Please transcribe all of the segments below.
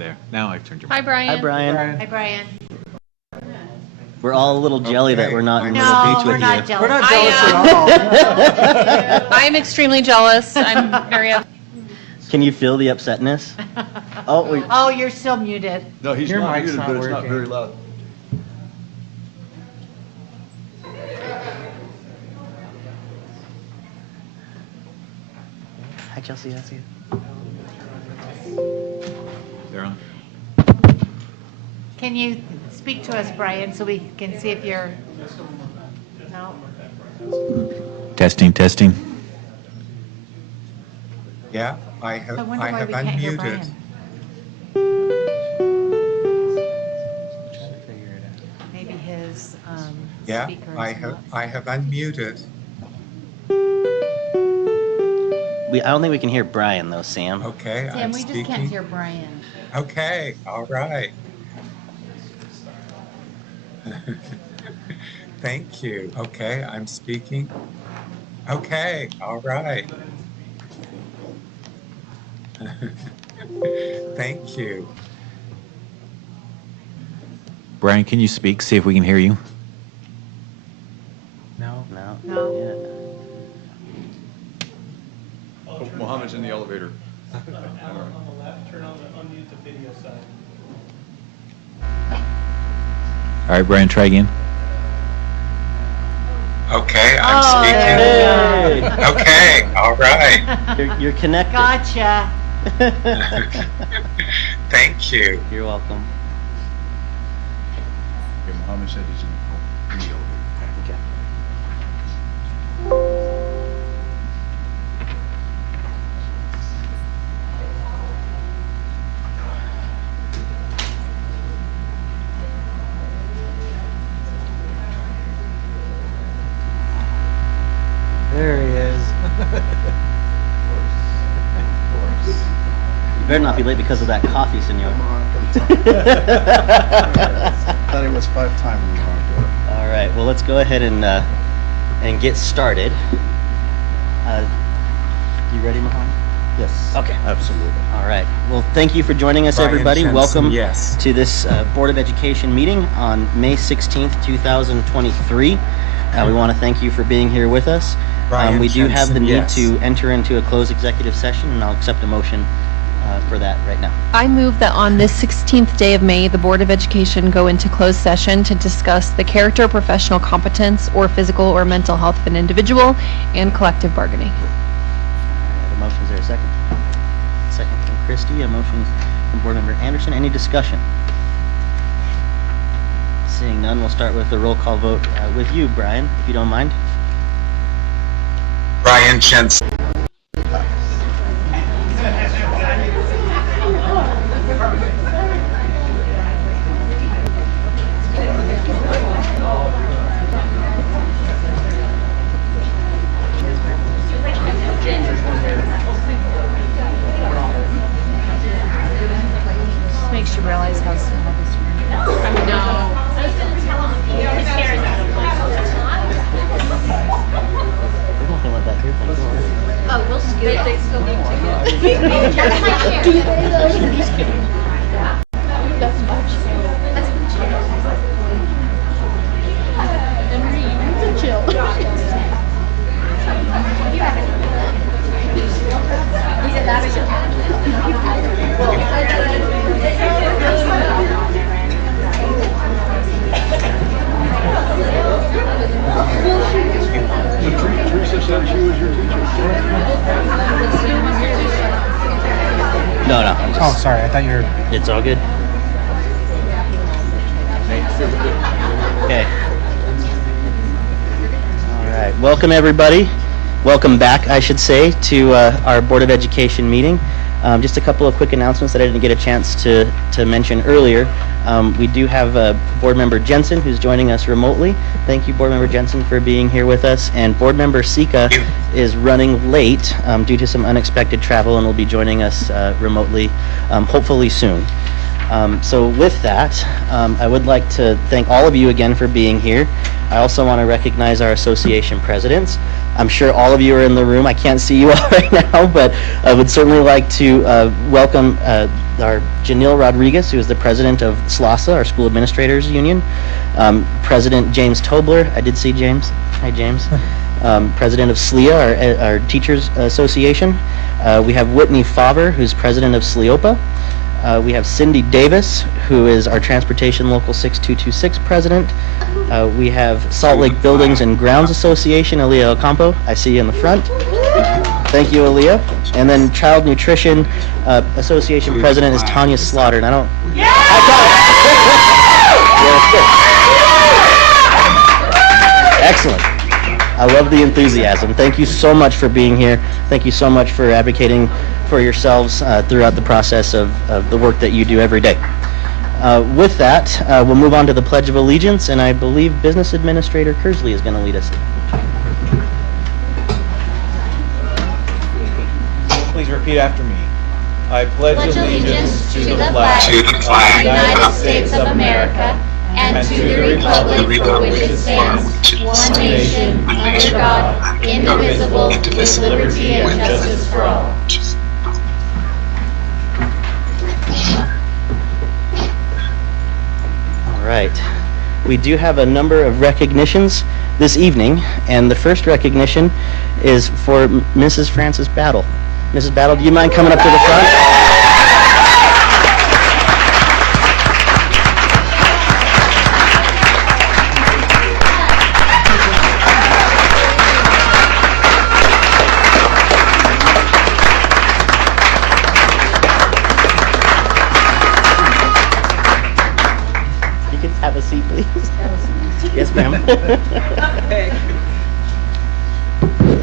There. Now I've turned your Hi, mic. Brian. Hi, Brian. Hi, Brian. We're all a little jelly that we're not in Myrtle No, Beach we're with not you. jealous. We're not jealous at all. I am extremely jealous. I'm very. Can you feel the upsetness? Oh, Oh, you're still muted. No, he's Your not mic's muted, not but it's not working. very loud. hi, Chelsea. They're on. Can you speak to us, Brian, so we can see if you're, no? Testing, testing. Yeah, I have, I wonder I why have we can't hear unmuted. Brian. Maybe his Yeah, speaker I is have, not. I have unmuted. I don't think we can hear Brian though, Sam. Okay, Sam, I'm we just speaking. can't hear Brian. Okay, all right. Thank you. Okay, I'm speaking. Okay, all right. Thank you. Brian, can you speak? See if we can hear you. No. No. No. Yeah. Oh, Mohammed's in the elevator. On the left, turn on the unmute the video side. All right, Brian, try again. Okay, I'm Oh, speaking. there we Hey, Okay, all right. you're connected. Gotcha. Thank you. You're welcome. Okay, Mohammed said he's in the elevator. Okay. There he is. You better not be late because of that coffee, senor. Thought it was 5 times in the market. All right. Well, let's go ahead and get started. You ready, Mohammed? Yes. Okay. Absolutely. All right. Well, thank you for joining us, Brian everybody. Jensen, Welcome yes. to this Board of Education meeting on May 16th, 2023. We want to thank you for being here with us. Brian We do have the Jensen, need yes. to enter into a closed executive session, and I'll accept a motion for that right now. I move that on this 16th day of May, the Board of Education go into closed session to discuss the character, professional competence, or physical or mental health of an individual and collective bargaining. All right, a motion, is there a second? Second from Christie, a motion from Board Member Anderson. Any discussion? Seeing none, we'll start with a roll call vote with you, Brian, if you don't mind. Brian Jensen. Just makes you realize how small this room is. We're not gonna let that hear thing go. Oh, we'll scoot it. Teresa said she was your teacher. No, I'm Oh, just, sorry. I thought you were. it's all good. Okay. All right. Welcome, everybody. Welcome back, I should say, to our Board of Education meeting. Just a couple of quick announcements that I didn't get a chance to mention earlier. We do have Board Member Jensen, who's joining us remotely. Thank you, Board Member Jensen, for being here with us. And Board Member Sika is running late due to some unexpected travel and will be joining us remotely, hopefully soon. So with that, I would like to thank all of you again for being here. I also want to recognize our association presidents. I'm sure all of you are in the room. I can't see you all right now, but I would certainly like to welcome our Janil Rodriguez, who is the president of SLCSD, our School Administrators Union. President James Tobler, I did see James. Hi, James. President of SLEA, our Teachers Association. We have Whitney Favre, who's president of SLEOPA. We have Cindy Davis, who is our Transportation Local 6226 president. We have Salt Lake Buildings and Grounds Association, Aaliyah Ocampo. I see you in the front. Thank you, Aaliyah. And then Child Nutrition Association president is Tanya Slaughter. And I don't... Excellent. I love the enthusiasm. Thank you so much for being here. Thank you so much for advocating for yourselves throughout the process of the work that you do every day. With that, we'll move on to the Pledge of Allegiance, and I believe Business Administrator Kersley is going to lead us. Please repeat after me. I pledge allegiance to the flag of the United States of America and to the republic for which it stands, one nation, under God, indivisible, with liberty and justice for all. All right. We do have a number of recognitions this evening, and the first recognition is for Mrs. Frances Battle. Mrs. Battle, do you mind coming up to the front? You can have a seat, please. Yes, ma'am.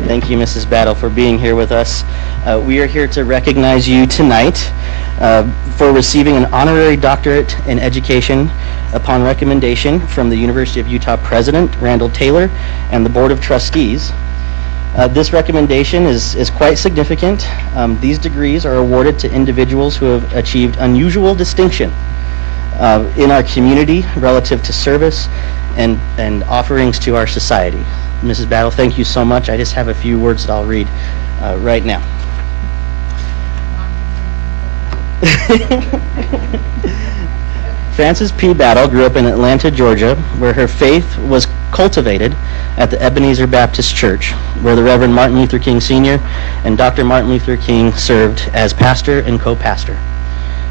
Thank you, Mrs. Battle, for being here with us. We are here to recognize you tonight for receiving an honorary doctorate in education upon recommendation from the University of Utah President, Randall Taylor, and the Board of Trustees. This recommendation is quite significant. These degrees are awarded to individuals who have achieved unusual distinction in our community relative to service and offerings to our society. Mrs. Battle, thank you so much. I just have a few words that I'll read right now. Frances P. Battle grew up in Atlanta, Georgia, where her faith was cultivated at the Ebenezer Baptist Church, where the Reverend Martin Luther King Sr. and Dr. Martin Luther King served as pastor and co-pastor.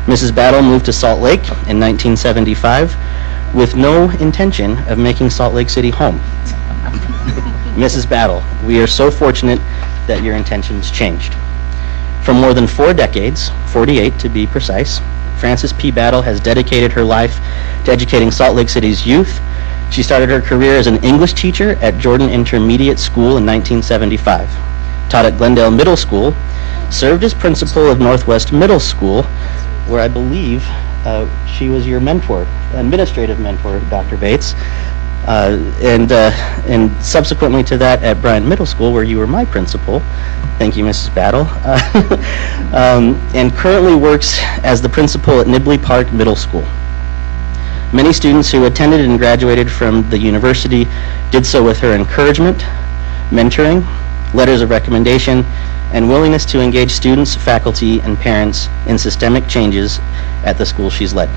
Mrs. Battle moved to Salt Lake in 1975 with no intention of making Salt Lake City home. Mrs. Battle, we are so fortunate that your intentions changed. For more than 4 decades, 48 to be precise, Frances P. Battle has dedicated her life to educating Salt Lake City's youth. She started her career as an English teacher at Jordan Intermediate School in 1975, taught at Glendale Middle School, served as principal of Northwest Middle School, where I believe she was your mentor, administrative mentor, Dr. Bates, and subsequently to that at Bryan Middle School, where you were my principal. Thank you, Mrs. Battle. And currently works as the principal at Nibley Park Middle School. Many students who attended and graduated from the university did so with her encouragement, mentoring, letters of recommendation, and willingness to engage students, faculty, and parents in systemic changes at the school she's led.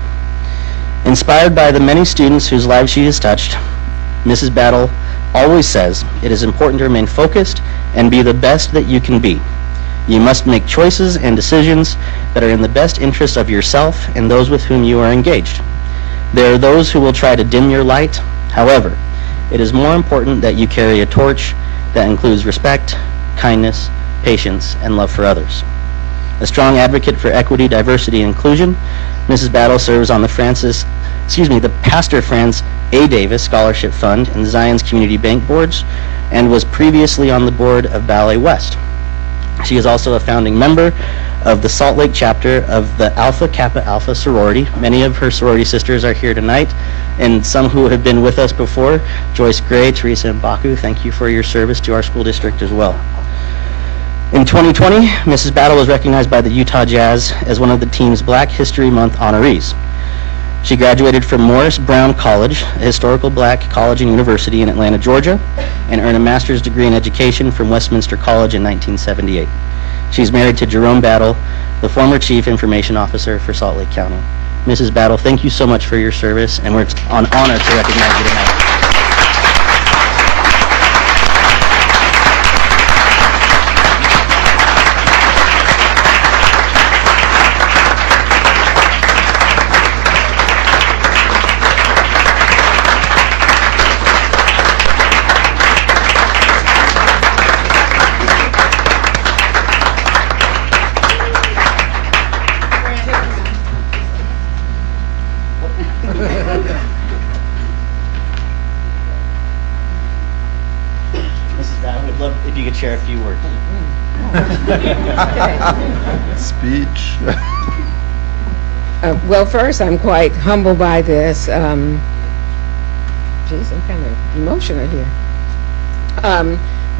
Inspired by the many students whose lives she has touched, Mrs. Battle always says it is important to remain focused and be the best that you can be. You must make choices and decisions that are in the best interest of yourself and those with whom you are engaged. There are those who will try to dim your light. However, it is more important that you carry a torch that includes respect, kindness, patience, and love for others. A strong advocate for equity, diversity, and inclusion, Mrs. Battle serves on the Pastor Franz A. Davis Scholarship Fund and Zion's Community Bank boards, and was previously on the board of Ballet West. She is also a founding member of the Salt Lake chapter of the Alpha Kappa Alpha sorority. Many of her sorority sisters are here tonight, and some who have been with us before. Joyce Gray, Teresa Mbaku, thank you for your service to our school district as well. In 2020, Mrs. Battle was recognized by the Utah Jazz as one of the team's Black History Month honorees. She graduated from Morris Brown College, a historical black college and university in Atlanta, Georgia, and earned a master's degree in education from Westminster College in 1978. She's married to Jerome Battle, the former Chief Information Officer for Salt Lake County. Mrs. Battle, thank you so much for your service, and we're on honor to recognize you tonight. Mrs. Battle, we'd love if you could share a few words. Speech. Well, first, I'm quite humbled by this. Geez, I'm kind of emotional here.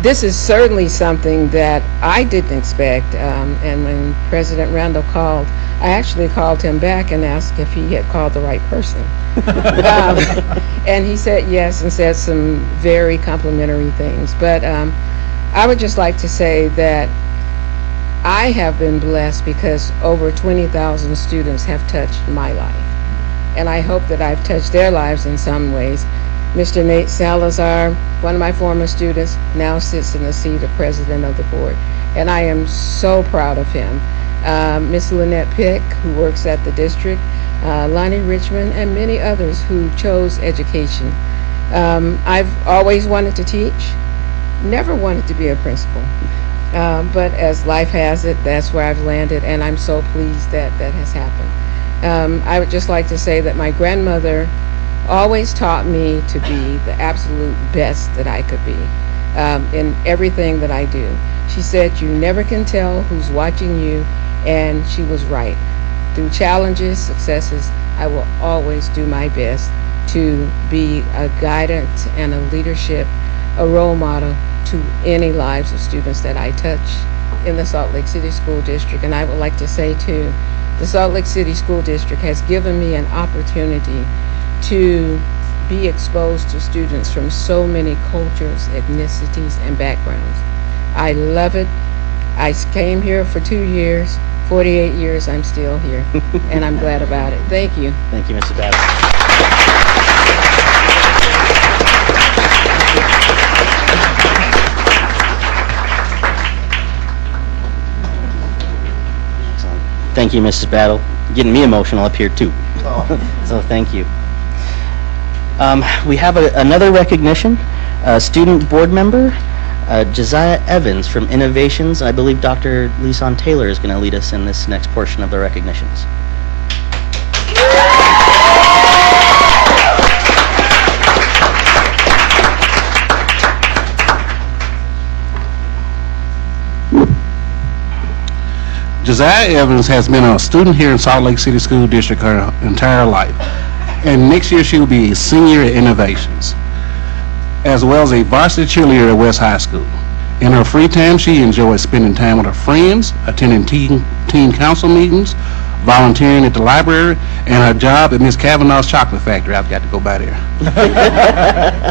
This is certainly something that I didn't expect. And when President Randall called, I actually called him back and asked if he had called the right person. And he said yes and said some very complimentary things. But I would just like to say that I have been blessed because over 20,000 students have touched my life. And I hope that I've touched their lives in some ways. Mr. Nate Salazar, one of my former students, now sits in the seat of president of the board. And I am so proud of him. Miss Lynette Pick, who works at the district, Lonnie Richmond, and many others who chose education. I've always wanted to teach, never wanted to be a principal. But as life has it, that's where I've landed, and I'm so pleased that that has happened. I would just like to say that my grandmother always taught me to be the absolute best that I could be in everything that I do. She said, you never can tell who's watching you, and she was right. Through challenges, successes, I will always do my best to be a guidance and a leadership, a role model to any lives of students that I touch in the Salt Lake City School District. And I would like to say too, the Salt Lake City School District has given me an opportunity to be exposed to students from so many cultures, ethnicities, and backgrounds. I love it. I came here for 2 years, 48 years, I'm still here, and I'm glad about it. Thank you. Thank you, Mrs. Battle. Excellent. Thank you, Mrs. Battle. Getting me emotional up here, too. So thank you. We have another recognition, student board member, Josiah Evans from Innovations. I believe Dr. Lisan Taylor is going to lead us in this next portion of the recognitions. Josiah Evans has been a student here in Salt Lake City School District her entire life. And next year she will be a senior at Innovations, as well as a varsity cheerleader at West High School. In her free time, she enjoys spending time with her friends, attending teen council meetings, volunteering at the library, and her job at Miss Kavanaugh's Chocolate Factory. I've got to go by there.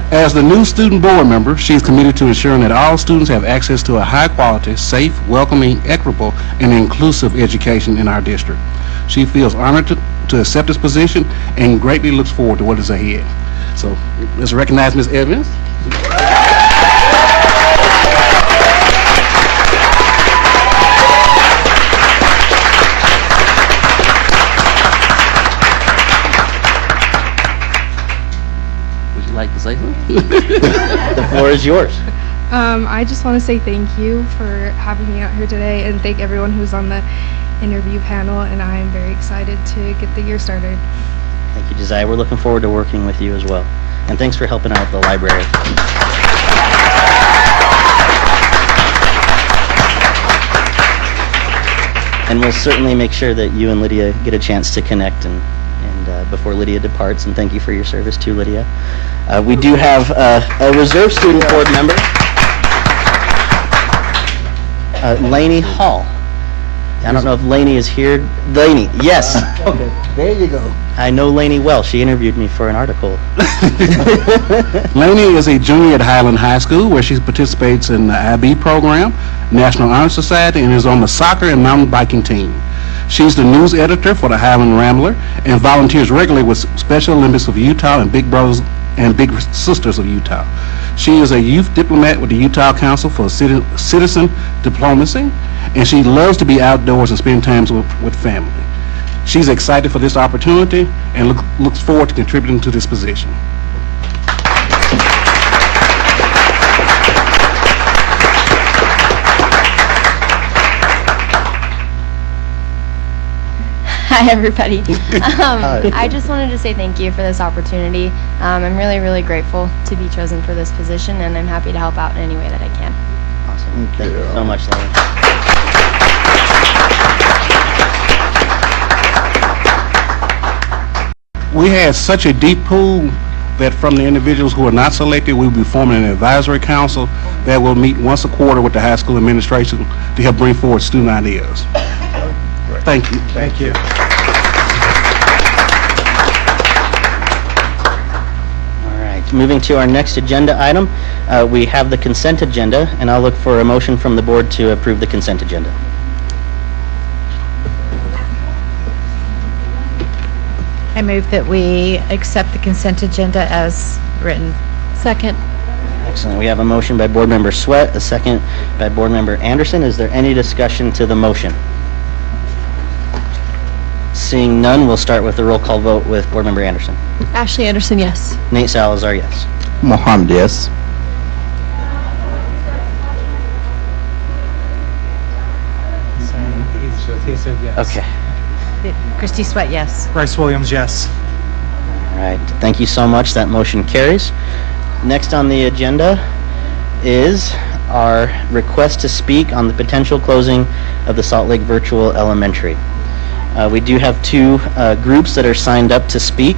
As the new student board member, she is committed to ensuring that all students have access to a high-quality, safe, welcoming, equitable, and inclusive education in our district. She feels honored to accept this position and greatly looks forward to what is ahead. So let's recognize Ms. Evans. Would you like to say something? The floor is yours. I just want to say thank you for having me out here today and thank everyone who's on the interview panel, and I'm very excited to get the year started. Thank you, Josiah. We're looking forward to working with you as well. And thanks for helping out the library. And we'll certainly make sure that you and Lydia get a chance to connect and before Lydia departs. And thank you for your service too, Lydia. We do have a reserve student board member, Lainey Hall. I don't know if Lainey is here. Lainey, yes. Okay, there you go. I know Lainey well. She interviewed me for an article. Lainey is a junior at Highland High School, where she participates in the IB program, National Honor Society, and is on the soccer and mountain biking team. She's the news editor for the Highland Rambler and volunteers regularly with Special Olympics of Utah and Big Brothers and Big Sisters of Utah. She is a youth diplomat with the Utah Council for Citizen Diplomacy, and she loves to be outdoors and spend time with family. She's excited for this opportunity and looks forward to contributing to this position. Hi, everybody. I just wanted to say thank you for this opportunity. I'm really, really grateful to be chosen for this position, and I'm happy to help out in any way that I can. Awesome. Thank you so much, Lauren. We had such a deep pool that from the individuals who are not selected, we'll be forming an advisory council that will meet once a quarter with the high school administration to help bring forward student ideas. Thank you. Thank you. All right, moving to our next agenda item, we have the consent agenda, and I'll look for a motion from the board to approve the consent agenda. I move that we accept the consent agenda as written. Second. Excellent. We have a motion by Board Member Sweat, a second by Board Member Anderson. Is there any discussion to the motion? Seeing none, we'll start with the roll call vote with Board Member Anderson. Ashley Anderson, yes. Nate Salazar, yes. Mohammed, yes. He said yes. Okay. Christy Sweat, yes. Bryce Williams, yes. All right. Thank you so much. That motion carries. Next on the agenda is our request to speak on the potential closing of the Salt Lake Virtual Elementary. We do have two groups that are signed up to speak.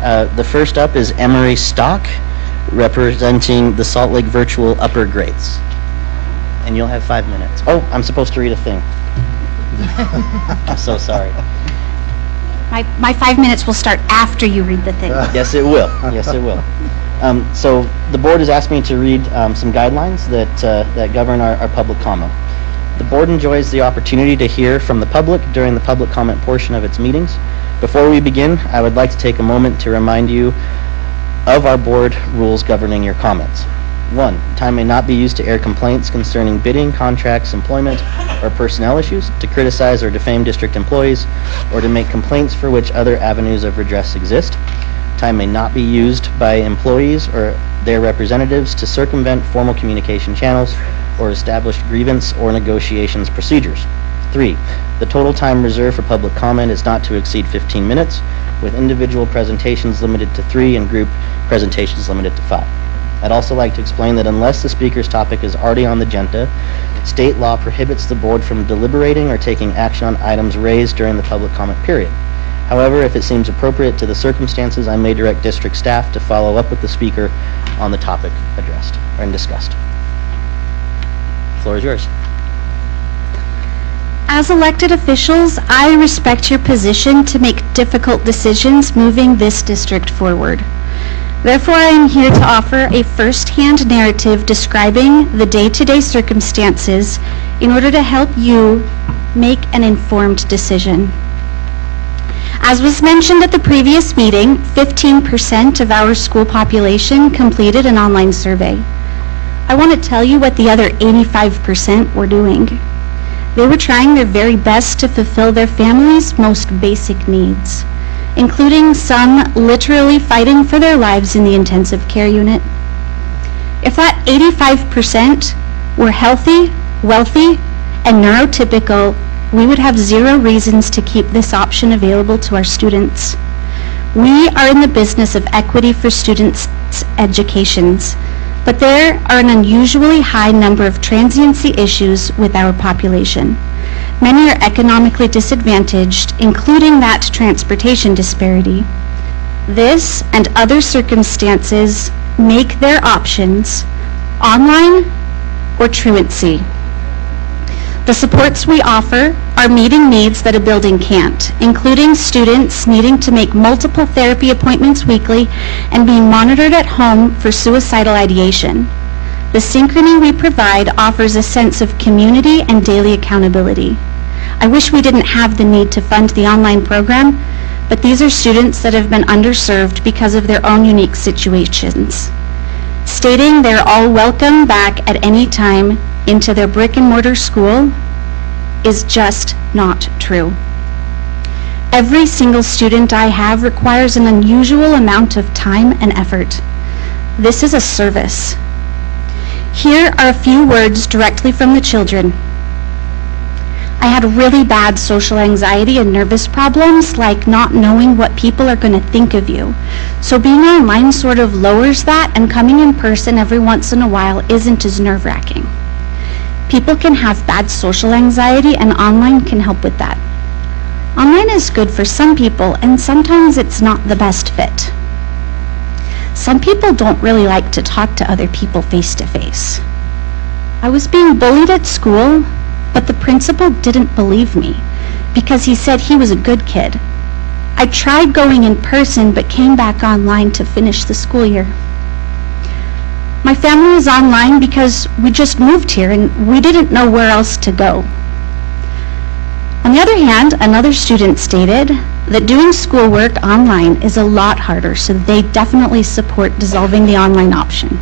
The first up is Emery Stock, representing the Salt Lake Virtual Upper Grades. And you'll have 5 minutes. Oh, I'm supposed to read a thing. I'm so sorry. My 5 minutes will start after you read the thing. Yes, it will. Yes, it will. So the board has asked me to read some guidelines that govern our public comment. The board enjoys the opportunity to hear from the public during the public comment portion of its meetings. Before we begin, I would like to take a moment to remind you of our board rules governing your comments. 1. Time may not be used to air complaints concerning bidding, contracts, employment, or personnel issues, to criticize or defame district employees, or to make complaints for which other avenues of redress exist. Time may not be used by employees or their representatives to circumvent formal communication channels or established grievance or negotiations procedures. 3. The total time reserved for public comment is not to exceed 15 minutes, with individual presentations limited to 3 and group presentations limited to 5. I'd also like to explain that unless the speaker's topic is already on the agenda, state law prohibits the board from deliberating or taking action on items raised during the public comment period. However, if it seems appropriate to the circumstances, I may direct district staff to follow up with the speaker on the topic addressed and discussed. The floor is yours. As elected officials, I respect your position to make difficult decisions moving this district forward. Therefore, I am here to offer a first-hand narrative describing the day-to-day circumstances in order to help you make an informed decision. As was mentioned at the previous meeting, 15% of our school population completed an online survey. I want to tell you what the other 85% were doing. They were trying their very best to fulfill their family's most basic needs, including some literally fighting for their lives in the intensive care unit. If that 85% were healthy, wealthy, and neurotypical, we would have zero reasons to keep this option available to our students. We are in the business of equity for students' educations, but there are an unusually high number of transiency issues with our population. Many are economically disadvantaged, including that transportation disparity. This and other circumstances make their options online or truancy. The supports we offer are meeting needs that a building can't, including students needing to make multiple therapy appointments weekly and being monitored at home for suicidal ideation. The synchrony we provide offers a sense of community and daily accountability. I wish we didn't have the need to fund the online program, but these are students that have been underserved because of their own unique situations. Stating they're all welcome back at any time into their brick and mortar school is just not true. Every single student I have requires an unusual amount of time and effort. This is a service. Here are a few words directly from the children. I had really bad social anxiety and nervous problems, like not knowing what people are going to think of you. So being online sort of lowers that, and coming in person every once in a while isn't as nerve-wracking. People can have bad social anxiety, and online can help with that. Online is good for some people, and sometimes it's not the best fit. Some people don't really like to talk to other people face-to-face. I was being bullied at school, but the principal didn't believe me because he said he was a good kid. I tried going in person but came back online to finish the school year. My family is online because we just moved here and we didn't know where else to go. On the other hand, another student stated that doing schoolwork online is a lot harder, so they definitely support dissolving the online option.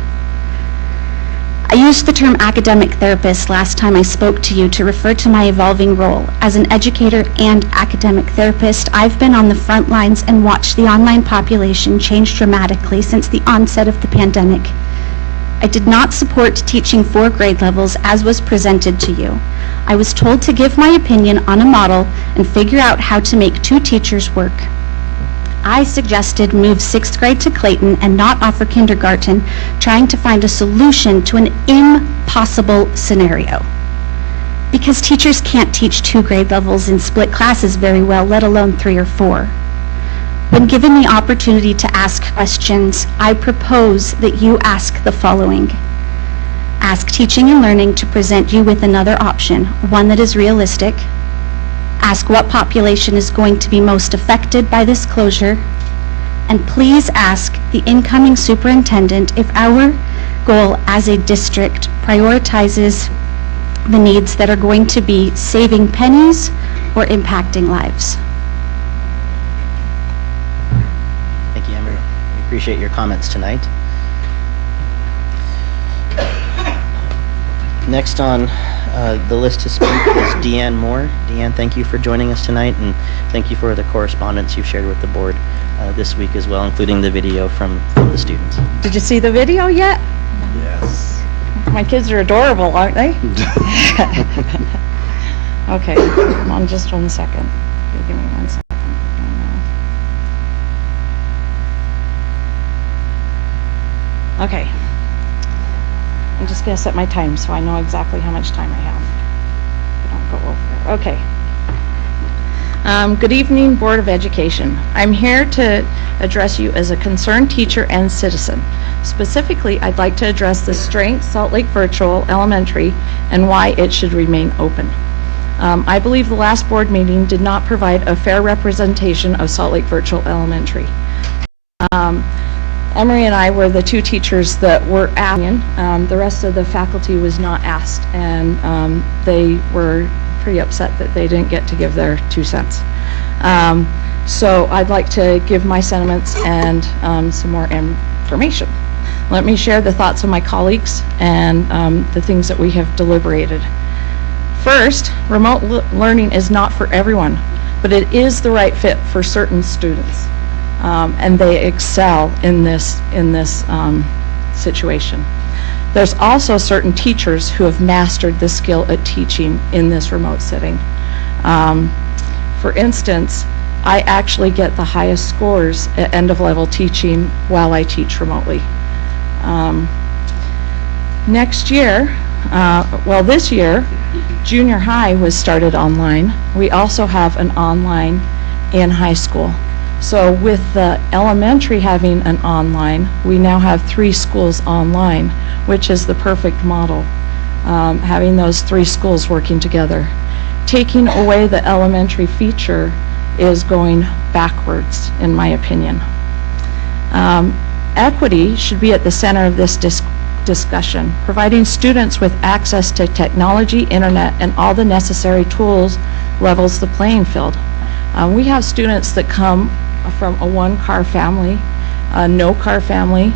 I used the term academic therapist last time I spoke to you to refer to my evolving role. As an educator and academic therapist, I've been on the front lines and watched the online population change dramatically since the onset of the pandemic. I did not support teaching 4 grade levels as was presented to you. I was told to give my opinion on a model and figure out how to make 2 teachers work. I suggested move 6th grade to Clayton and not offer kindergarten, trying to find a solution to an impossible scenario. Because teachers can't teach 2 grade levels in split classes very well, let alone 3 or 4. When given the opportunity to ask questions, I propose that you ask the following. Ask Teaching and Learning to present you with another option, one that is realistic. Ask what population is going to be most affected by this closure. And please ask the incoming superintendent if our goal as a district prioritizes the needs that are going to be saving pennies or impacting lives. Thank you, Emery. We appreciate your comments tonight. Next on the list to speak is Deanne Moore. Deanne, thank you for joining us tonight, and thank you for the correspondence you've shared with the board this week as well, including the video from the students. Did you see the video yet? Yes. My kids are adorable, aren't they? Okay, hold on just 1 second. Give me 1 second. Okay. I'm just going to set my time so I know exactly how much time I have. Don't go over. Okay. Good evening, Board of Education. I'm here to address you as a concerned teacher and citizen. Specifically, I'd like to address the strengths Salt Lake Virtual Elementary and why it should remain open. I believe the last board meeting did not provide a fair representation of Salt Lake Virtual Elementary. Emery and I were the 2 teachers that were asked. The rest of the faculty was not asked, and they were pretty upset that they didn't get to give their 2 cents. So I'd like to give my sentiments and some more information. Let me share the thoughts of my colleagues and the things that we have deliberated. First, remote learning is not for everyone, but it is the right fit for certain students. And they excel in this situation. There's also certain teachers who have mastered the skill at teaching in this remote setting. For instance, I actually get the highest scores at end-of-level teaching while I teach remotely. Next year, this year, junior high was started online. We also have an online in high school. So with the elementary having an online, we now have 3 schools online, which is the perfect model, having those 3 schools working together. Taking away the elementary feature is going backwards, in my opinion. Equity should be at the center of this discussion, providing students with access to technology, internet, and all the necessary tools levels the playing field. We have students that come from a one-car family, a no-car family.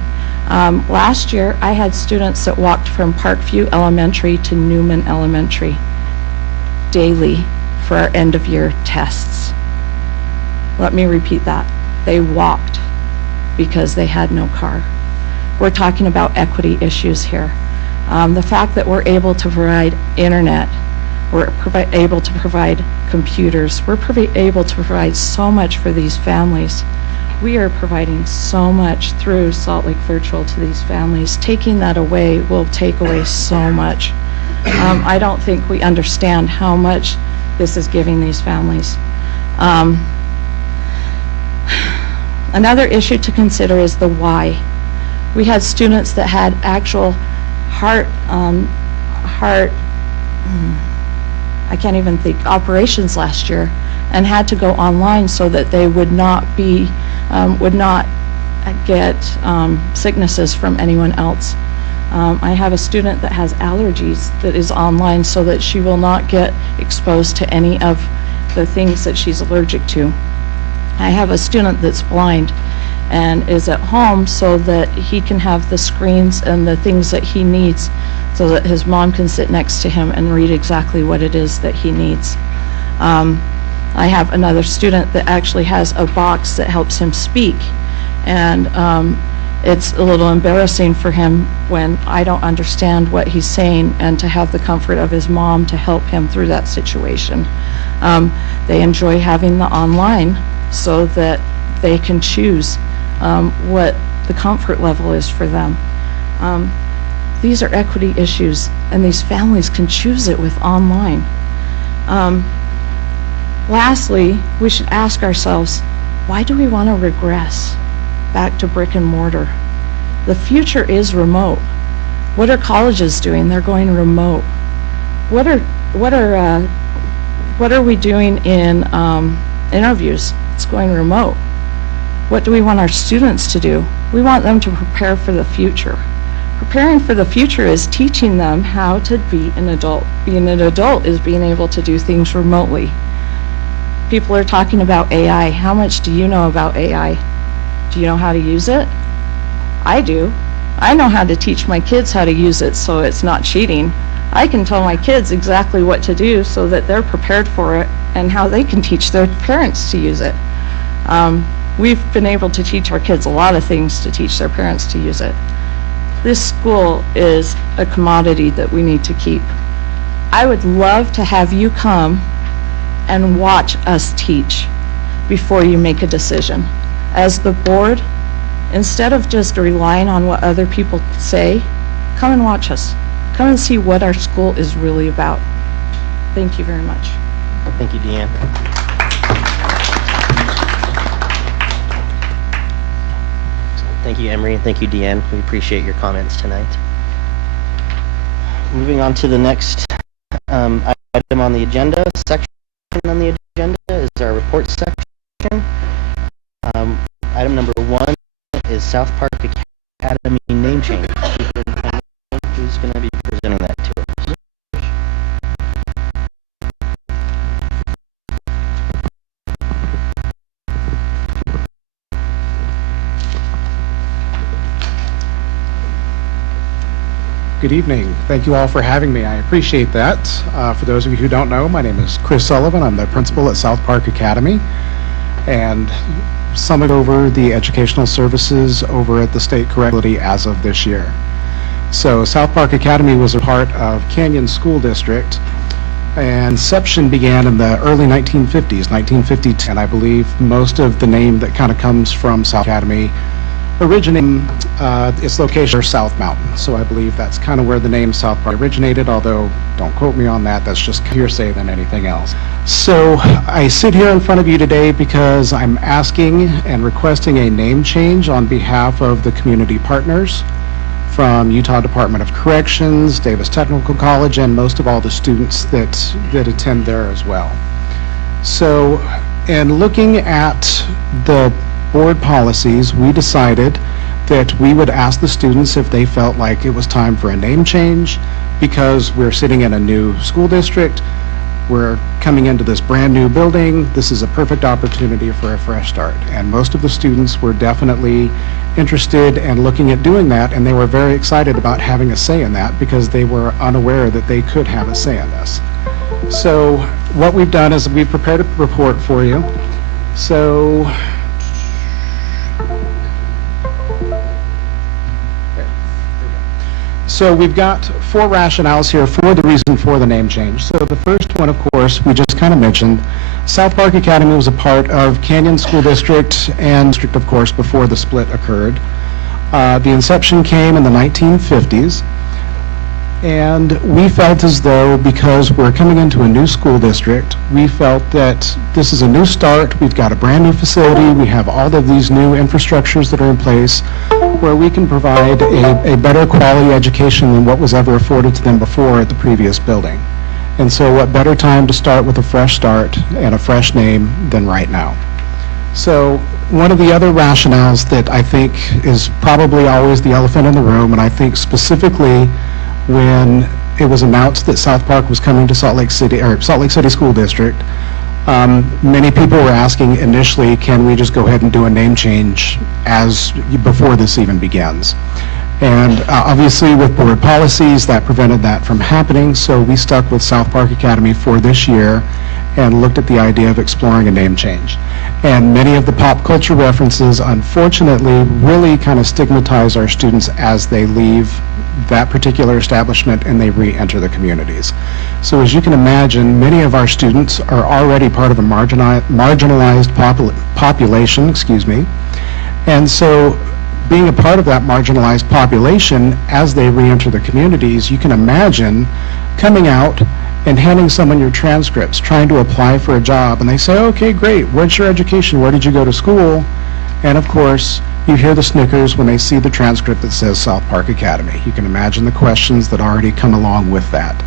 Last year, I had students that walked from Parkview Elementary to Newman Elementary daily for our end-of-year tests. Let me repeat that. They walked because they had no car. We're talking about equity issues here. The fact that we're able to provide internet, we're able to provide computers, we're able to provide so much for these families. We are providing so much through Salt Lake Virtual to these families. Taking that away will take away so much. I don't think we understand how much this is giving these families. Another issue to consider is the why. We had students that had actual heart, I can't even think, operations last year, and had to go online so that they would not be, would not get sicknesses from anyone else. I have a student that has allergies that is online so that she will not get exposed to any of the things that she's allergic to. I have a student that's blind and is at home so that he can have the screens and the things that he needs so that his mom can sit next to him and read exactly what it is that he needs. I have another student that actually has a box that helps him speak, and it's a little embarrassing for him when I don't understand what he's saying, and to have the comfort of his mom to help him through that situation. They enjoy having the online so that they can choose what the comfort level is for them. These are equity issues, and these families can choose it with online. Lastly, we should ask ourselves, why do we want to regress back to brick and mortar? The future is remote. What are colleges doing? They're going remote. What are we doing in interviews? It's going remote. What do we want our students to do? We want them to prepare for the future. Preparing for the future is teaching them how to be an adult. Being an adult is being able to do things remotely. People are talking about AI. How much do you know about AI? Do you know how to use it? I do. I know how to teach my kids how to use it so it's not cheating. I can tell my kids exactly what to do so that they're prepared for it and how they can teach their parents to use it. We've been able to teach our kids a lot of things to teach their parents to use it. This school is a commodity that we need to keep. I would love to have you come and watch us teach before you make a decision. As the board, instead of just relying on what other people say, come and watch us. Come and see what our school is really about. Thank you very much. Thank you, Deanne. Thank you, Emery, and thank you, Deanne. We appreciate your comments tonight. Moving on to the next item on the agenda, section on the agenda is our report section. Item number 1 is South Park Academy name change. Who's going to be presenting that to us? Good evening. Thank you all for having me. I appreciate that. For those of you who don't know, my name is Chris Sullivan. I'm the principal at South Park Academy, and summing over the educational services over at the state curriculum as of this year. So South Park Academy was a part of Canyon School District, and inception began in the early 1950s, 1952, and I believe most of the name that kind of comes from South Academy originated, its location is South Mountain, so I believe that's kind of where the name South Park originated, although don't quote me on that, that's just hearsay than anything else. So I sit here in front of you today because I'm asking and requesting a name change on behalf of the community partners from Utah Department of Corrections, Davis Technical College, and most of all the students that attend there as well. So in looking at the board policies, we decided that we would ask the students if they felt like it was time for a name change because we're sitting in a new school district. we're coming into this brand new building. This is a perfect opportunity for a fresh start. And most of the students were definitely interested and looking at doing that, and they were very excited about having a say in that because they were unaware that they could have a say in this. So what we've done is we've prepared a report for you. So we've got 4 rationales here for the reason for the name change. So the first one, of course, we just kind of mentioned. South Park Academy was a part of Canyon School District and District, of course, before the split occurred. The inception came in the 1950s. And we felt as though, because we're coming into a new school district, we felt that this is a new start. We've got a brand new facility. We have all of these new infrastructures that are in place where we can provide a better quality education than what was ever afforded to them before at the previous building. And so what better time to start with a fresh start and a fresh name than right now. So one of the other rationales that I think is probably always the elephant in the room, and I think specifically when it was announced that South Park was coming to Salt Lake City School District, many people were asking initially, can we just go ahead and do a name change before this even begins? And obviously with board policies, that prevented that from happening, so we stuck with South Park Academy for this year and looked at the idea of exploring a name change. And many of the pop culture references, unfortunately, really kind of stigmatize our students as they leave that particular establishment and they re-enter the communities. So as you can imagine, many of our students are already part of a marginalized population, and so being a part of that marginalized population as they re-enter the communities, you can imagine coming out and handing someone your transcripts, trying to apply for a job, and they say, okay, great, what's your education, where did you go to school? And of course, you hear the snickers when they see the transcript that says South Park Academy. You can imagine the questions that already come along with that.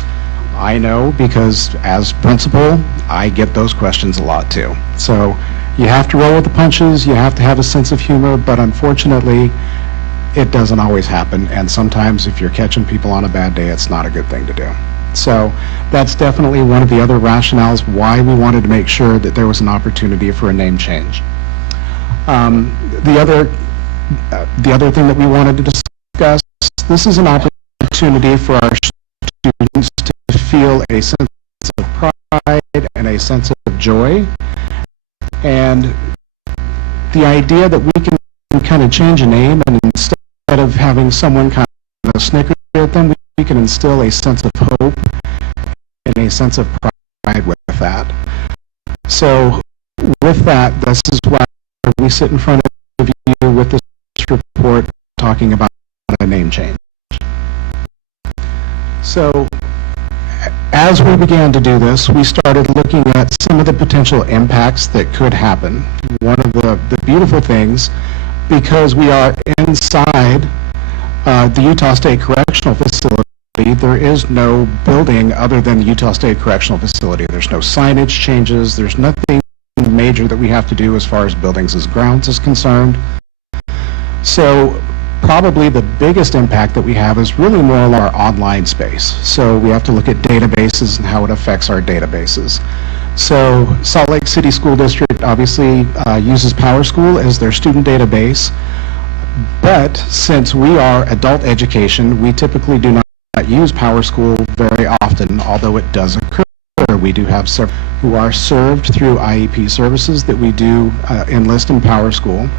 I know because as principal, I get those questions a lot too. So you have to roll with the punches, you have to have a sense of humor, but unfortunately, it doesn't always happen, and sometimes if you're catching people on a bad day, it's not a good thing to do. So that's definitely one of the other rationales why we wanted to make sure that there was an opportunity for a name change. The other thing that we wanted to discuss, this is an opportunity for our students to feel a sense of pride and a sense of joy. And the idea that we can kind of change a name, and instead of having someone kind of snicker at them, we can instill a sense of hope and a sense of pride with that. So with that, this is why we sit in front of you with this report talking about a name change. So as we began to do this, we started looking at some of the potential impacts that could happen. One of the beautiful things, because we are inside the Utah State Correctional Facility, there is no building other than the Utah State Correctional Facility. There's no signage changes. There's nothing major that we have to do as far as buildings as grounds is concerned. So probably the biggest impact that we have is really more on our online space. So we have to look at databases and how it affects our databases. So Salt Lake City School District obviously uses PowerSchool as their student database, but since we are adult education, we typically do not use PowerSchool very often, although it does occur. We do have several who are served through IEP services that we do enlist in PowerSchool.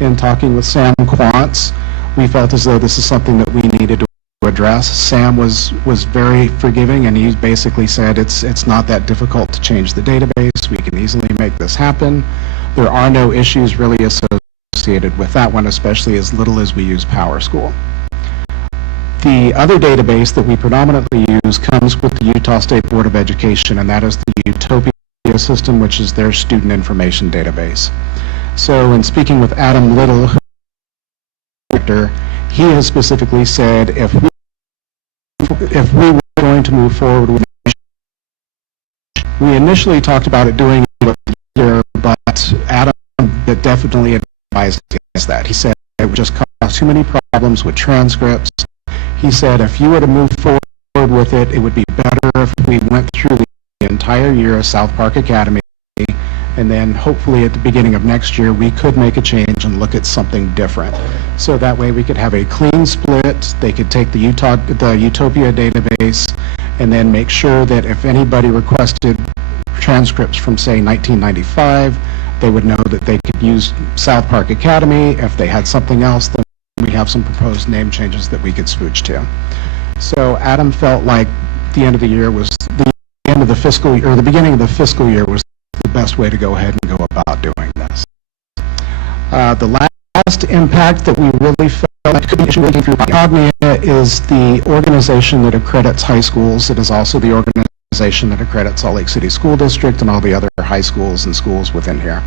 In talking with Sam Quantz, we felt as though this is something that we needed to address. Sam was very forgiving, and he basically said it's not that difficult to change the database. We can easily make this happen. There are no issues really associated with that one, especially as little as we use PowerSchool. The other database that we predominantly use comes with the Utah State Board of Education, and that is the Utopia system, which is their student information database. So in speaking with Adam Little, he has specifically said if we were going to move forward with it, we initially talked about it doing it here, but Adam definitely advised against that. He said it would just cause too many problems with transcripts. He said if you were to move forward with it, it would be better if we went through the entire year of South Park Academy, and then hopefully at the beginning of next year, we could make a change and look at something different. So that way we could have a clean split. They could take the Utopia database and then make sure that if anybody requested transcripts from, say, 1995, they would know that they could use South Park Academy. If they had something else, then we have some proposed name changes that we could switch to. So Adam felt like the end of the year was the end of the fiscal year, or the beginning of the fiscal year was the best way to go ahead and go about doing this. The last impact that we really felt like could be issued through Cognia is the organization that accredits high schools. It is also the organization that accredits Salt Lake City School District and all the other high schools and schools within here.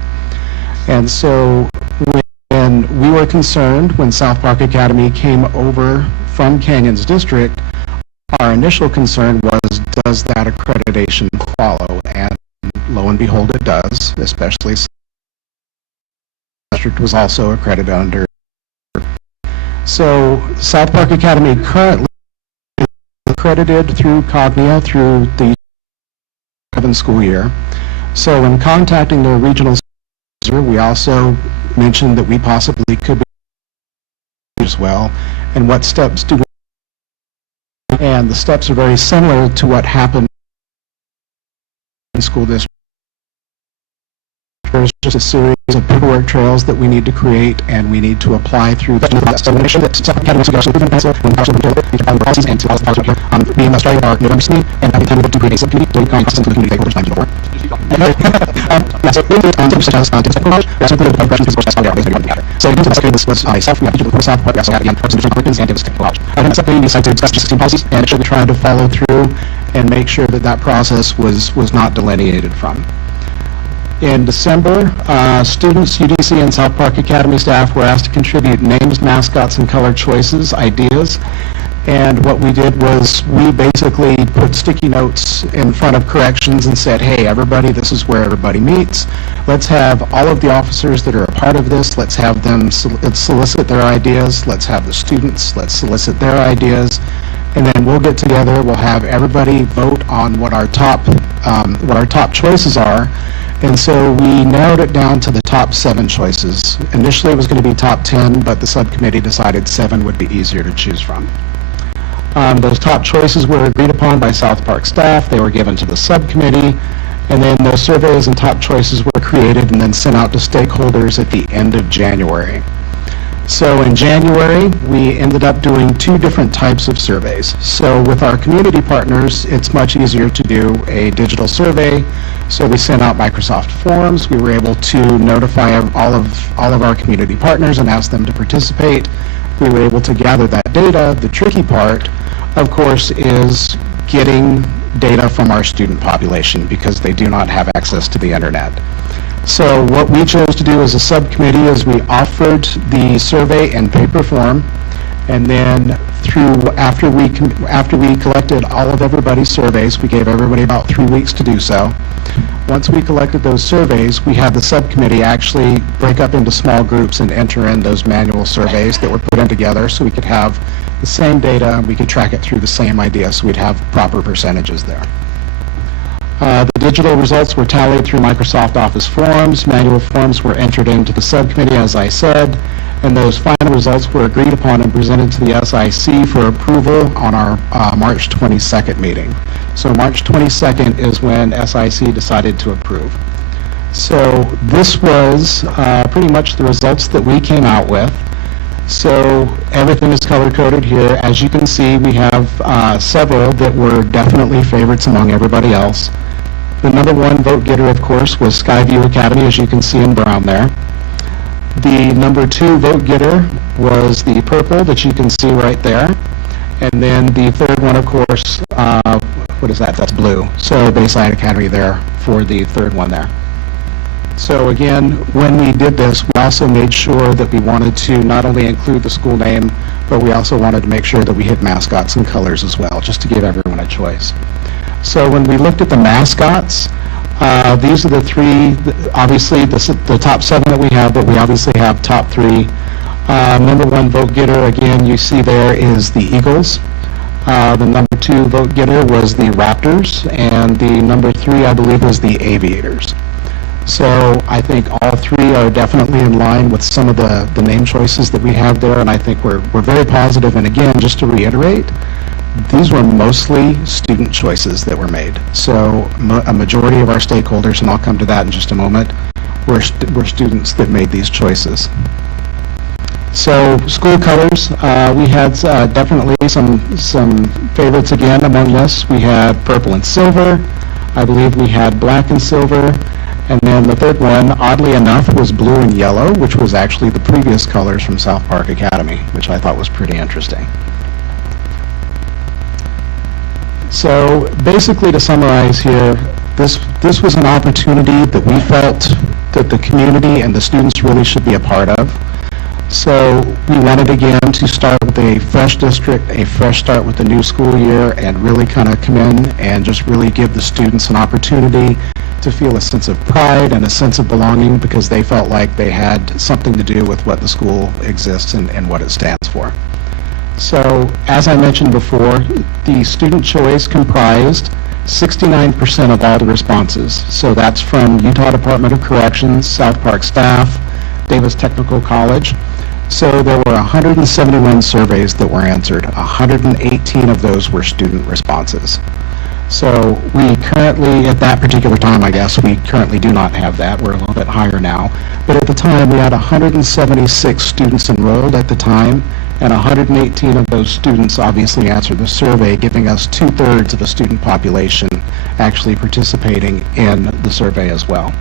And so when we were concerned when South Park Academy came over from Canyons District, our initial concern was, does that accreditation follow? And lo and behold, it does, especially since the district was also accredited under. So South Park Academy currently is accredited through Cognia through the 7th school year. So when contacting the regional supervisor, we also mentioned that we possibly could be as well, and what steps do we. And the steps are very similar to what happened in school district. There's just a series of paperwork trails that we need to create, and we need to apply through the process. So we make sure that South Academy goes through the pencil when we actually the policies and to all the policies here. We must start our November meeting, and by the time we get to create a subcommittee, to process into the community stakeholders time before. So we include such as technical knowledge, we also included questions, of course, that's how we are basically together. So into the subcommittee, this was myself, we have digital South, we also had again parts of different departments and technical knowledge. And the subcommittee decided to discuss just 16 policies, and actually we tried to follow through and make sure that that process was not delineated from. In December, students, UDC, and South Park Academy staff were asked to contribute names, mascots, and color choices, ideas. And what we did was we basically put sticky notes in front of corrections and said, hey, everybody, this is where everybody meets. Let's have all of the officers that are a part of this, let's have them solicit their ideas. Let's have the students, let's solicit their ideas. And then we'll get together, we'll have everybody vote on what our top choices are. And so we narrowed it down to the top 7 choices. Initially it was going to be top 10, but the subcommittee decided 7 would be easier to choose from. Those top choices were agreed upon by South Park staff. They were given to the subcommittee, and then those surveys and top choices were created and then sent out to stakeholders at the end of January. So in January, we ended up doing 2 different types of surveys. So with our community partners, it's much easier to do a digital survey. So we sent out Microsoft Forms. We were able to notify all of our community partners and ask them to participate. We were able to gather that data. The tricky part, of course, is getting data from our student population because they do not have access to the internet. So what we chose to do as a subcommittee is we offered the survey in paper form, and then after we collected all of everybody's surveys, we gave everybody about 3 weeks to do so. Once we collected those surveys, we had the subcommittee actually break up into small groups and enter in those manual surveys that were put in together so we could have the same data and we could track it through the same idea so we'd have proper percentages there. The digital results were tallied through Microsoft Office forms. Manual forms were entered into the subcommittee, as I said, and those final results were agreed upon and presented to the SIC for approval on our March 22nd meeting. So March 22nd is when SIC decided to approve. So this was pretty much the results that we came out with. So everything is color-coded here. As you can see, we have several that were definitely favorites among everybody else. The number 1 vote getter, of course, was Skyview Academy, as you can see in brown there. The number 2 vote getter was the purple that you can see right there. And then the third one, of course, what is that? That's blue. So Bayside Academy there for the third one there. So again, when we did this, we also made sure that we wanted to not only include the school name, but we also wanted to make sure that we hit mascots and colors as well, just to give everyone a choice. So when we looked at the mascots, these are the 3, obviously the top 7 that we have, but we obviously have top 3. Number 1 vote getter, again, you see there is the Eagles. The number 2 vote getter was the Raptors, and the number 3, I believe, was the Aviators. So I think all 3 are definitely in line with some of the name choices that we have there, and I think we're very positive. And again, just to reiterate, these were mostly student choices that were made. So a majority of our stakeholders, and I'll come to that in just a moment, were students that made these choices. So school colors, we had definitely some favorites again among us. We had purple and silver. I believe we had black and silver. And then the third one, oddly enough, was blue and yellow, which was actually the previous colors from South Park Academy, which I thought was pretty interesting. So basically, to summarize here, this was an opportunity that we felt that the community and the students really should be a part of. So we wanted again to start with a fresh district, a fresh start with the new school year, and really kind of come in and just really give the students an opportunity to feel a sense of pride and a sense of belonging, because they felt like they had something to do with what the school exists and what it stands for. So as I mentioned before, the student choice comprised 69% of all the responses. So that's from Utah Department of Corrections, South Park staff, Davis Technical College. So there were 171 surveys that were answered. 118 of those were student responses. So we currently, at that particular time, I guess, we currently do not have that. We're a little bit higher now. But at the time, we had 176 students enrolled at the time, and 118 of those students obviously answered the survey, giving us 2/3 of the student population actually participating in the survey as well.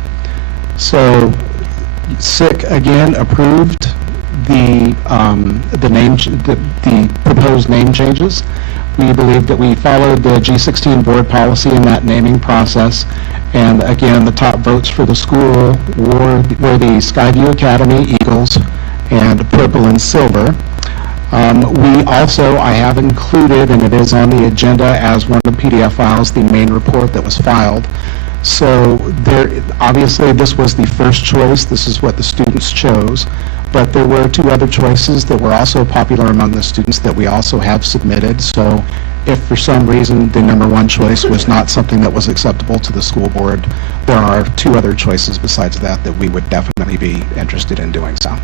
So SIC again approved the proposed name changes. We believe that we followed the G16 board policy in that naming process. And again, the top votes for the school were the Skyview Academy Eagles and purple and silver. We also, I have included, and it is on the agenda as one of the PDF files, the main report that was filed. So obviously this was the first choice. This is what the students chose. But there were 2 other choices that were also popular among the students that we also have submitted. So if for some reason the number 1 choice was not something that was acceptable to the school board, there are 2 other choices besides that that we would definitely be interested in doing so.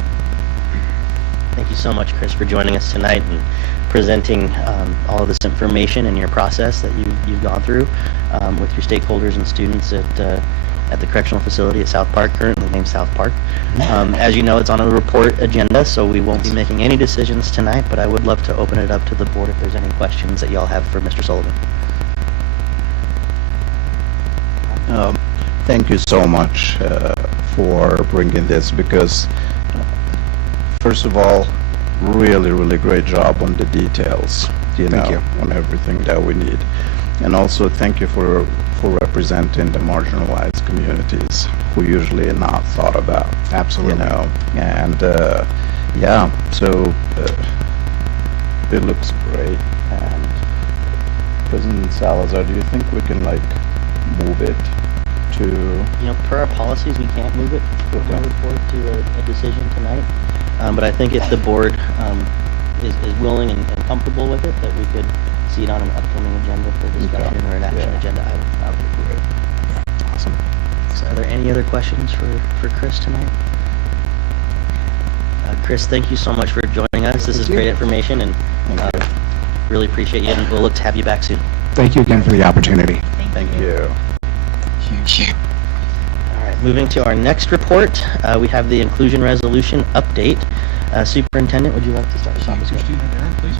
Thank you so much, Chris, for joining us tonight and presenting all of this information and your process that you've gone through with your stakeholders and students at the correctional facility at South Park, currently named South Park. As you know, it's on a report agenda, so we won't be making any decisions tonight, but I would love to open it up to the board if there's any questions that y'all have for Mr. Sullivan. Thank you so much for bringing this, because first of all, really great job on the details, on everything that we need. And also thank you for representing the marginalized communities who usually are not thought about. Absolutely. And yeah, so it looks great. And President Salazar, do you think we can move it to? Per our policies, we can't move it from a report to a decision tonight. But I think if the board is willing and comfortable with it, that we could see it on an upcoming agenda for discussion or an action agenda item. That would be great. Awesome. So are there any other questions for Chris tonight? Chris, thank you so much for joining us. This is great information, and really appreciate you, and we'll look to have you back soon. Thank you again for the opportunity. Thank you. All right, moving to our next report, we have the inclusion resolution update. Superintendent, would you like to start us off? Please.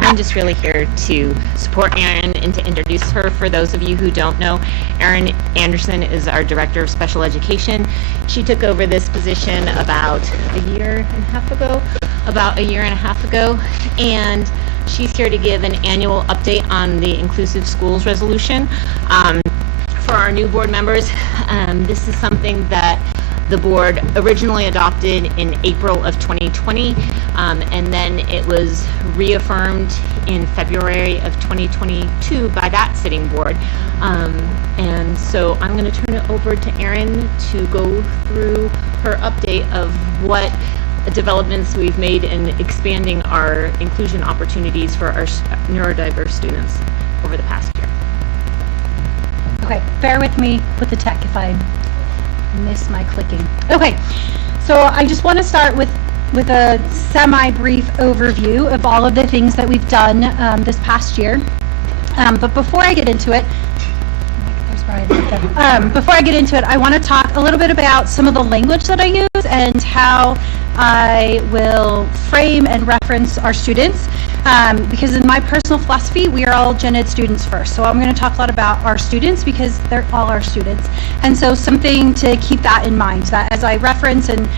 I'm just really here to support Erin and to introduce her. For those of you who don't know, Erin Anderson is our Director of Special Education. She took over this position about a year and a half ago, and she's here to give an annual update on the Inclusive Schools Resolution. For our new board members, this is something that the board originally adopted in April of 2020, and then it was reaffirmed in February of 2022 by that sitting board. And so I'm going to turn it over to Erin to go through her update of what developments we've made in expanding our inclusion opportunities for our neurodiverse students over the past year. Okay, bear with me with the tech if I miss my clicking. Okay, so I just want to start with a semi-brief overview of all of the things that we've done this past year. But before I get into it, I want to talk a little bit about some of the language that I use and how I will frame and reference our students. Because in my personal philosophy, we are all gen ed students first. So I'm going to talk a lot about our students because they're all our students. And so something to keep that in mind, that as I reference and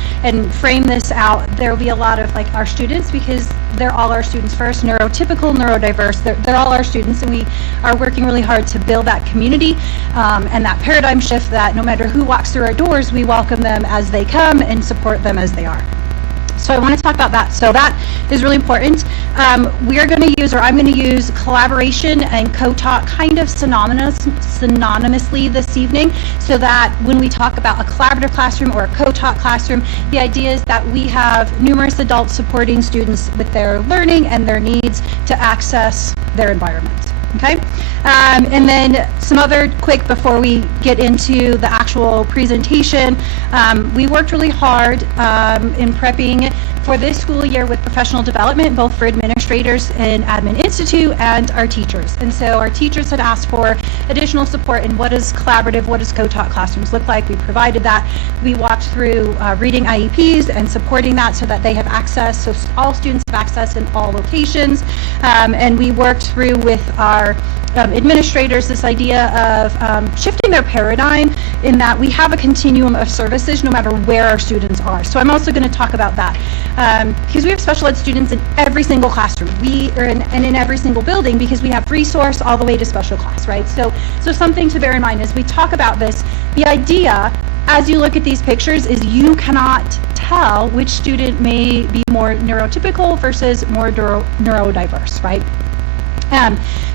frame this out, there will be a lot of like our students because they're all our students first, neurotypical, neurodiverse, they're all our students, and we are working really hard to build that community and that paradigm shift that no matter who walks through our doors, we welcome them as they come and support them as they are. So I want to talk about that. So that is really important. We are going to use, or I'm going to use, collaboration and co-taught kind of synonymously this evening, so that when we talk about a collaborative classroom or a co-taught classroom, the idea is that we have numerous adults supporting students with their learning and their needs to access their environment. Okay, and then some other quick before we get into the actual presentation. We worked really hard in prepping for this school year with professional development, both for administrators in Admin Institute and our teachers. And so our teachers had asked for additional support in what does collaborative, what does co-taught classrooms look like. We provided that. We walked through reading IEPs and supporting that so that they have access, so all students have access in all locations. And we worked through with our administrators this idea of shifting their paradigm in that we have a continuum of services no matter where our students are. So I'm also going to talk about that because we have special ed students in every single classroom. We are and in every single building because we have resource all the way to special class, right? So something to bear in mind as we talk about this, the idea as you look at these pictures is you cannot tell which student may be more neurotypical versus more neurodiverse, right?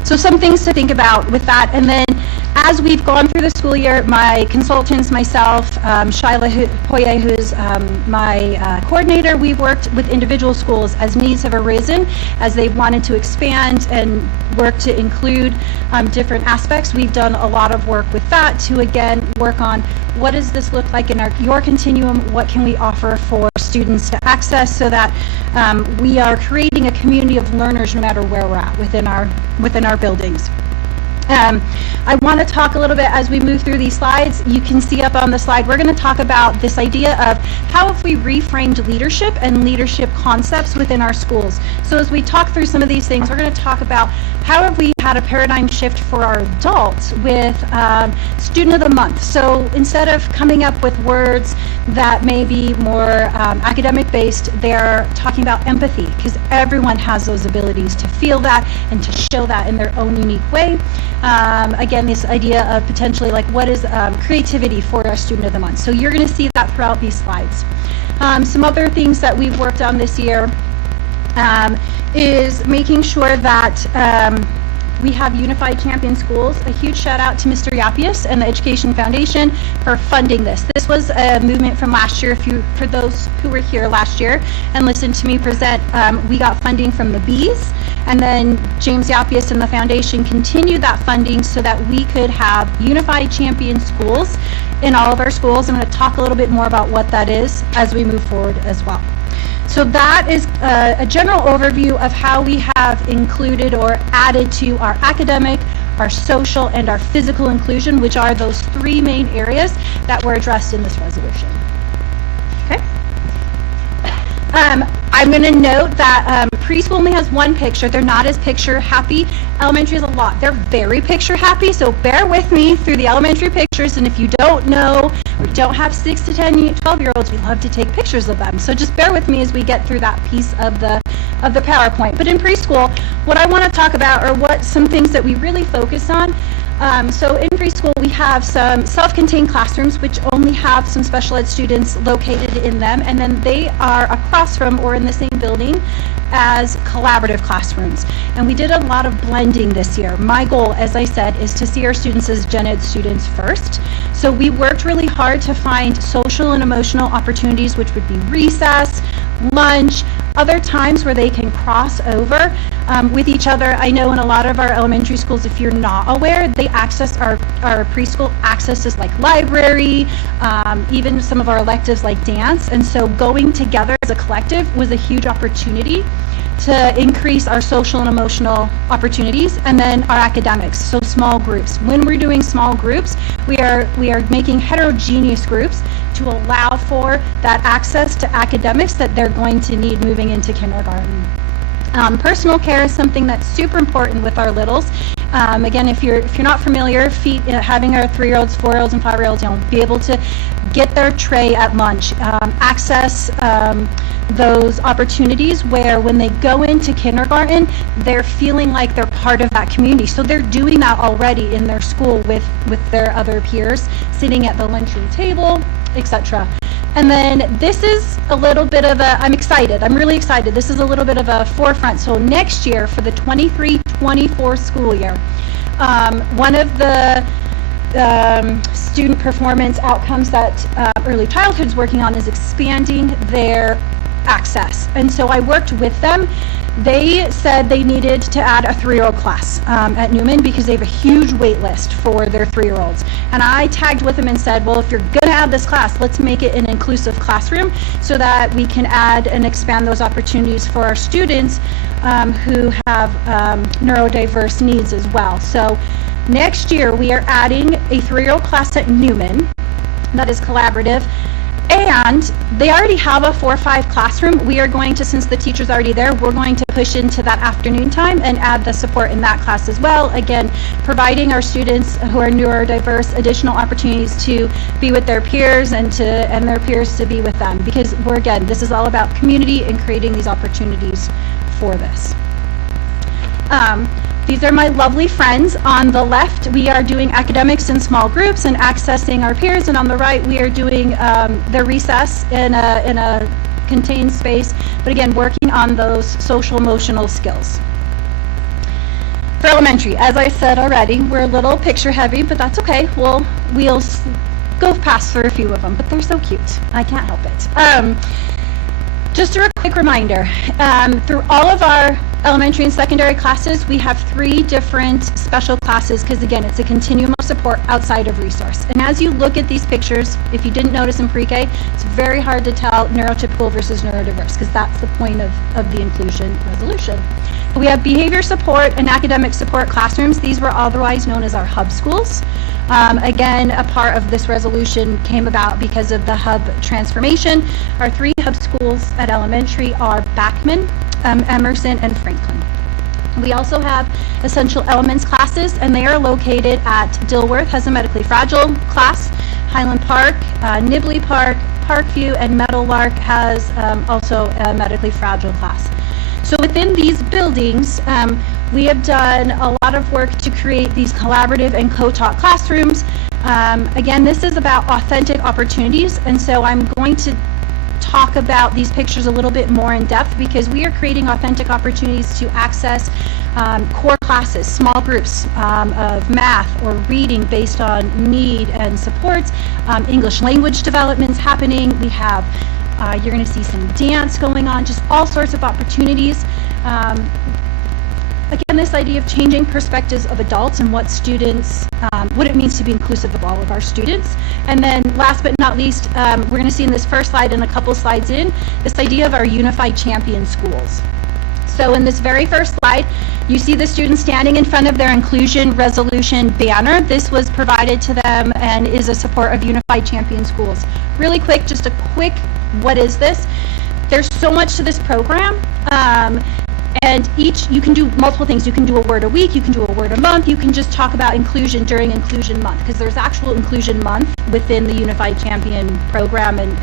So some things to think about with that. And then as we've gone through the school year, my consultants, myself, Shyla Poye, who's my coordinator, we've worked with individual schools as needs have arisen, as they've wanted to expand and work to include different aspects. We've done a lot of work with that to, again, work on what does this look like in your continuum, what can we offer for students to access so that we are creating a community of learners no matter where we're at within our buildings. I want to talk a little bit as we move through these slides. You can see up on the slide, we're going to talk about this idea of how have we reframed leadership and leadership concepts within our schools. So as we talk through some of these things, we're going to talk about how have we had a paradigm shift for our adults with Student of the Month. So instead of coming up with words that may be more academic based, they're talking about empathy because everyone has those abilities to feel that and to show that in their own unique way. Again, this idea of potentially like what is creativity for a Student of the Month. So you're going to see that throughout these slides. Some other things that we've worked on this year is making sure that we have unified champion schools. A huge shout out to Mr. Yapius and the Education Foundation for funding this. This was a movement from last year. For those who were here last year and listened to me present, we got funding from the Bees, and then James Yapius and the foundation continued that funding so that we could have unified champion schools in all of our schools. I'm going to talk a little bit more about what that is as we move forward as well. So that is a general overview of how we have included or added to our academic, our social, and our physical inclusion, which are those three main areas that were addressed in this resolution. Okay. I'm going to note that preschool only has one picture. They're not as picture happy. Elementary is a lot. They're very picture happy, so bear with me through the elementary pictures. And if you don't know or don't have 6 to 10, 12-year-olds, we love to take pictures of them. So just bear with me as we get through that piece of the PowerPoint. But in preschool, what I want to talk about are what some things that we really focus on So in preschool, we have some self-contained classrooms, which only have some special ed students located in them, and then they are across from or in the same building as collaborative classrooms. And we did a lot of blending this year. My goal, as I said, is to see our students as gen ed students first. So we worked really hard to find social and emotional opportunities, which would be recess, lunch, other times where they can cross over with each other. I know in a lot of our elementary schools, if you're not aware, they access our preschool accesses like library, even some of our electives like dance. And so going together as a collective was a huge opportunity to increase our social and emotional opportunities, and then our academics, so small groups. When we're doing small groups, we are making heterogeneous groups to allow for that access to academics that they're going to need moving into kindergarten. Personal care is something that's super important with our littles. Again, if you're not familiar, having our 3-year-olds, 4-year-olds, and 5-year-olds, be able to get their tray at lunch, access those opportunities where when they go into kindergarten, they're feeling like they're part of that community. So they're doing that already in their school with their other peers, sitting at the lunchroom table, etc. And then this is a little bit of I'm really excited. This is a little bit of a forefront. So next year, for the 23-24 school year, one of the student performance outcomes that Early Childhood is working on is expanding their access. And so I worked with them. They said they needed to add a 3-year-old class at Newman because they have a huge wait list for their 3-year-olds. And I tagged with them and said, well, if you're going to add this class, let's make it an inclusive classroom so that we can add and expand those opportunities for our students who have neurodiverse needs as well. So next year, we are adding a 3-year-old class at Newman that is collaborative. And they already have a 4-5 classroom. We are going to, since the teacher's already there, we're going to push into that afternoon time and add the support in that class as well. Again, providing our students who are neurodiverse additional opportunities to be with their peers and their peers to be with them. Because this is all about community and creating these opportunities for this. These are my lovely friends. On the left, we are doing academics in small groups and accessing our peers, and on the right, we are doing the recess in a contained space, but again, working on those social emotional skills. For elementary, as I said already, we're a little picture heavy, but that's okay. We'll go past for a few of them, but they're so cute. I can't help it. Just a quick reminder, through all of our elementary and secondary classes, we have 3 different special classes because, again, it's a continuum of support outside of resource. And as you look at these pictures, if you didn't notice in pre-K, it's very hard to tell neurotypical versus neurodiverse because that's the point of the inclusion resolution. We have behavior support and academic support classrooms. These were otherwise known as our hub schools. Again, a part of this resolution came about because of the hub transformation. Our 3 hub schools at elementary are Backman, Emerson, and Franklin. We also have essential elements classes, and they are located at Dilworth, has a medically fragile class. Highland Park, Nibley Park, Parkview, and Meadowlark has also a medically fragile class. So within these buildings, we have done a lot of work to create these collaborative and co-taught classrooms. Again, this is about authentic opportunities, and so I'm going to talk about these pictures a little bit more in depth because we are creating authentic opportunities to access core classes, small groups of math or reading based on need and supports, English language developments happening. We have you're going to see some dance going on, just all sorts of opportunities. Again, this idea of changing perspectives of adults and what students, what it means to be inclusive of all of our students. And then last but not least, we're going to see in this first slide and a couple slides in, this idea of our unified champion schools. So in this very first slide, you see the students standing in front of their inclusion resolution banner. This was provided to them and is a support of Unified Champion Schools. Really quick, just a quick, what is this? There's so much to this program. And And you can do multiple things. You can do a word a week, you can do a word a month, you can just talk about inclusion during Inclusion Month, because there's actual Inclusion Month within the Unified Champion program in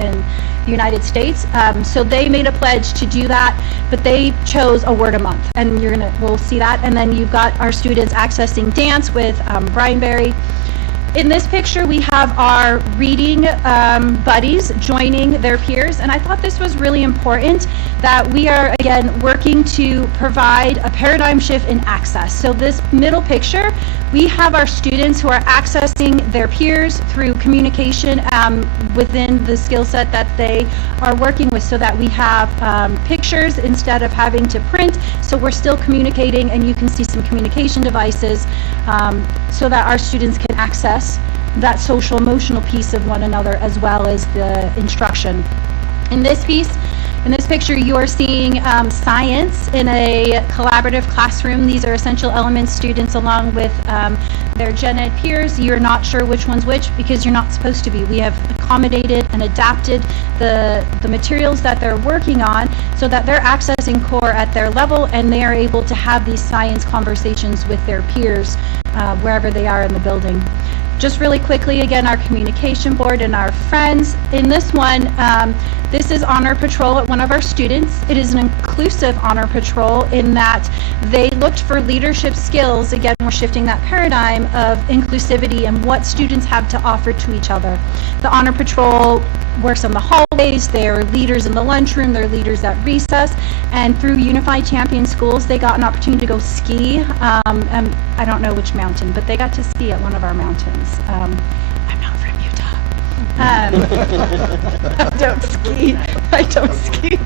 the United States. So they made a pledge to do that, but they chose a word a month, and we'll see that. And then you've got our students accessing dance with Brian Berry. In this picture, we have our reading buddies joining their peers, and I thought this was really important that we are, again, working to provide a paradigm shift in access. So this middle picture, we have our students who are accessing their peers through communication within the skill set that they are working with, so that we have pictures instead of having to print, so we're still communicating, and you can see some communication devices so that our students can access that social emotional piece of one another as well as the instruction. In this picture, you are seeing science in a collaborative classroom. These are Essential Elements students along with their gen ed peers. You're not sure which one's which because you're not supposed to be. We have accommodated and adapted the materials that they're working on so that they're accessing core at their level, and they are able to have these science conversations with their peers wherever they are in the building. Just really quickly, again, our communication board and our friends. In this one, this is Honor Patrol at one of our students. It is an inclusive Honor Patrol in that they looked for leadership skills. Again, we're shifting that paradigm of inclusivity and what students have to offer to each other. The Honor Patrol works on the hallways, they're leaders in the lunchroom, they're leaders at recess, and through Unified Champion Schools, they got an opportunity to go ski. And I don't know which mountain, but they got to ski at one of our mountains. I'm not from Utah. I don't ski.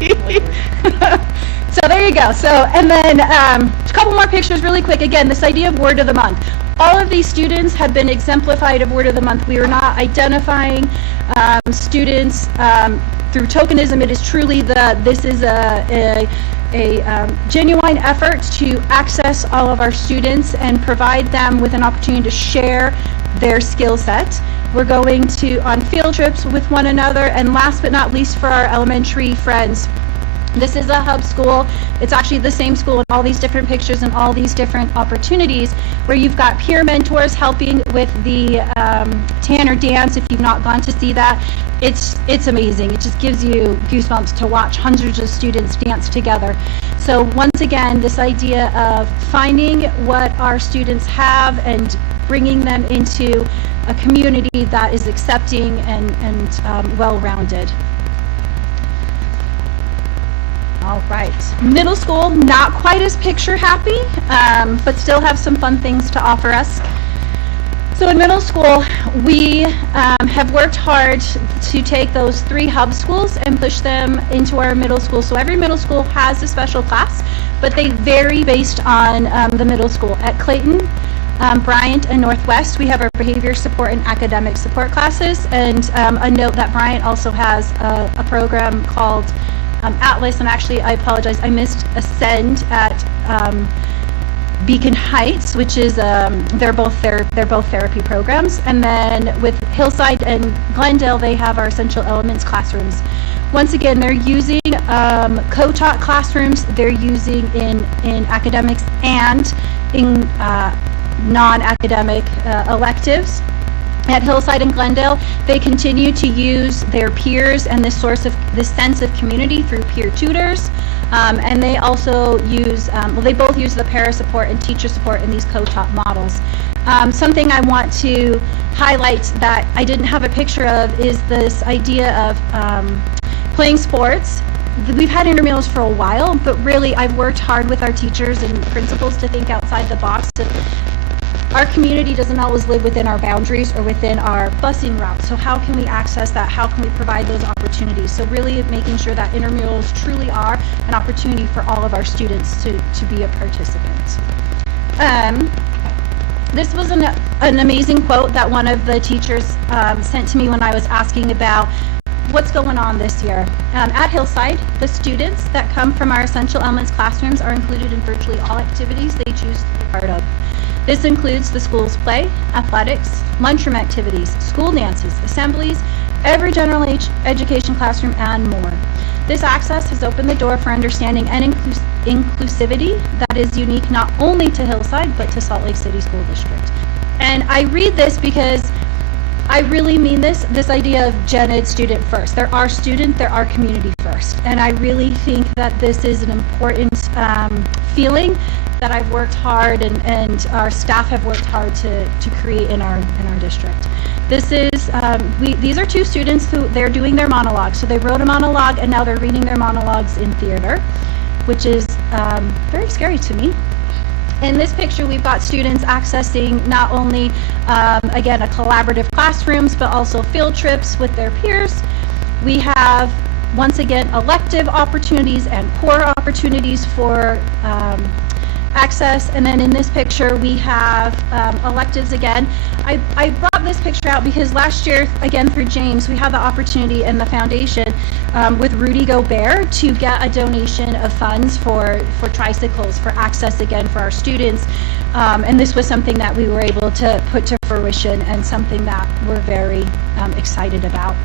So there you go. So, and then a couple more pictures really quick. Again, this idea of word of the month. All of these students have been exemplified of word of the month. We are not identifying students through tokenism. It is truly this is a genuine effort to access all of our students and provide them with an opportunity to share their skill set. We're going on field trips with one another, and last but not least, for our elementary friends, this is a hub school. It's actually the same school in all these different pictures and all these different opportunities where you've got peer mentors helping with the Tanner dance. If you've not gone to see that, it's amazing. It just gives you goosebumps to watch hundreds of students dance together. So once again, this idea of finding what our students have and bringing them into a community that is accepting and well-rounded. All right, middle school, not quite as picture happy, but still have some fun things to offer us. So in middle school, we have worked hard to take those 3 hub schools and push them into our middle school. So every middle school has a special class, but they vary based on the middle school. At Clayton, Bryant, and Northwest, we have our behavior support and academic support classes. And a note that Bryant also has a program called Atlas, and actually I apologize, I missed Ascend at Beacon Heights, which is they're both therapy programs. And then with Hillside and Glendale, they have our Essential Elements classrooms. Once again, they're using co-taught classrooms. They're using in academics and in non-academic electives. At Hillside and Glendale, they continue to use their peers and this sense of community through peer tutors. And they also use, they both use the para support and teacher support in these co-taught models. Something I want to highlight that I didn't have a picture of is this idea of playing sports. We've had intramurals for a while, but really I've worked hard with our teachers and principals to think outside the box. Our community doesn't always live within our boundaries or within our busing routes. So how can we access that? How can we provide those opportunities? So really making sure that intramurals truly are an opportunity for all of our students to be a participant. This was an amazing quote that one of the teachers sent to me when I was asking about what's going on this year. At Hillside, the students that come from our Essential Elements classrooms are included in virtually all activities they choose to be part of. This includes the school's play, athletics, lunchroom activities, school dances, assemblies, every general education classroom, and more. This access has opened the door for understanding and inclusivity that is unique not only to Hillside, but to Salt Lake City School District. And I read this because I really mean this idea of gen ed student first. There are student, there are community first. And I really think that this is an important feeling that I've worked hard and our staff have worked hard to create in our district. This is, these are two students who they're doing their monologue. So they wrote a monologue and now they're reading their monologues in theater, which is very scary to me. In this picture, we've got students accessing not only, again, a collaborative classrooms, but also field trips with their peers. We have, once again, elective opportunities and core opportunities for access. And then in this picture, we have electives again. I brought this picture out because last year, again, through James, we had the opportunity and the foundation with Rudy Gobert to get a donation of funds for tricycles, for access again for our students. And this was something that we were able to put to fruition and something that we're very excited about.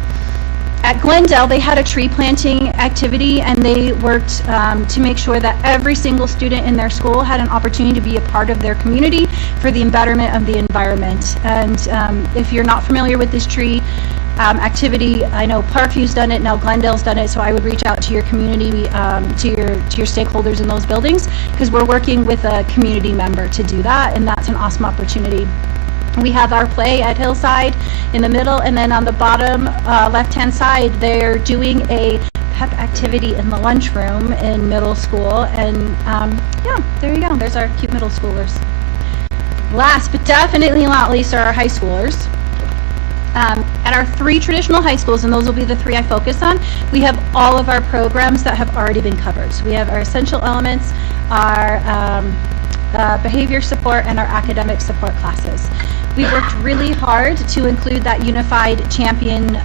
At Glendale, they had a tree planting activity and they worked to make sure that every single student in their school had an opportunity to be a part of their community for the betterment of the environment. And if you're not familiar with this tree activity, I know Parkview's done it, now Glendale's done it, so I would reach out to your community, to your stakeholders in those buildings, because we're working with a community member to do that, and that's an awesome opportunity. We have our play at Hillside in the middle, and then on the bottom left-hand side, they're doing a pep activity in the lunchroom in middle school, and yeah, there you go. There's our cute middle schoolers. Last but definitely not least are our high schoolers. At our three traditional high schools, and those will be the three I focus on, we have all of our programs that have already been covered. So we have our essential elements, our behavior support, and our academic support classes. We worked really hard to include that unified champion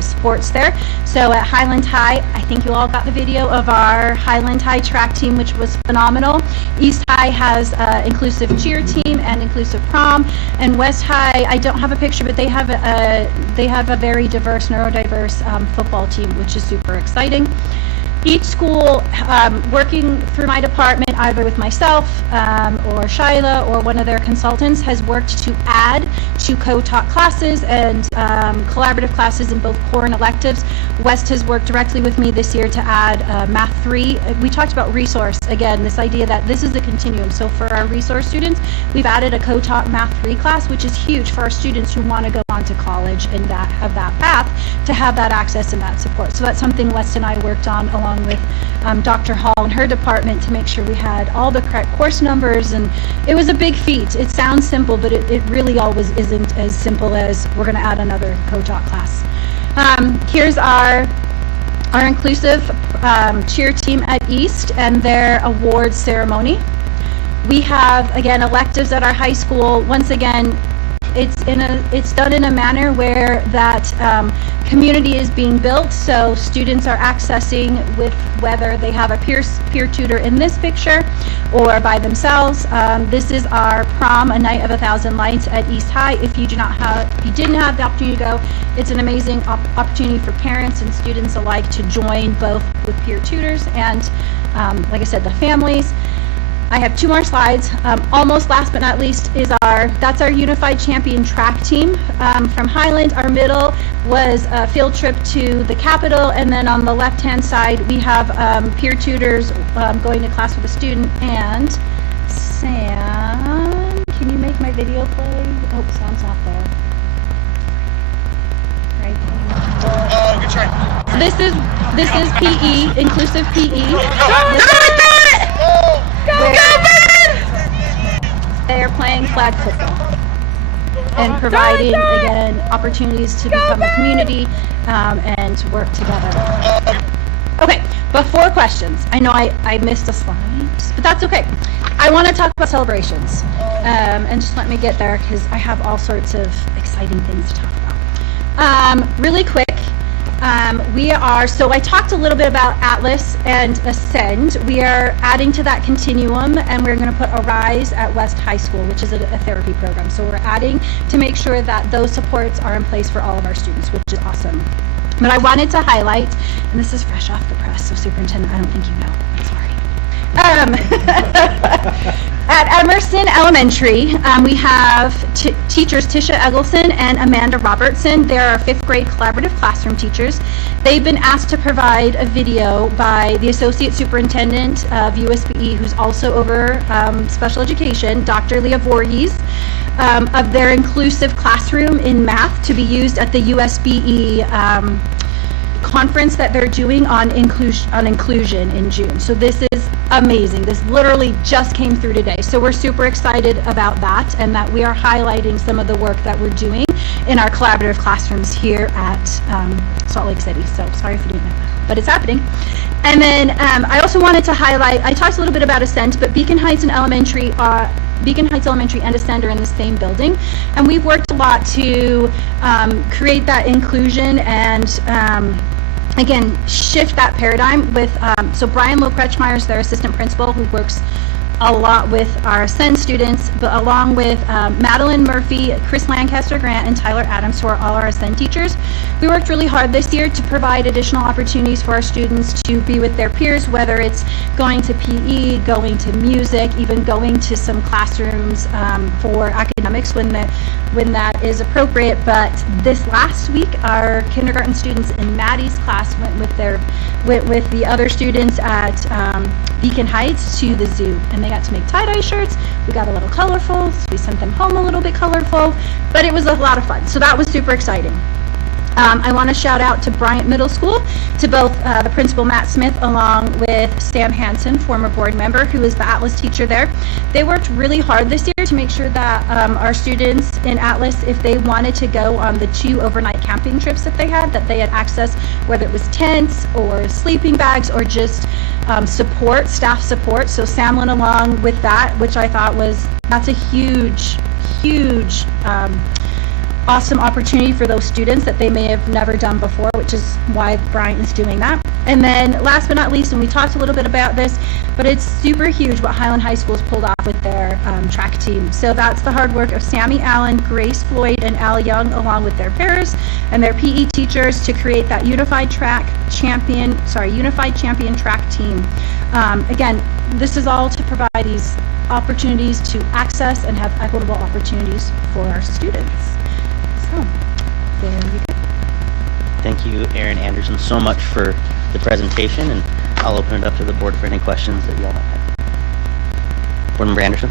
sports there. So at Highland High, I think you all got the video of our Highland High track team, which was phenomenal. East High has inclusive cheer team and inclusive prom, and West High, I don't have a picture, but they have a very diverse, neurodiverse football team, which is super exciting. Each school, working through my department, either with myself or Shyla or one of their consultants, has worked to add to co-taught classes and collaborative classes in both core and electives. West has worked directly with me this year to add Math 3. We talked about resource, again, this idea that this is the continuum. So for our resource students, we've added a co-taught Math 3 class, which is huge for our students who want to go on to college and have that path to have that access and that support. So that's something West and I worked on along with Dr. Hall and her department to make sure we had all the correct course numbers, and it was a big feat. It sounds simple, but it really always isn't as simple as we're going to add another co-taught class. Here's our inclusive cheer team at East and their awards ceremony. We have, again, electives at our high school. Once again, it's done in a manner where that community is being built, so students are accessing with whether they have a peer tutor in this picture or by themselves. This is our prom, a night of 1,000 lights at East High. If you didn't have the opportunity to go, it's an amazing opportunity for parents and students alike to join, both with peer tutors and, like I said, the families. I have two more slides. Almost last but not least is that's our unified champion track team from Highland. Our middle was a field trip to the Capitol, and then on the left-hand side we have peer tutors going to class with a student. And Sam, can you make my video play? Oh, Sam's not there. Right. Good try. So this is PE, inclusive PE. They are playing flag football and providing, again, opportunities to become a community and work together. Okay, before questions, I know I missed a slide, but that's okay. I want to talk about celebrations, and just let me get there because I have all sorts of exciting things to talk about. Really quick. So I talked a little bit about Atlas and Ascend. We are adding to that continuum, and we're going to put Arise at West High School, which is a therapy program. So we're adding to make sure that those supports are in place for all of our students, which is awesome. But I wanted to highlight, and this is fresh off the press, so Superintendent, I don't think you know. I'm sorry. At Emerson Elementary, we have teachers Tisha Eggleston and Amanda Robertson. They're our 5th grade collaborative classroom teachers. They've been asked to provide a video by the Associate Superintendent of USBE, who's also over special education, Dr. Leah Voorhees, of their inclusive classroom in math to be used at the USBE conference that they're doing on inclusion in June. So this is amazing. This literally just came through today. So we're super excited about that, and that we are highlighting some of the work that we're doing in our collaborative classrooms here at Salt Lake City. So sorry if you didn't know that, but it's happening. And then I also wanted to highlight, I talked a little bit about Ascent, but Beacon Heights Elementary and Ascend are in the same building, and we've worked a lot to create that inclusion and again shift that paradigm with so Brian Low-Kretschmeyer is their assistant principal, who works a lot with our Ascend students, but along with Madeline Murphy, Chris Lancaster Grant, and Tyler Adams, who are all our Ascend teachers. We worked really hard this year to provide additional opportunities for our students to be with their peers, whether it's going to PE, going to music, even going to some classrooms for academics when that is appropriate. But this last week, our kindergarten students in Maddie's class went with the other students at Beacon Heights to the zoo, and they got to make tie-dye shirts. We got a little colorful, so we sent them home a little bit colorful, but it was a lot of fun. So that was super exciting. I want to shout out to Bryant Middle School, to both the principal, Matt Smith, along with Sam Hansen, former board member, who is the Atlas teacher there. They worked really hard this year to make sure that our students in Atlas, if they wanted to go on the 2 overnight camping trips that they had access, whether it was tents or sleeping bags or just staff support. So Sam went along with that, which I thought that's a huge awesome opportunity for those students that they may have never done before, which is why Bryant is doing that. And then last but not least, and we talked a little bit about this, but it's super huge what Highland High School's pulled off with their track team. So that's the hard work of Sammy Allen, Grace Floyd, and Al Young, along with their pairs and their PE teachers, to create that unified champion track team. Again, this is all to provide these opportunities to access and have equitable opportunities for our students. So, there you go. Thank you, Erin Anderson, so much for the presentation, and I'll open it up to the board for any questions that you all might have. Board Member Anderson?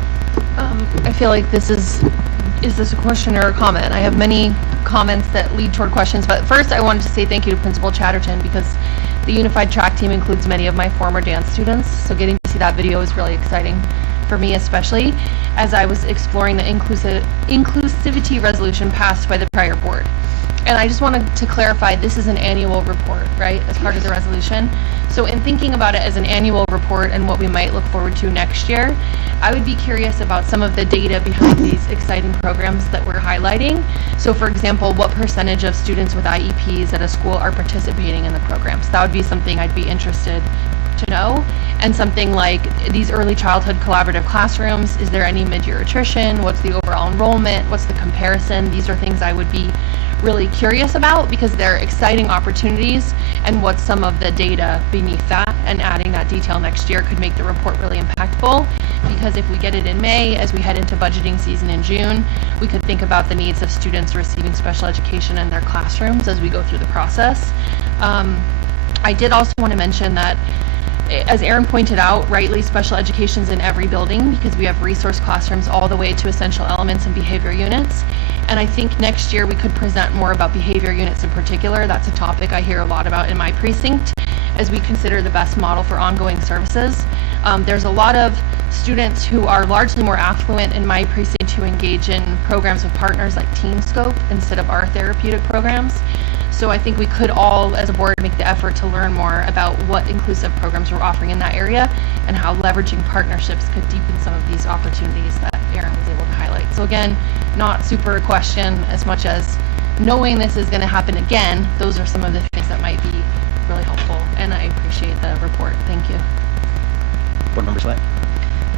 I feel like is this a question or a comment? I have many comments that lead toward questions, but first I wanted to say thank you to Principal Chatterton, because the unified track team includes many of my former dance students, so getting to see that video is really exciting for me, especially as I was exploring the inclusivity resolution passed by the prior board. And I just wanted to clarify, this is an annual report, right, as part of the resolution. So in thinking about it as an annual report and what we might look forward to next year, I would be curious about some of the data behind these exciting programs that we're highlighting. So for example, what percentage of students with IEPs at a school are participating in the programs? That would be something I'd be interested to know. And something like these early childhood collaborative classrooms, is there any mid-year attrition? What's the overall enrollment? What's the comparison? These are things I would be really curious about, because they're exciting opportunities, and what's some of the data beneath that, and adding that detail next year could make the report really impactful. Because if we get it in May, as we head into budgeting season in June, we could think about the needs of students receiving special education in their classrooms as we go through the process. I did also want to mention that, as Erin pointed out, rightly, special education's in every building, because we have resource classrooms all the way to essential elements and behavior units. And I think next year we could present more about behavior units in particular. That's a topic I hear a lot about in my precinct, as we consider the best model for ongoing services. There's a lot of students who are largely more affluent in my precinct who engage in programs with partners like Teen Scope instead of our therapeutic programs. So I think we could all, as a board, make the effort to learn more about what inclusive programs we're offering in that area, and how leveraging partnerships could deepen some of these opportunities that Erin was able to highlight. So again, not super a question as much as knowing this is going to happen again. Those are some of the things that might be really helpful, and I appreciate the report. Thank you. Board Member Sweat.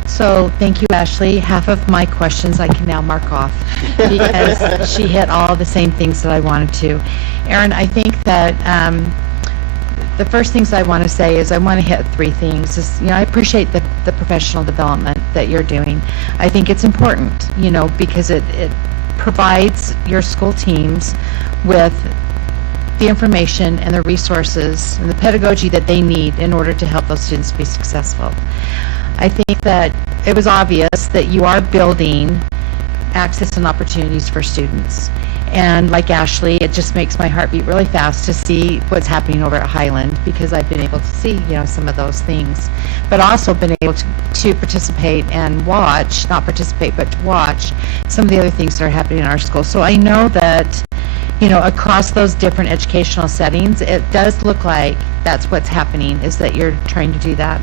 So thank you, Ashley. Half of my questions I can now mark off because she hit all the same things that I wanted to. Erin, I think that the first things I want to say is I want to hit three things. I appreciate the professional development that you're doing. I think it's important, because it provides your school teams with the information and the resources and the pedagogy that they need in order to help those students be successful. I think that it was obvious that you are building access and opportunities for students. And like Ashley, it just makes my heart beat really fast to see what's happening over at Highland, because I've been able to see, some of those things, but also been able to participate and watch, not participate, but to watch some of the other things that are happening in our school. So I know that, across those different educational settings, it does look like that's what's happening, is that you're trying to do that.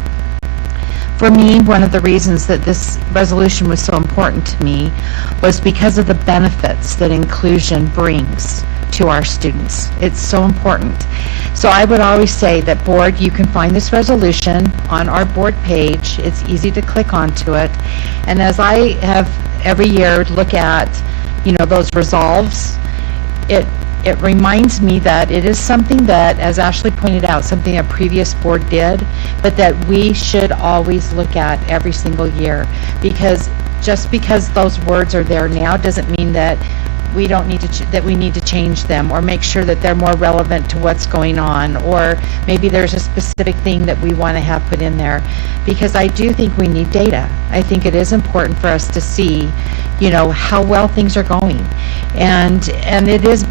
For me, one of the reasons that this resolution was so important to me was because of the benefits that inclusion brings to our students. It's so important. So I would always say that board, you can find this resolution on our board page. It's easy to click onto it. And as I have every year look at, those resolves, it reminds me that it is something that, as Ashley pointed out, something a previous board did, but that we should always look at every single year. Because just because those words are there now doesn't mean that we don't need to that we need to change them or make sure that they're more relevant to what's going on, or maybe there's a specific thing that we want to have put in there. Because I do think we need data. I think it is important for us to see, how well things are going, and it is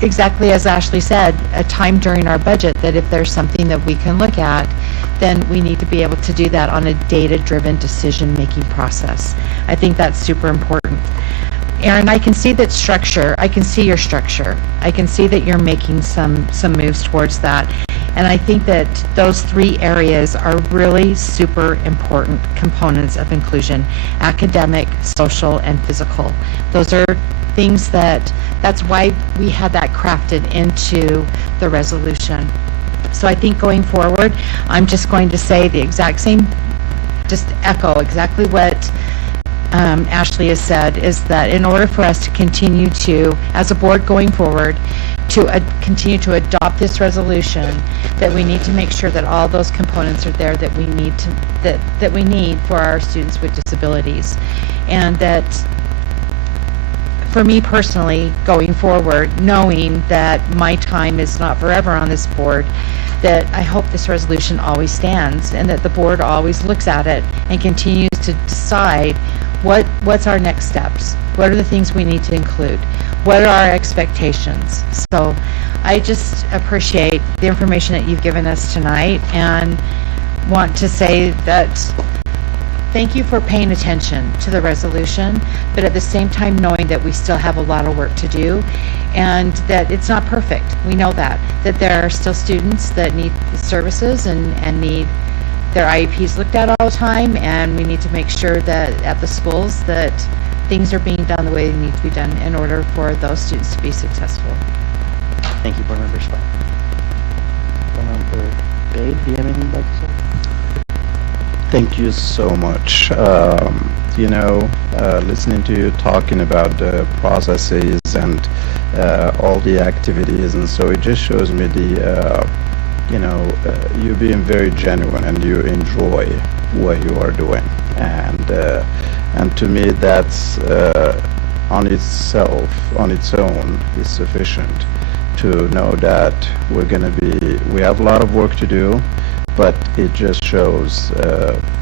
exactly as Ashley said, a time during our budget that if there's something that we can look at, then we need to be able to do that on a data-driven decision-making process. I think that's super important. Erin, I can see that structure. I can see your structure. I can see that you're making some moves towards that. And I think that those three areas are really super important components of inclusion: academic, social, and physical. Those are things that's why we had that crafted into the resolution. So I think going forward, I'm just going to say the exact same, just echo exactly what Ashley has said, is that in order for us to continue to, as a board going forward, to continue to adopt this resolution, that we need to make sure that all those components are there that we need that we need for our students with disabilities. And that for me personally, going forward, knowing that my time is not forever on this board, that I hope this resolution always stands and that the board always looks at it and continues to decide what's our next steps, what are the things we need to include, what are our expectations. So I just appreciate the information that you've given us tonight, and want to say that thank you for paying attention to the resolution, but at the same time knowing that we still have a lot of work to do and that it's not perfect. We know that there are still students that need services and need their IEPs looked at all the time, and we need to make sure that at the schools that things are being done the way they need to be done in order for those students to be successful. Thank you, Board Member Schwab. Board Member Bade, do you have anything you'd like to say? Thank you so much. Listening to you talking about the processes and all the activities, and so it just shows me you being very genuine and you enjoy what you are doing, and to me that's on its own is sufficient to know that we have a lot of work to do. But it just shows,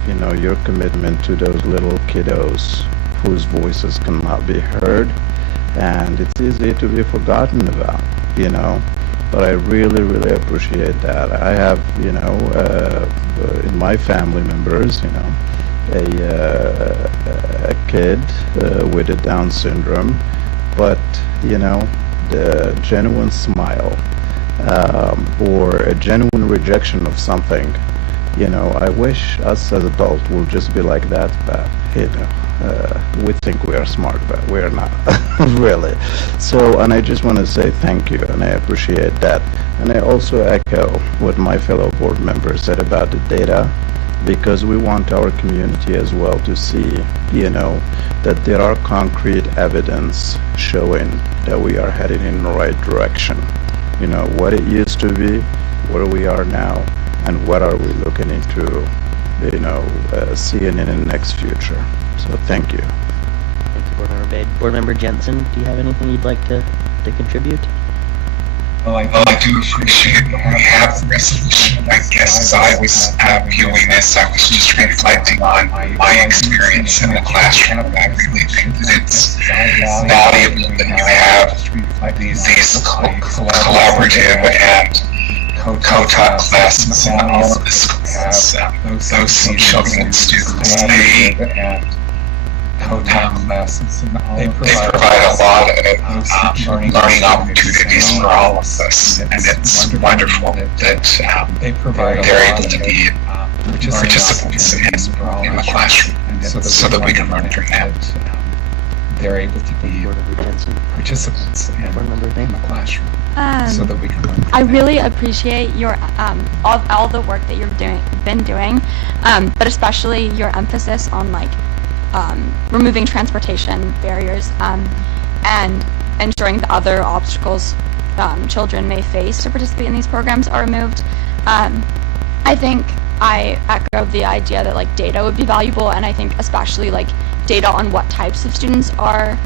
your commitment to those little kiddos whose voices cannot be heard, and it's easy to be forgotten about, But I really, really appreciate that. I have, in my family members, a kid with a Down syndrome, but, the genuine smile. Or a genuine rejection of something, I wish us as adults will just be like that, but we think we are smart, but we're not really. So, and I just want to say thank you, and I appreciate that. And I also echo what my fellow board members said about the data. because we want our community as well to see, that there are concrete evidence showing that we are heading in the right direction. What it used to be, where we are now, and what are we looking into, seeing in the next future. So thank you. Thank you, Board Member Bade. Board Member Jensen, do you have anything you'd like to contribute? Well, I do appreciate that we have the resolution. I guess as I was viewing this, I was just reflecting on my experience in the classroom. I really think that it's valuable that you have these collaborative and co-taught classes in all of the schools. Those children and students, they provide a lot of learning opportunities for all of us, and it's wonderful that they're able to be participants in the classroom so that we can learn from that. They're able to be participants in the classroom so that we can learn from I really appreciate your all the work that you've been doing, but especially your emphasis on removing transportation barriers and ensuring the other obstacles children may face to participate in these programs are removed. I think I echo the idea that data would be valuable, and I think especially data on what types of students are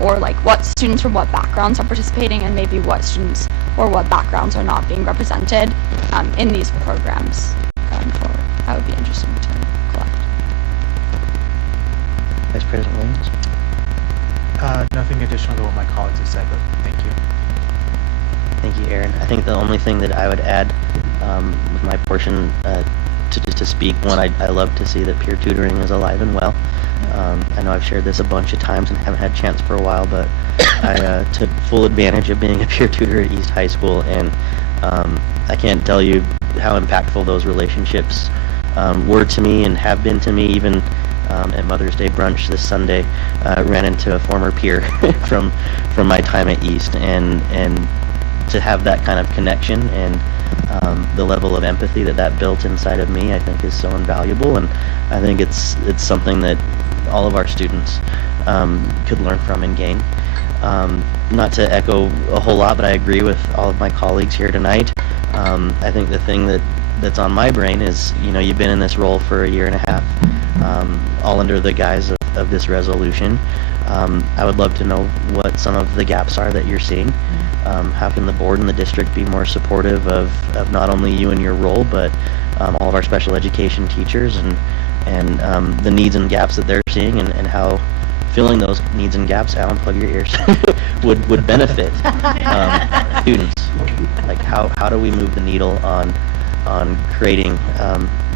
or what students from what backgrounds are participating, and maybe what students or what backgrounds are not being represented in these programs going forward. I would be interested to collect. Vice President Williams? Nothing additional to what my colleagues have said, but thank you. Thank you, Aaron. I think the only thing that I would add with my portion to speak, one, I love to see that peer tutoring is alive and well. I know I've shared this a bunch of times and haven't had a chance for a while, but I took full advantage of being a peer tutor at East High School, and I can't tell you how impactful those relationships were to me and have been to me. Even at Mother's Day brunch this Sunday, ran into a former peer from my time at East, and to have that kind of connection and the level of empathy that built inside of me, I think is so invaluable, and I think it's something that all of our students could learn from and gain. Not to echo a whole lot, but I agree with all of my colleagues here tonight. I think the thing that's on my brain is, you've been in this role for a year and a half, all under the guise of this resolution. I would love to know what some of the gaps are that you're seeing. How can the board and the district be more supportive of not only you and your role, but all of our special education teachers and the needs and gaps that they're seeing, and how filling those needs and gaps, Alan, plug your ears, would benefit students. How do we move the needle on creating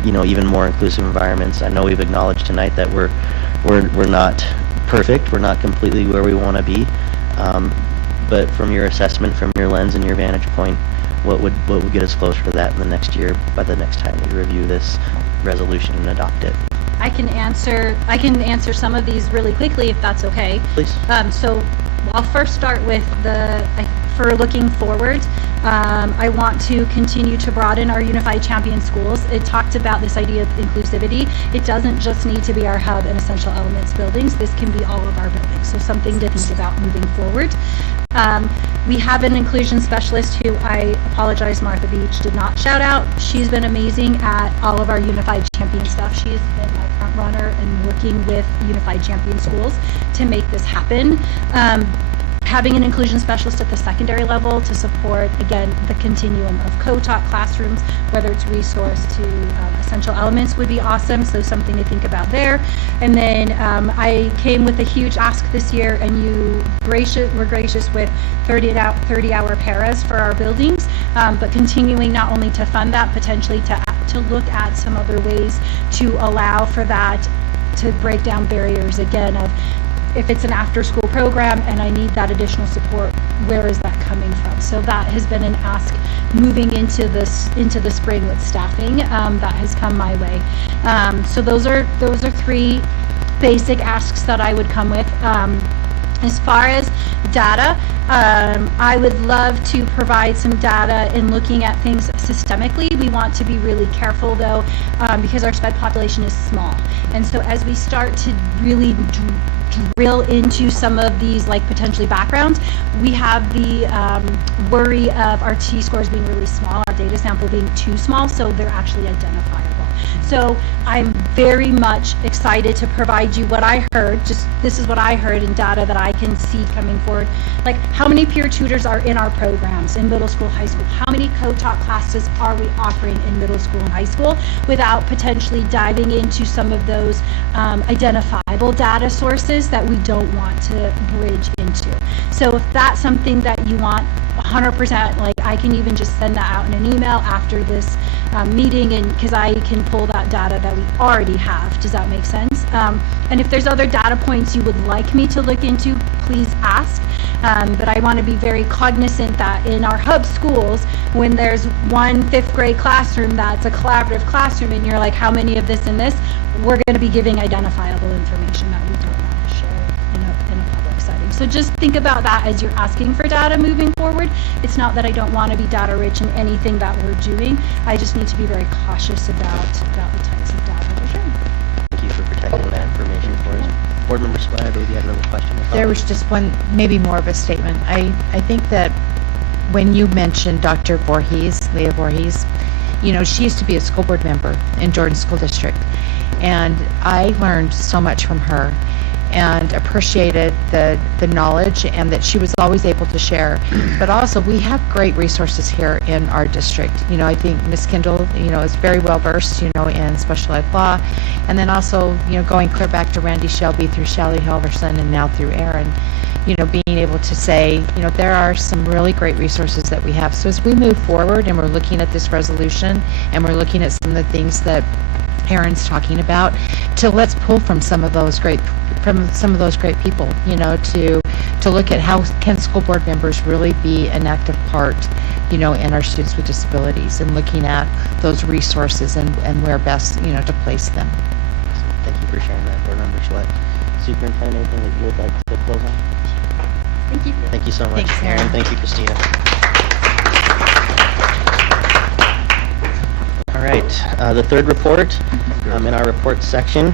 even more inclusive environments? I know we've acknowledged tonight that we're not perfect, we're not completely where we want to be, but from your assessment, from your lens and your vantage point, what would get us closer to that in the next year, by the next time we review this resolution and adopt it? I can answer some of these really quickly if that's okay. Please. So I'll first start with for looking forward. I want to continue to broaden our Unified Champion Schools. It talked about this idea of inclusivity. It doesn't just need to be our hub and essential elements buildings. This can be all of our buildings. So something to think about moving forward. We have an inclusion specialist who I apologize, Martha Beach did not shout out. She's been amazing at all of our Unified Champion stuff. She has been my front runner in working with Unified Champion Schools to make this happen. Having an inclusion specialist at the secondary level to support, again, the continuum of co-taught classrooms, whether it's resource to essential elements, would be awesome. So something to think about there. And then I came with a huge ask this year, and you were gracious with 30-hour paras for our buildings, but continuing not only to fund that, potentially to look at some other ways to allow for that, to break down barriers again of, if it's an after-school program and I need that additional support, where is that coming from? So that has been an ask moving into the spring with staffing that has come my way. So those are three basic asks that I would come with. As far as data. I would love to provide some data in looking at things systemically. We want to be really careful though, because our SPED population is small. And so as we start to really drill into some of these like potentially backgrounds, we have the worry of our T-scores being really small, our data sample being too small, so they're actually identifiable. So I'm very much excited to provide you what I heard. Just this is what I heard in data that I can see coming forward. Like how many peer tutors are in our programs in middle school, high school? How many co-taught classes are we offering in middle school and high school without potentially diving into some of those identifiable data sources that we don't want to bridge into. So if that's something that you want 100%, like I can even just send that out in an email after this meeting, and because I can pull that data that we already have. Does that make sense? And if there's other data points you would like me to look into, please ask. But I want to be very cognizant that in our hub schools, when there's one 5th grade classroom that's a collaborative classroom and you're like, how many of this and this, we're going to be giving identifiable information that we don't want to share in a public setting. So just think about that as you're asking for data moving forward. It's not that I don't want to be data rich in anything that we're doing. I just need to be very cautious about the types of data we're sharing. Thank you for protecting that information for us. Board Member Spy, I believe you had another question. There was just one, maybe more of a statement. I think that when you mentioned Dr. Voorhees, Leah Voorhees, you know, she used to be a school board member in Jordan School District. And I learned so much from her and appreciated the knowledge and that she was always able to share. But also we have great resources here in our district. You know, I think Ms. Kendall, you know, is very well versed, you know, in special ed law. And then also, you know, going clear back to Randy Shelby through Shelly Helverson and now through Aaron, you know, being able to say, you know, there are some really great resources that we have. So as we move forward and we're looking at this resolution and we're looking at some of the things that Aaron's talking about, to let's pull from some of those great people, you know, to look at how can school board members really be an active part, you know, in our students with disabilities, and looking at those resources and where best, you know, to place them. Thank you for sharing that, Board Member Schlett. Superintendent, anything that you would like to close on? Thank you. Thank you so much, Thanks, Aaron. Aaron. Thank you, Christina. All right, the third report in our report section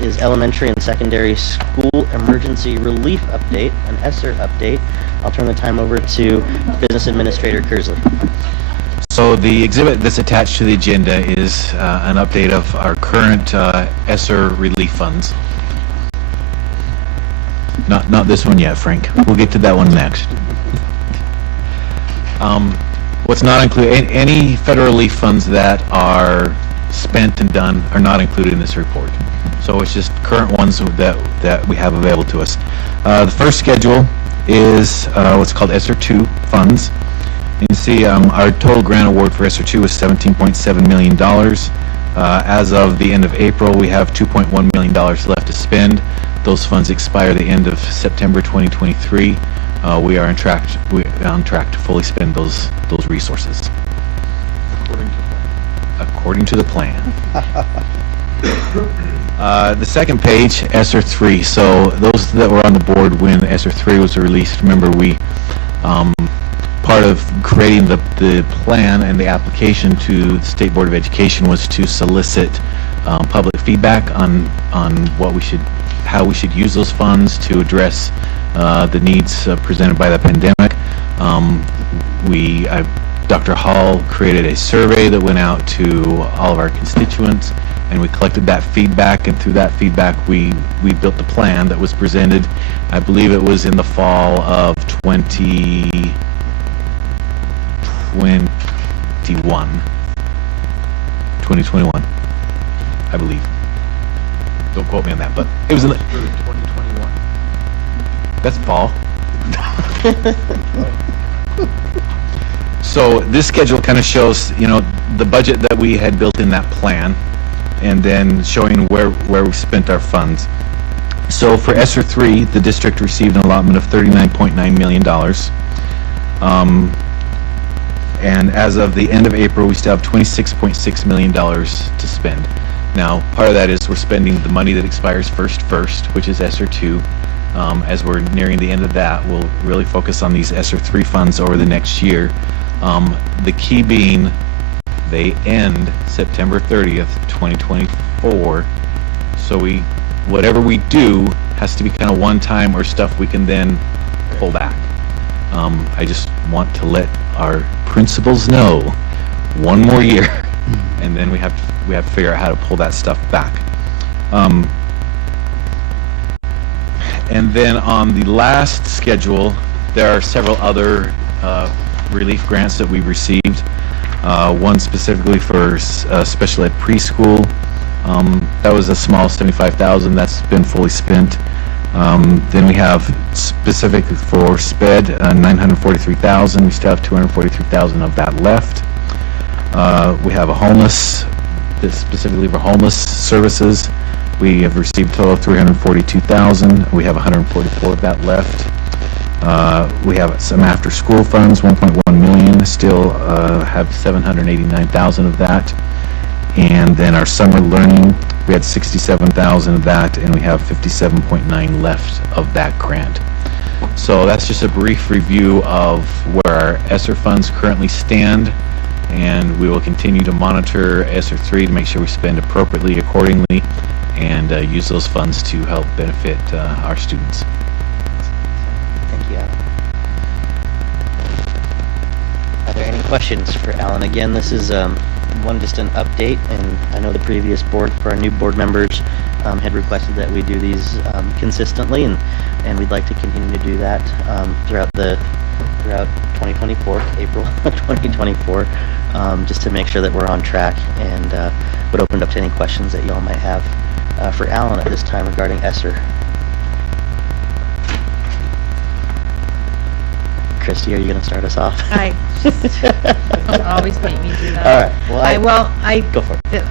is elementary and secondary school emergency relief update, an ESSER update. I'll turn the time over to Business Administrator Kersley. So the exhibit that's attached to the agenda is an update of our current ESSER relief funds. Not this one yet, Frank. We'll get to that one next. What's not included, any federal relief funds that are spent and done are not included in this report. So it's just current ones that we have available to us. The first schedule is what's called ESSER 2 funds. You can see our total grant award for ESSER 2 is $17.7 million. As of the end of April, we have $2.1 million left to spend. Those funds expire the end of September 2023. We are on track to fully spend those resources. According to the plan. The second page, ESSER 3. So those that were on the board when ESSER 3 was released, remember we, part of creating the plan and the application to the State Board of Education was to solicit public feedback on how we should use those funds to address the needs presented by the pandemic. Dr. Hall created a survey that went out to all of our constituents, and we collected that feedback, and through that feedback we built the plan that was presented. I believe it was in the fall of 2021, I believe. Don't quote me on that, but it was in the 2021. That's fall. So this schedule kind of shows, you know, the budget that we had built in that plan, and then showing where we spent our funds. So for ESSER 3, the district received an allotment of $39.9 million. And as of the end of April, we still have $26.6 million to spend. Now, part of that is we're spending the money that expires first, which is ESSER 2. As we're nearing the end of that, we'll really focus on these ESSER 3 funds over the next year. The key being they end September 30th, 2024. So whatever we do has to be kind of one time or stuff we can then pull back. I just want to let our principals know one more year, and then we have to figure out how to pull that stuff back. And then on the last schedule, there are several other relief grants that we've received. One specifically for special ed preschool. That was a small $75,000. That's been fully spent. Then we have specific for SPED, $943,000. We still have $243,000 of that left. We have a homeless, specifically for homeless services. We have received a total of $342,000. We have $144,000 of that left. We have some after-school funds, $1.1 million. Still have $789,000 of that. And then our summer learning, we had $67,000 of that, and we have $57.9 left of that grant. So that's just a brief review of where our ESSER funds currently stand, and we will continue to monitor ESSER 3 to make sure we spend appropriately accordingly, and use those funds to help benefit our students. Thank you, Alan. Are there any questions for Alan? Again, this is just an update, and I know the previous board, for our new board members, had requested that we do these consistently, and we'd like to continue to do that throughout 2024, April 2024, just to make sure that we're on track, and would open it up to any questions that y'all might have for Alan at this time regarding ESSER. Christy, are you going to start us off? Don't always make me do that. All right. Well, I go for it.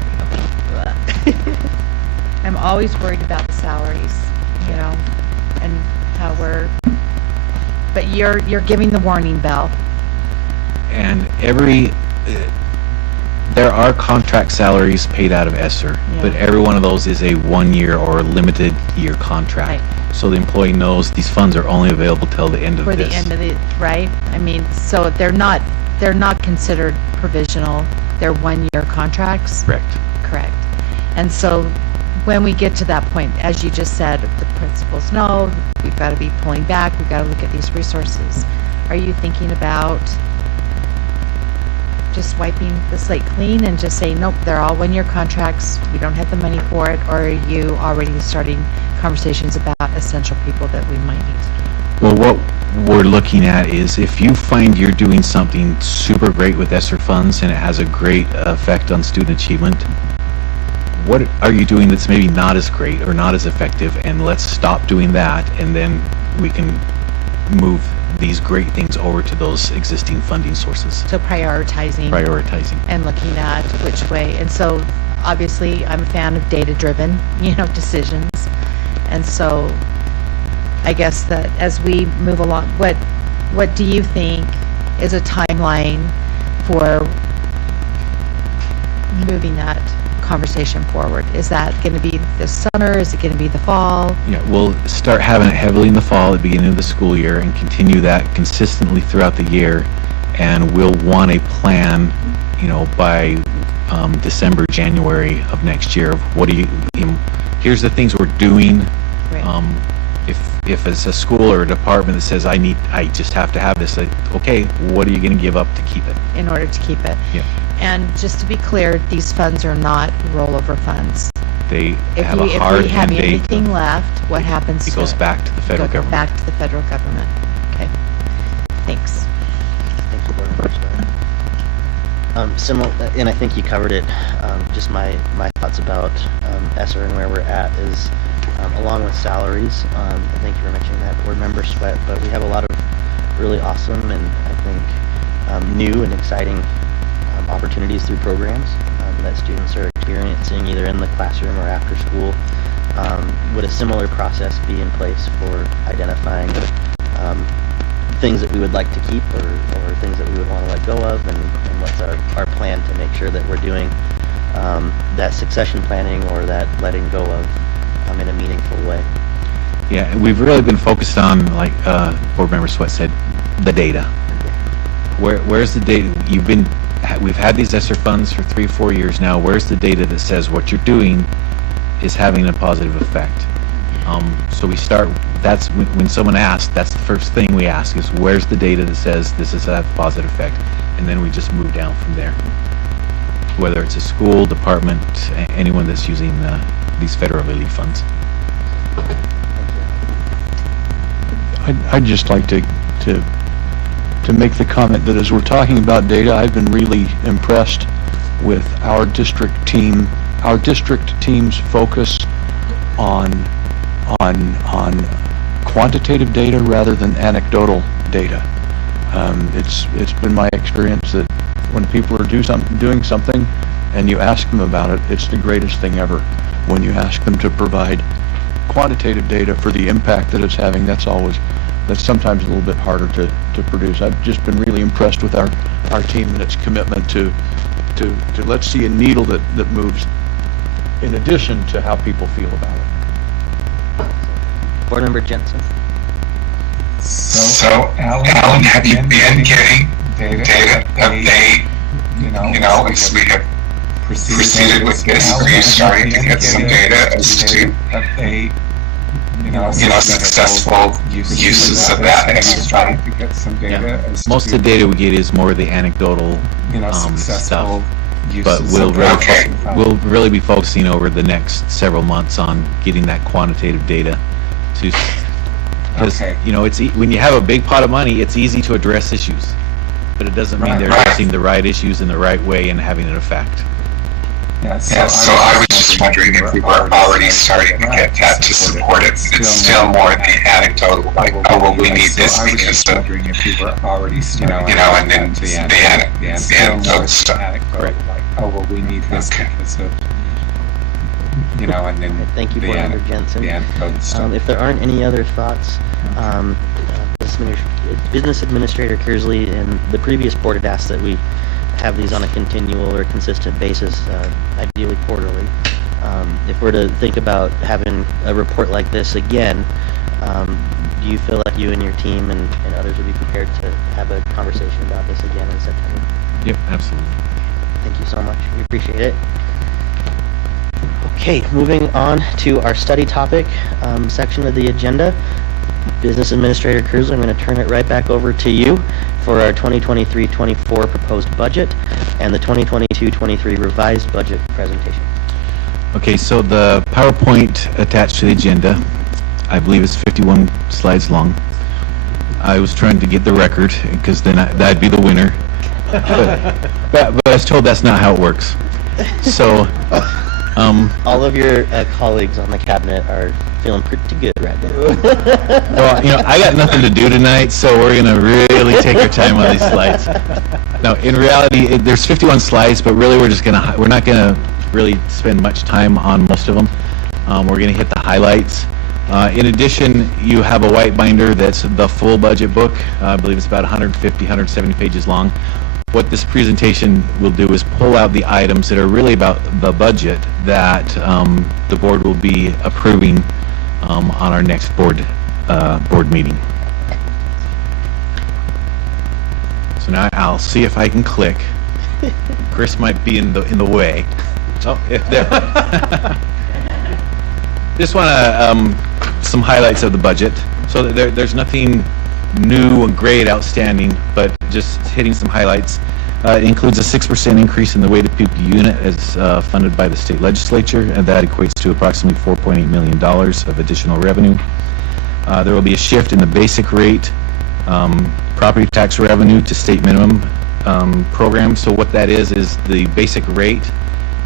I'm always worried about the salaries, and how but you're giving the warning bell. And there are contract salaries paid out of ESSER, but every one of those is a 1 year or limited year contract. Right. So the employee knows these funds are only available till the end of this. For the end of it, right? I mean, so they're not considered provisional. They're 1 year contracts. Correct. And so when we get to that point, as you just said, the principals know we've got to be pulling back. We've got to look at these resources. Are you thinking about just wiping the slate clean and just saying, nope, they're all 1 year contracts, we don't have the money for it? Or are you already starting conversations about essential people that we might need to do? Well, what we're looking at is if you find you're doing something super great with ESSER funds and it has a great effect on student achievement, what are you doing that's maybe not as great or not as effective, and let's stop doing that, and then we can move these great things over to those existing funding sources. So prioritizing and looking at which way. And so obviously I'm a fan of data-driven, decisions. And so I guess that as we move along, what do you think is a timeline for moving that conversation forward? Is that going to be this summer? Is it going to be the fall? Yeah, we'll start having it heavily in the fall at the beginning of the school year and continue that consistently throughout the year. And we'll want a plan, by December, January of next year of what do here's the things we're doing. Right. If it's a school or a department that says I just have to have this, okay, what are you going to give up to keep it? In order to keep it. Yeah. And just to be clear, these funds are not rollover funds. They have a hard end date. If we have anything left, what happens? It goes back to the federal government. Back to the federal government. Okay. Thanks. Thank you, Board Members. Similar, and I think you covered it. Just my thoughts about ESSER and where we're at is, along with salaries. I think you were mentioning that, Board Member Sweat, but we have a lot of really awesome and I think new and exciting opportunities through programs that students are experiencing either in the classroom or after school. Would a similar process be in place for identifying things that we would like to keep or things that we would want to let go of, and what's our plan to make sure that we're doing that succession planning or that letting go of in a meaningful way? Yeah, and we've really been focused on, like Board Member Sweat said, the data. Where's the data? We've had these ESSER funds for 3 or 4 years now. Where's the data that says what you're doing is having a positive effect? So we start, that's when someone asks, that's the first thing we ask is where's the data that says this is a positive effect? And then we just move down from there. Whether it's a school, department, anyone that's using these federal relief funds. I'd just like to make the comment that as we're talking about data, I've been really impressed with our district team's focus on quantitative data rather than anecdotal data. It's been my experience that when people are doing something and you ask them about it, it's the greatest thing ever. When you ask them to provide quantitative data for the impact that it's having, that's sometimes a little bit harder to produce. I've just been really impressed with our team and its commitment to let's see a needle that moves in addition to how people feel about it. Board Member Jensen. So Alan, have you been getting data update? As we have proceeded with this, are you starting to get some data as to update? Successful uses of that exercise to get some data. Yeah. Most of the data we get is more the anecdotal stuff, but we'll really be focusing over the next several months on getting that quantitative data because when you have a big pot of money, it's easy to address issues, but it doesn't mean they're addressing the right issues in the right way and having an effect. So I was just wondering if we were already starting to get that to support it. It's still more the anecdotal, like, oh, well, we need this because of, and then the anecdotal stuff. Correct. Oh, well, we need this because of, and then Thank you, Board Member Jensen. If there aren't any other thoughts, Business Administrator Kersley and the previous board had asked that we have these on a continual or consistent basis, ideally quarterly. If we're to think about having a report like this again, do you feel like you and your team and others would be prepared to have a conversation about this again in September? Yep, absolutely. Thank you so much. We appreciate it. Okay, moving on to our study topic section of the agenda. Business Administrator Kersley, I'm going to turn it right back over to you for our 2023-24 proposed budget and the 2022-23 revised budget presentation. Okay, so the PowerPoint attached to the agenda, I believe is 51 slides long. I was trying to get the record because then that'd be the winner. But I was told that's not how it works. So, all of your colleagues on the cabinet are feeling pretty good right now. Well, I got nothing to do tonight, so we're going to really take our time on these slides. Now, in reality, there's 51 slides, but really we're not going to really spend much time on most of them. We're going to hit the highlights. In addition, you have a white binder that's the full budget book. I believe it's about 150, 170 pages long. What this presentation will do is pull out the items that are really about the budget that the board will be approving on our next board meeting. So now I'll see if I can click. Chris might be in the way. Oh, if there. Just want to some highlights of the budget. So there's nothing new and great outstanding, but just hitting some highlights. It includes a 6% increase in the weighted pupil unit as funded by the state legislature, and that equates to approximately $4.8 million of additional revenue. There will be a shift in the basic rate property tax revenue to state minimum program. So what that is the basic rate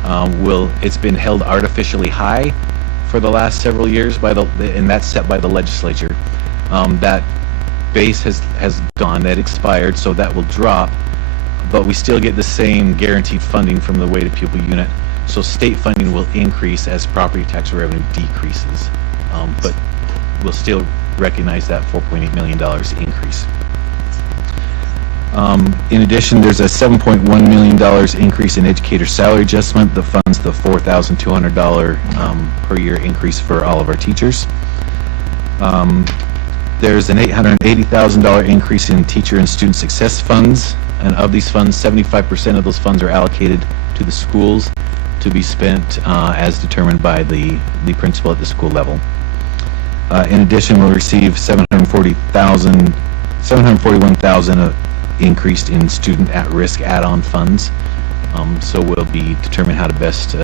it's been held artificially high for the last several years and that's set by the legislature. That base has gone, that expired, so that will drop, but we still get the same guaranteed funding from the weighted pupil unit. So state funding will increase as property tax revenue decreases, but we'll still recognize that $4.8 million increase. In addition, there's a $7.1 million increase in educator salary adjustment that funds the $4,200 per year increase for all of our teachers. There's an $880,000 increase in teacher and student success funds, and of these funds, 75% of those funds are allocated to the schools to be spent as determined by the principal at the school level. In addition, we'll receive $741,000 increased in student at-risk add-on funds. So we'll be determining how to best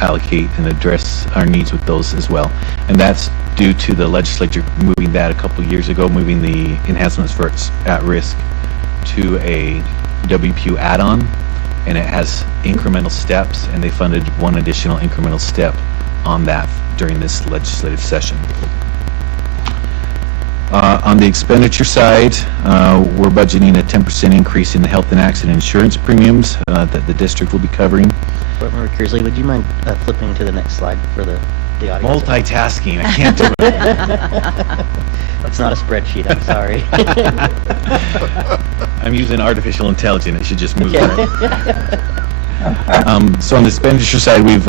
allocate and address our needs with those as well. And that's due to the legislature moving that a couple years ago, moving the enhancements for at-risk to a WPU add-on, and it has incremental steps, and they funded one additional incremental step on that during this legislative session. On the expenditure side, we're budgeting a 10% increase in the health and accident insurance premiums that the district will be covering. Reverend Kersley, would you mind flipping to the next slide for the audience? Multitasking, I can't do it. It's not a spreadsheet, I'm sorry. I'm using artificial intelligence, it should just move right. So on the expenditure side, we've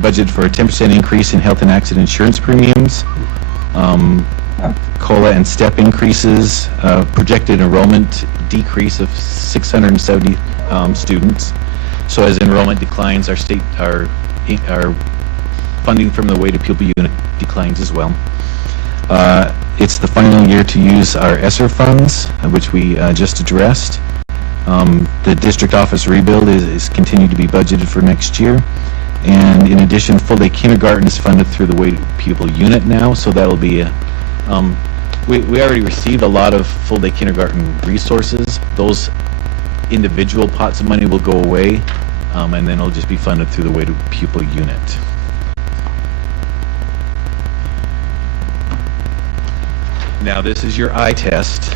budgeted for a 10% increase in health and accident insurance premiums, COLA and step increases, projected enrollment decrease of 670 students. So as enrollment declines, our funding from the weighted pupil unit declines as well. It's the final year to use our ESSER funds, which we just addressed. The district office rebuild is continued to be budgeted for next year. And in addition, full-day kindergarten is funded through the weighted pupil unit now, so that'll be a we already received a lot of full-day kindergarten resources. Those individual pots of money will go away, and then it'll just be funded through the weighted pupil unit. Now this is your eye test.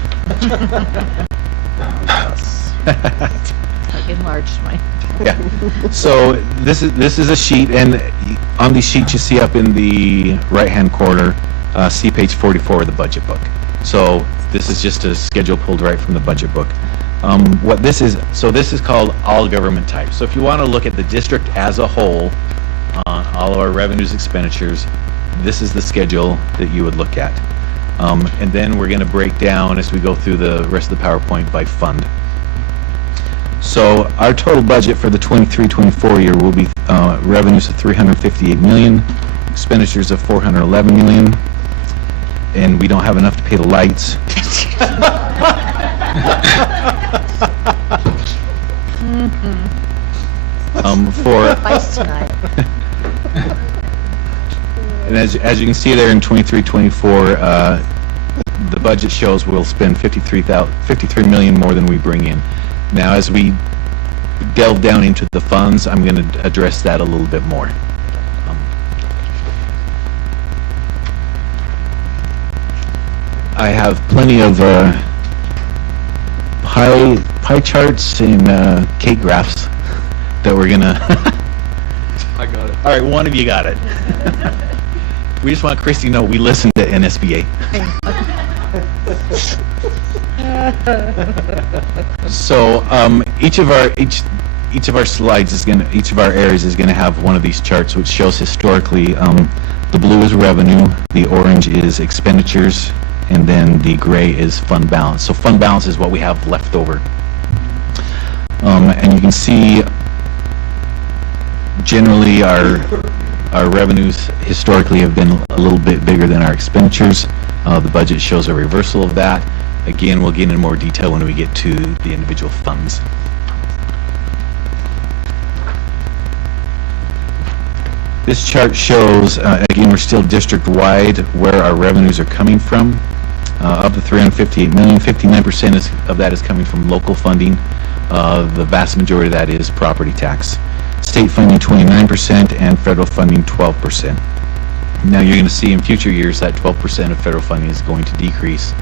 I enlarged mine. Yeah. So this is a sheet, and on the sheet you see up in the right-hand corner, see page 44 of the budget book. So this is just a schedule pulled right from the budget book. What this is, so this is called all government types. So if you want to look at the district as a whole, all of our revenues, expenditures, this is the schedule that you would look at. And then we're going to break down as we go through the rest of the PowerPoint by fund. So our total budget for the 23-24 year will be revenues of $358 million, expenditures of $411 million, and we don't have enough to pay the lights. And as you can see there in 23-24, the budget shows we'll spend $53 million more than we bring in. Now, as we delve down into the funds, I'm going to address that a little bit more. I have plenty of pie charts and cake graphs that we're going to... I got it. All right, one of you got it. We just want Christy to know we listened to NSBA. So each of our slides is going to, each of our areas is going to have one of these charts, which shows historically the blue is revenue, the orange is expenditures, and then the gray is fund balance. So fund balance is what we have left over. And you can see generally our revenues historically have been a little bit bigger than our expenditures. The budget shows a reversal of that. Again, we'll get into more detail when we get to the individual funds. This chart shows, again, we're still district-wide where our revenues are coming from. Of the $358 million, 59% of that is coming from local funding. The vast majority of that is property tax. State funding 29% and federal funding 12%. Now you're going to see in future years that 12% of federal funding is going to decrease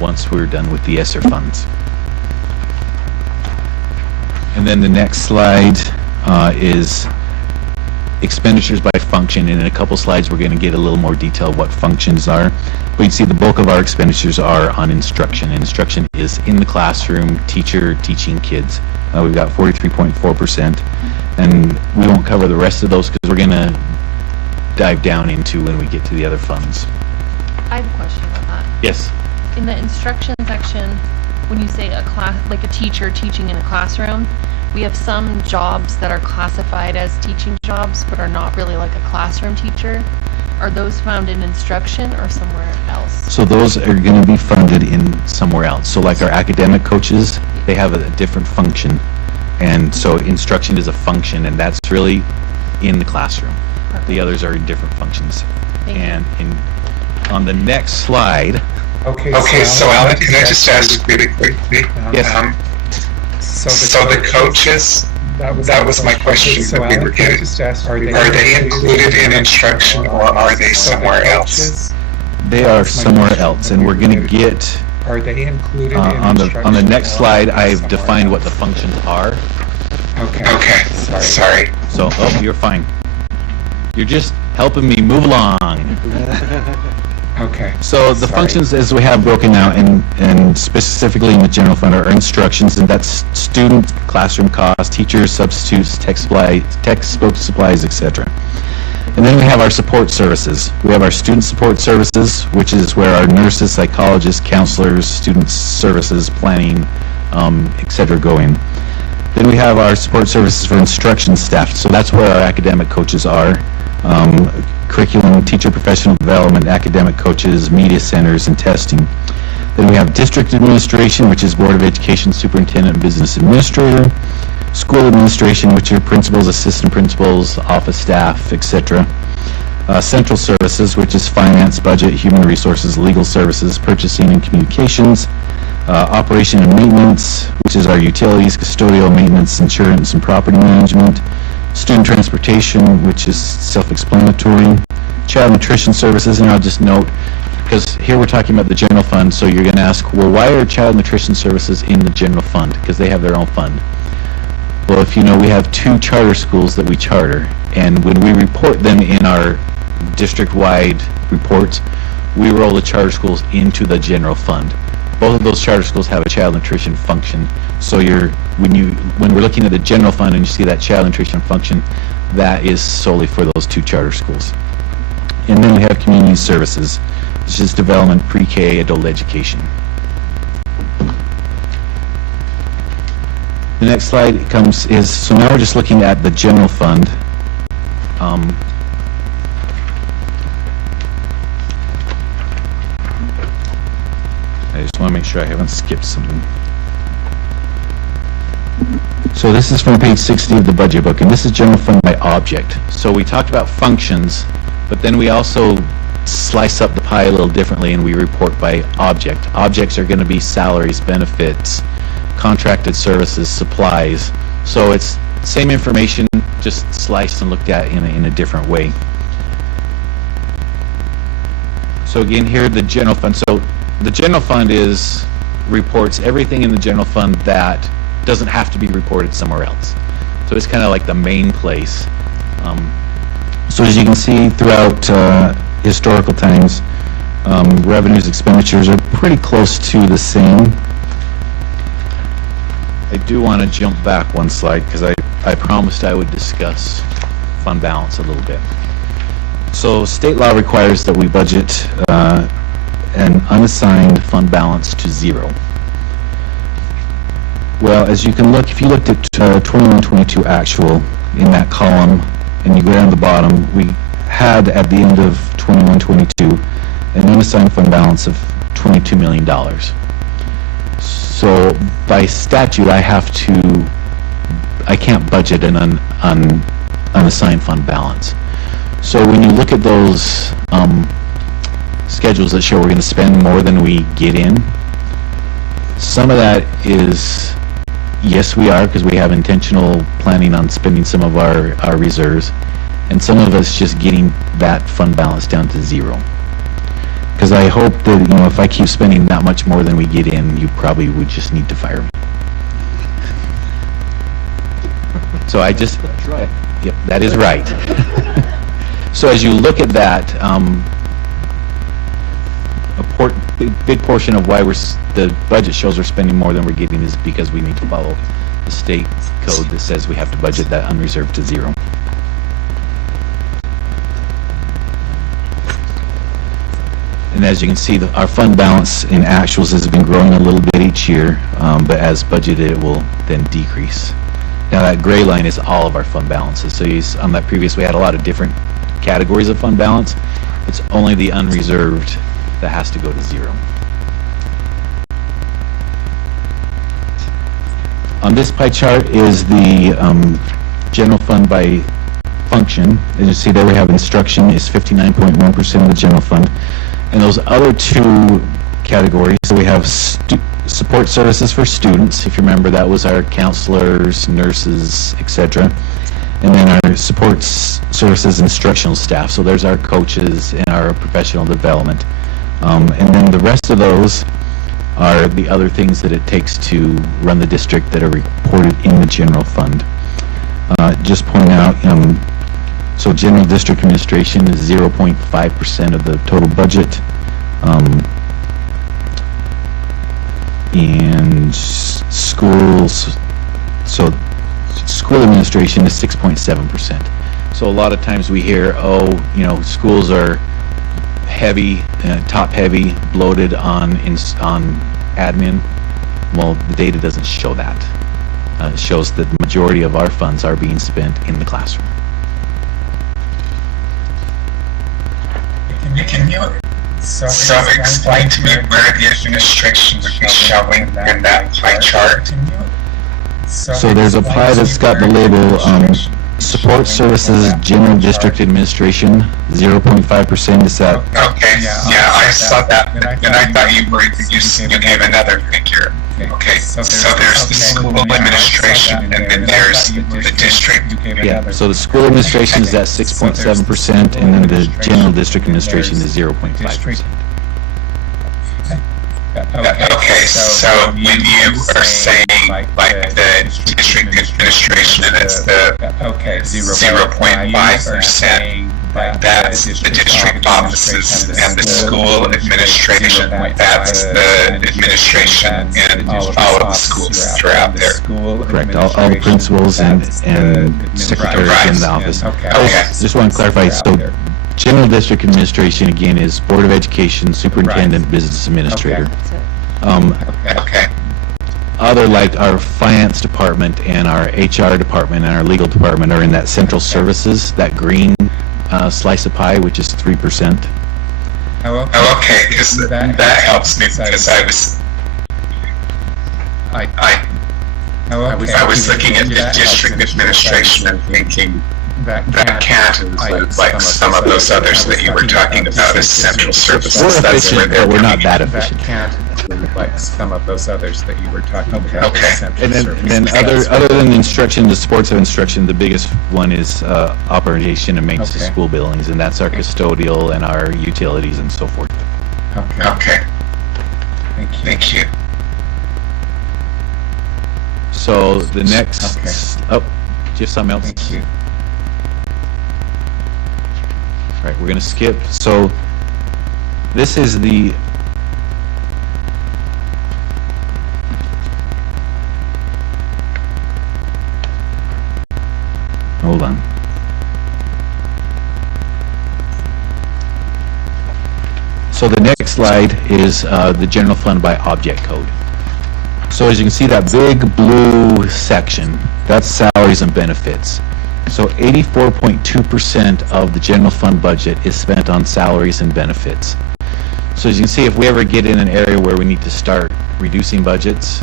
once we're done with the ESSER funds. And then the next slide is expenditures by function, and in a couple slides we're going to get a little more detail what functions are. But you can see the bulk of our expenditures are on instruction. Instruction is in the classroom, teacher teaching kids. We've got 43.4%, and we won't cover the rest of those because we're going to dive down into when we get to the other funds. I have a question about that. Yes. In the instruction section, when you say a class, like a teacher teaching in a classroom, we have some jobs that are classified as teaching jobs, but are not really like a classroom teacher. Are those found in instruction or somewhere else? So those are going to be funded in somewhere else. So like our academic coaches, they have a different function. And so instruction is a function, and that's really in the classroom. Perfect. The others are different functions. And on the next slide. Okay, so Alan, can I just ask really quickly? Yes. So the coaches, that was my question that we were getting. Are they included in instruction or are they somewhere else? They are somewhere else, and we're going to get Are they included in on instruction? the next slide. I've defined what the functions are. Okay, sorry. So, you're fine. You're just helping me move along. Okay. So the functions as we have broken out and specifically in the general fund are instructions, and that's student classroom costs, teachers, substitutes, textbook supplies, etc. And then we have our support services. We have our student support services, which is where our nurses, psychologists, counselors, student services, planning, etc. go in. Then we have our support services for instruction staff. So that's where our academic coaches are. Curriculum, teacher professional development, academic coaches, media centers, and testing. Then we have district administration, which is Board of Education Superintendent and Business Administrator. School administration, which are principals, assistant principals, office staff, etc. Central services, which is finance, budget, human resources, legal services, purchasing and communications. Operation and maintenance, which is our utilities, custodial maintenance, insurance, and property management. Student transportation, which is self-explanatory. Child nutrition services, and I'll just note, because here we're talking about the general fund, so you're going to ask, well, why are child nutrition services in the general fund? Because they have their own fund. Well, if you know, we have 2 charter schools that we charter, and when we report them in our district-wide reports, we roll the charter schools into the general fund. Both of those charter schools have a child nutrition function. So when we're looking at the general fund and you see that child nutrition function, that is solely for those 2 charter schools. And then we have community services, which is development, pre-K, adult education. The next slide so now we're just looking at the general fund. I just want to make sure I haven't skipped something. So this is from page 60 of the budget book, and this is general fund by object. So we talked about functions, but then we also slice up the pie a little differently, and we report by object. Objects are going to be salaries, benefits, contracted services, supplies. So it's same information, just sliced and looked at in a different way. So again, here the general fund. So the general fund reports everything in the general fund that doesn't have to be reported somewhere else. So it's kind of like the main place. So as you can see throughout historical times, revenues, expenditures are pretty close to the same. I do want to jump back one slide because I promised I would discuss fund balance a little bit. So state law requires that we budget an unassigned fund balance to 0. Well, as you can look, if you looked at 21-22 actual in that column, and you go down to the bottom, we had at the end of 21-22 an unassigned fund balance of $22 million. So by statute, I can't budget an unassigned fund balance. So when you look at those schedules that show we're going to spend more than we get in, some of that is, yes, we are, because we have intentional planning on spending some of our reserves, and some of us just getting that fund balance down to 0. Because I hope that, if I keep spending that much more than we get in, you probably would just need to fire me. So that's right. Yep, that is right. So as you look at that, big portion of why the budget shows we're spending more than we're getting is because we need to follow the state code that says we have to budget that unreserved to 0. And as you can see, our fund balance in actuals has been growing a little bit each year, but as budgeted, it will then decrease. Now that gray line is all of our fund balances. So on that previous, we had a lot of different categories of fund balance. It's only the unreserved that has to go to zero. On this pie chart is the general fund by function. As you see there, we have instruction is 59.1% of the general fund. And those other two categories, so we have support services for students. If you remember, that was our counselors, nurses, etc. And then our support services instructional staff. So there's our coaches and our professional development. And then the rest of those are the other things that it takes to run the district that are reported in the general fund. Just point out, so general district administration is 0.5% of the total budget. And schools, so school administration is 6.7%. So a lot of times we hear, oh, schools are heavy, top heavy, bloated on admin. Well, the data doesn't show that. It shows that the majority of our funds are being spent in the classroom. Can you explain to me where the administration would be showing in that pie chart? So there's a pie that's got the label support services general district administration, 0.5%. Is that? Okay, yeah, I saw that, and I thought you gave another figure. Okay, so there's the school administration, and then there's the district. Yeah, so the school administration is at 6.7%, and then the general district administration is 0.5%. Okay, so when you are saying like the district administration is the 0.5%, that's the district offices, and the school administration, that's the administration and all of the schools that are out there. Correct, all the principals and secretaries in the office. I just want to clarify, so general district administration, again, is Board of Education, Superintendent, Business Administrator. Okay. Other, like our finance department and our HR department and our legal department, are in that central services, that green slice of pie, which is 3%. Okay, because that helps me, because I was looking at the district administration and thinking that can't include like some of those others that you were talking about as central services. We're efficient, but we're not that efficient. Like some of those others that you were talking about. Okay. And then other than instruction, the supports of instruction, the biggest one is operation and maintenance of school buildings, and that's our custodial and our utilities and so forth. Okay. Thank you. So the next, oh, do you have something else? Thank you. All right, we're going to skip. So this is the hold on. So the next slide is the general fund by object code. So as you can see, that big blue section, that's salaries and benefits. So 84.2% of the general fund budget is spent on salaries and benefits. So as you can see, if we ever get in an area where we need to start reducing budgets,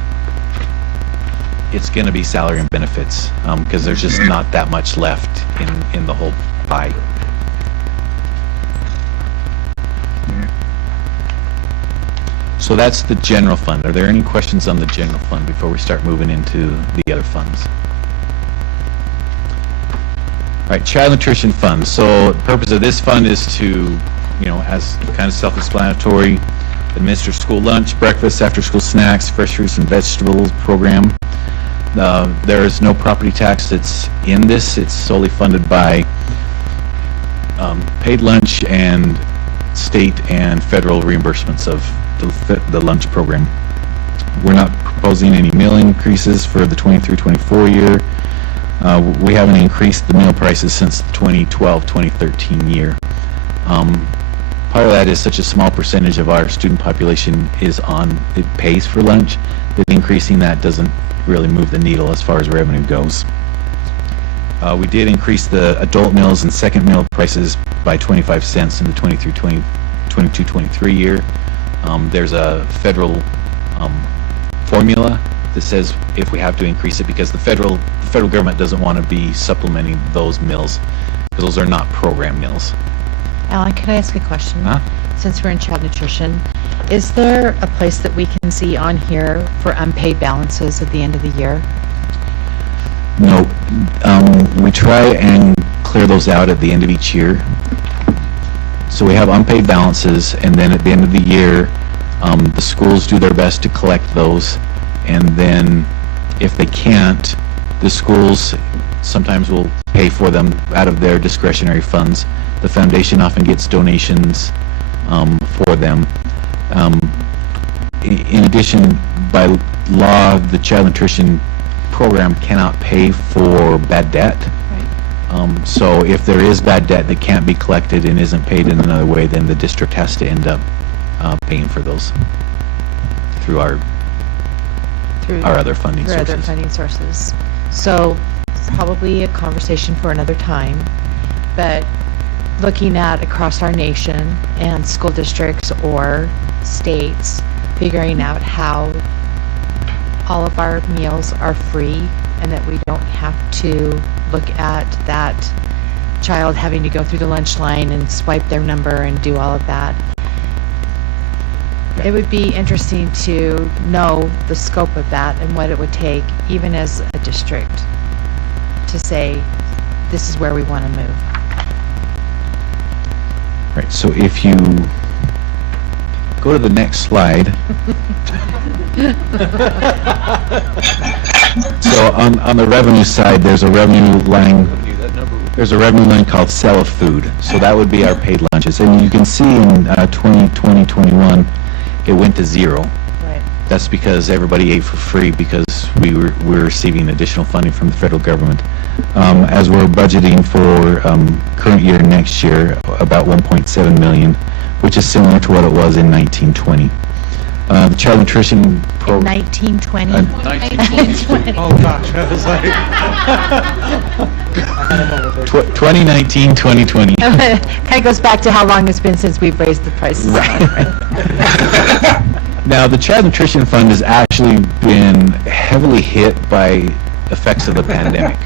it's going to be salary and benefits, because there's just not that much left in the whole pie. So that's the general fund. Are there any questions on the general fund before we start moving into the other funds? All right, child nutrition fund. So the purpose of this fund is to, as kind of self-explanatory, administer school lunch, breakfast, after-school snacks, fresh fruits and vegetables program. There is no property tax that's in this. It's solely funded by paid lunch and state and federal reimbursements of the lunch program. We're not proposing any meal increases for the 23-24 year. We haven't increased the meal prices since the 2012-2013 year. part of that is such a small percentage of our student population it pays for lunch, that increasing that doesn't really move the needle as far as revenue goes. We did increase the adult meals and second meal prices by 25 cents in the 22-23 year. There's a federal formula that says if we have to increase it, because the federal government doesn't want to be supplementing those meals, because those are not program meals. Alan, can I ask a question? Since we're in child nutrition, is there a place that we can see on here for unpaid balances at the end of the year? No, we try and clear those out at the end of each year. So we have unpaid balances, and then at the end of the year, the schools do their best to collect those, and then if they can't, the schools sometimes will pay for them out of their discretionary funds. The foundation often gets donations for them. In addition, by law, the child nutrition program cannot pay for bad debt. So if there is bad debt that can't be collected and isn't paid in another way, then the district has to end up paying for those through our other funding sources. So probably a conversation for another time, but looking at across our nation and school districts or states, figuring out how all of our meals are free and that we don't have to look at that child having to go through the lunch line and swipe their number and do all of that. It would be interesting to know the scope of that and what it would take, even as a district, to say, this is where we want to move. Right, so if you go to the next slide. So on the revenue side, there's a revenue line called sale of food. So that would be our paid lunches. And you can see in 2020-21, it went to zero. Right. That's because everybody ate for free because we're receiving additional funding from the federal government. As we're budgeting for current year and next year, about 1.7 million, which is similar to what it was in 1920. The child nutrition program. 1920? 1920. Oh gosh, I was like... 2019, 2020. Kind of goes back to how long it's been since we've raised the prices. Right. Now, the Child Nutrition Fund has actually been heavily hit by effects of the pandemic,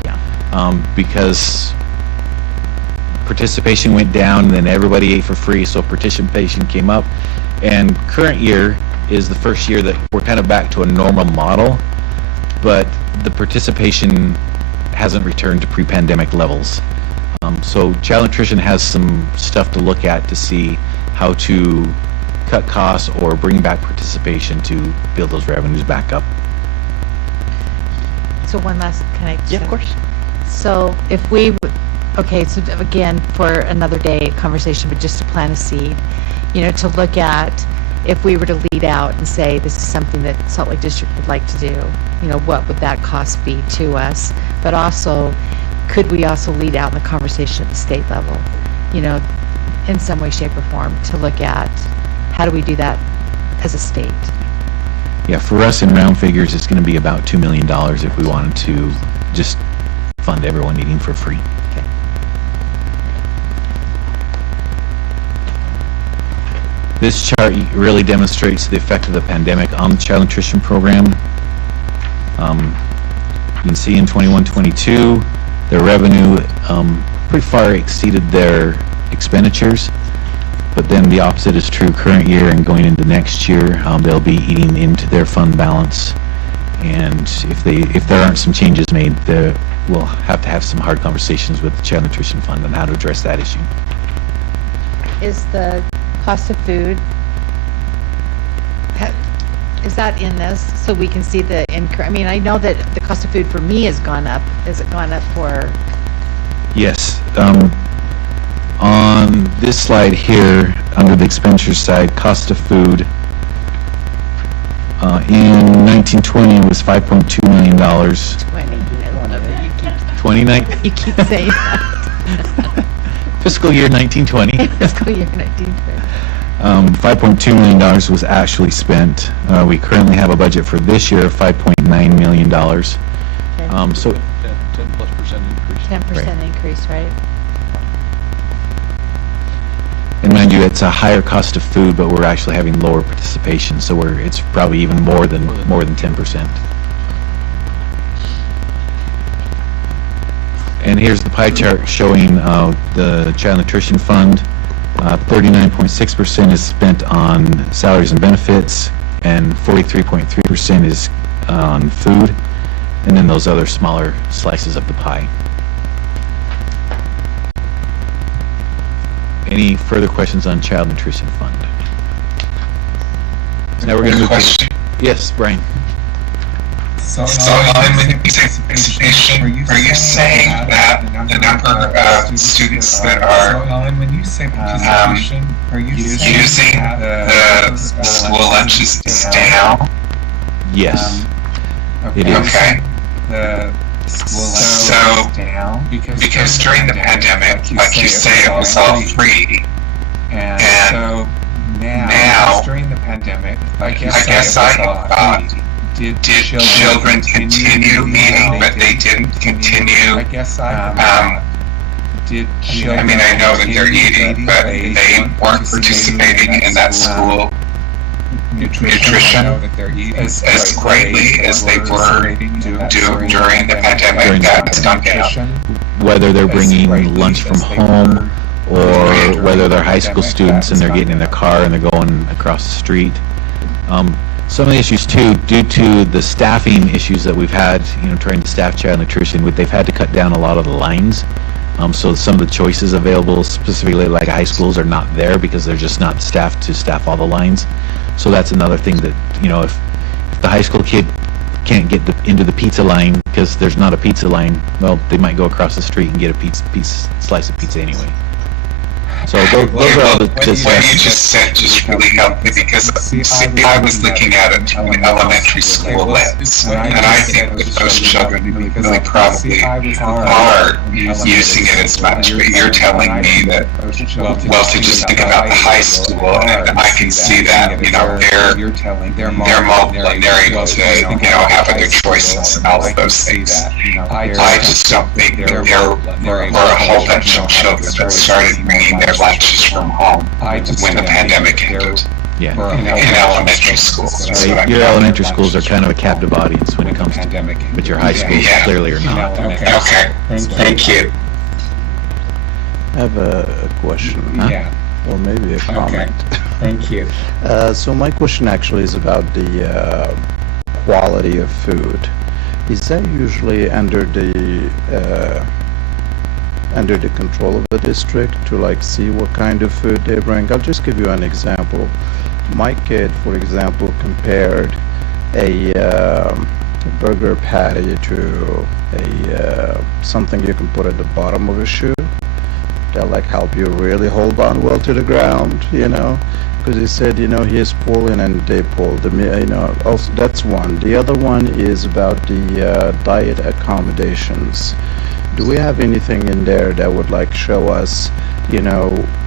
because participation went down, then everybody ate for free, so participation came up. And current year is the first year that we're kind of back to a normal model, but the participation hasn't returned to pre-pandemic levels. So Child Nutrition has some stuff to look at to see how to cut costs or bring back participation to build those revenues back up. So one last, can I? Yeah, of course. So if we, okay, so again, for another day conversation, but just to plant a seed, to look at if we were to lead out and say this is something that Salt Lake District would like to do, what would that cost be to us? But also, could we also lead out in the conversation at the state level, in some way, shape, or form, to look at how do we do that as a state? Yeah, for us in round figures, it's going to be about $2 million if we wanted to just fund everyone eating for free. Okay. This chart really demonstrates the effect of the pandemic on the child nutrition program. You can see in 21-22, their revenue pretty far exceeded their expenditures. But then the opposite is true current year, and going into next year, they'll be eating into their fund balance. And if there aren't some changes made, we'll have to have some hard conversations with the Child Nutrition Fund on how to address that issue. Is the cost of food, is that in this so we can see the increase? I mean, I know that the cost of food for me has gone up. Has it gone up for? Yes. On this slide here, under the expenditure side, cost of food in 1920 was $5.2 million. 20. I love it. You keep 29. You keep saying that. fiscal year 1920. Fiscal year 1920. $5.2 million was actually spent. We currently have a budget for this year of $5.9 million. So 10% increase, right? And mind you, it's a higher cost of food, but we're actually having lower participation, so it's probably even more than 10%. And here's the pie chart showing the Child Nutrition Fund. 39.6% is spent on salaries and benefits, and 43.3% is on food, and then those other smaller slices of the pie. Any further questions on Child Nutrition Fund? Now we're going to move to... Yes, Brian. So when you say participation, are you saying that the number of students that are using the school lunches is down? Yes, it is. Okay. So, because during the pandemic, like you say, it was all free, and so now during the pandemic, I guess I thought, did children continue eating, but they didn't continue? I mean, I know that they're eating, but they weren't participating in that school nutrition as greatly as they were during the pandemic. That's gone down. Whether they're bringing lunch from home or whether they're high school students and they're getting in their car and they're going across the street. Some of the issues too, due to the staffing issues that we've had, trying to staff child nutrition, they've had to cut down a lot of the lines. So some of the choices available, specifically like high schools, are not there because they're just not staffed to staff all the lines. So that's another thing that, if the high school kid can't get into the pizza line because there's not a pizza line, well, they might go across the street and get a slice of pizza anyway. So those are all the what you just said just really helped me, because I was looking at it from an elementary school lens, and I think that those children really probably are using it as much. But you're telling me that, well, to just think about the high school, and I can see that, they're mobile and they're able to, have other choices and all of those things. I just don't think there were a whole bunch of children that started bringing their lunches from home when the pandemic ended. Yeah. In elementary schools. Your elementary schools are kind of a captive audience when it comes to, but your high schools clearly are not. Okay. Thank you. I have a question. Yeah. Or maybe a comment. Thank you. So my question actually is about the quality of food. Is that usually under the control of the district to see what kind of food they bring? I'll just give you an example. My kid, for example, compared a burger patty to something you can put at the bottom of a shoe. They'll help you really hold on well to the ground, because he said, he is pulling and they pull. Also that's one. The other one is about the diet accommodations. Do we have anything in there that would show us,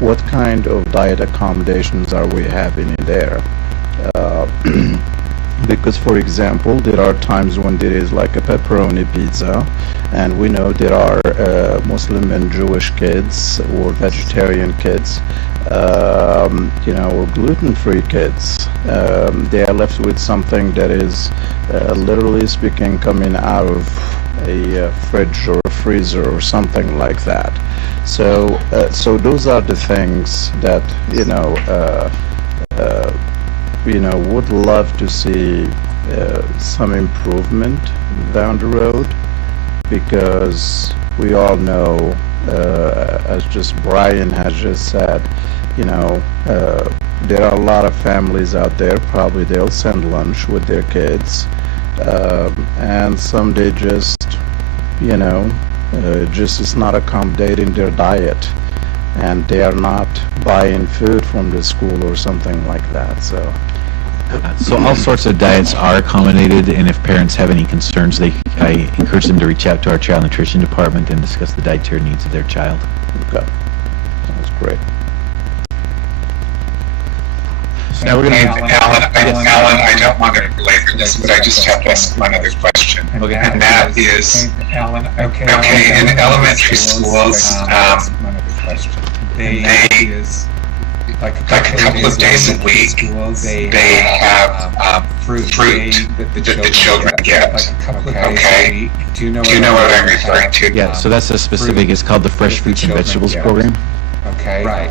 what kind of diet accommodations are we having in there? Because, for example, there are times when there is a pepperoni pizza, and we know there are Muslim and Jewish kids or vegetarian kids, or gluten-free kids. They are left with something that is, literally speaking, coming out of a fridge or a freezer or something like that. So those are the things that would love to see some improvement down the road, because we all know, as just Brian has just said, there are a lot of families out there, probably they'll send lunch with their kids, and some they just is not accommodating their diet, and they are not buying food from the school or something like that. So all sorts of diets are accommodated, and if parents have any concerns, I encourage them to reach out to our child nutrition department and discuss the dietary needs of their child. Okay. Great. Now we're going to Alan, I don't want to belabor this, but I just have to ask one other question. Okay. And that is, okay, in elementary schools, they, like a couple of days a week, they have fruit that the children get. Okay? Do you know what I'm referring to? Yeah, so that's a specific, it's called the Fresh Fruits and Vegetables Program. Okay. Right.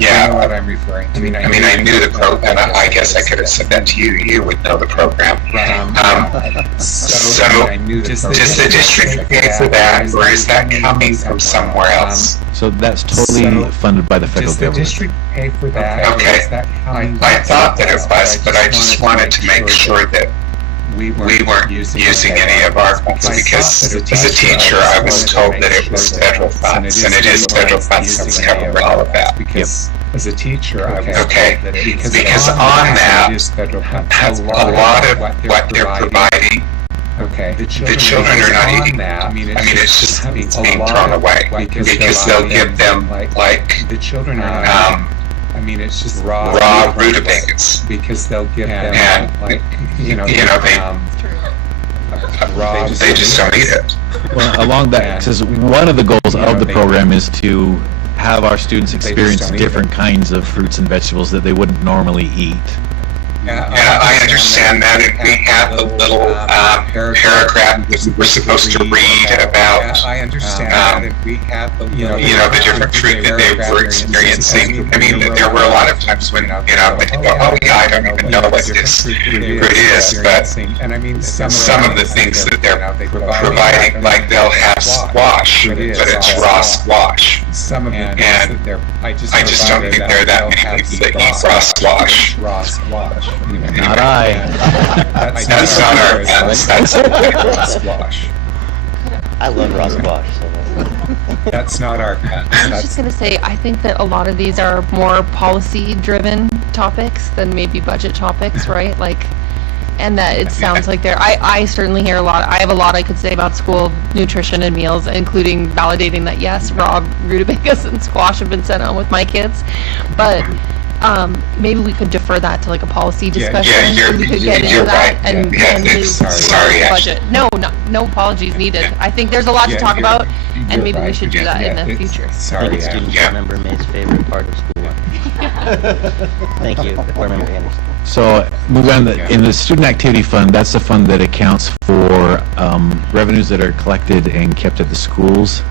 Yeah. You know what I'm referring to. I mean, I knew the program. I guess I could have said that to you. You would know the program. So, does the district pay for that, or is that coming from somewhere else? So that's totally funded by the federal government. Does the district pay for that? Okay. I thought that it was, but I just wanted to make sure that we weren't using any of our funds, because as a teacher, I was told that it was federal funds, and it is federal funds that's covering all of that. Because as a teacher, I was told that because on that, a lot of what they're providing, the children are not eating that. I mean, it's just being thrown away, because they'll give them, like, the children are not it's just raw rutabagas, because they'll give them, like, they just don't eat it. Well, along that, because one of the goals of the program is to have our students experience different kinds of fruits and vegetables that they wouldn't normally eat. Yeah, I understand that, and we have the little paragraph that we're supposed to read about, the different fruit that they were experiencing. I mean, there were a lot of times when, they could go, oh yeah, I don't even know what this fruit is, but some of the things that they're providing, like they'll have squash, but it's raw squash. And I just don't think there are that many people that eat raw squash. Not I. That's not our raw squash. I love raw squash. So that's not our pet. I was just going to say, I think that a lot of these are more policy-driven topics than maybe budget topics, right? Like, and that it sounds like I certainly hear a lot. I have a lot I could say about school nutrition and meals, including validating that, yes, raw rutabagas and squash have been sent on with my kids. But maybe we could defer that to like a policy discussion. We could get into that and move the budget. No apologies needed. I think there's a lot to talk about, and maybe we should do that in the future. I think it's student board member May's favorite part of school. Thank you, board member Anderson. So, moving on, in the Student Activity Fund, that's the fund that accounts for revenues that are collected and kept at the schools,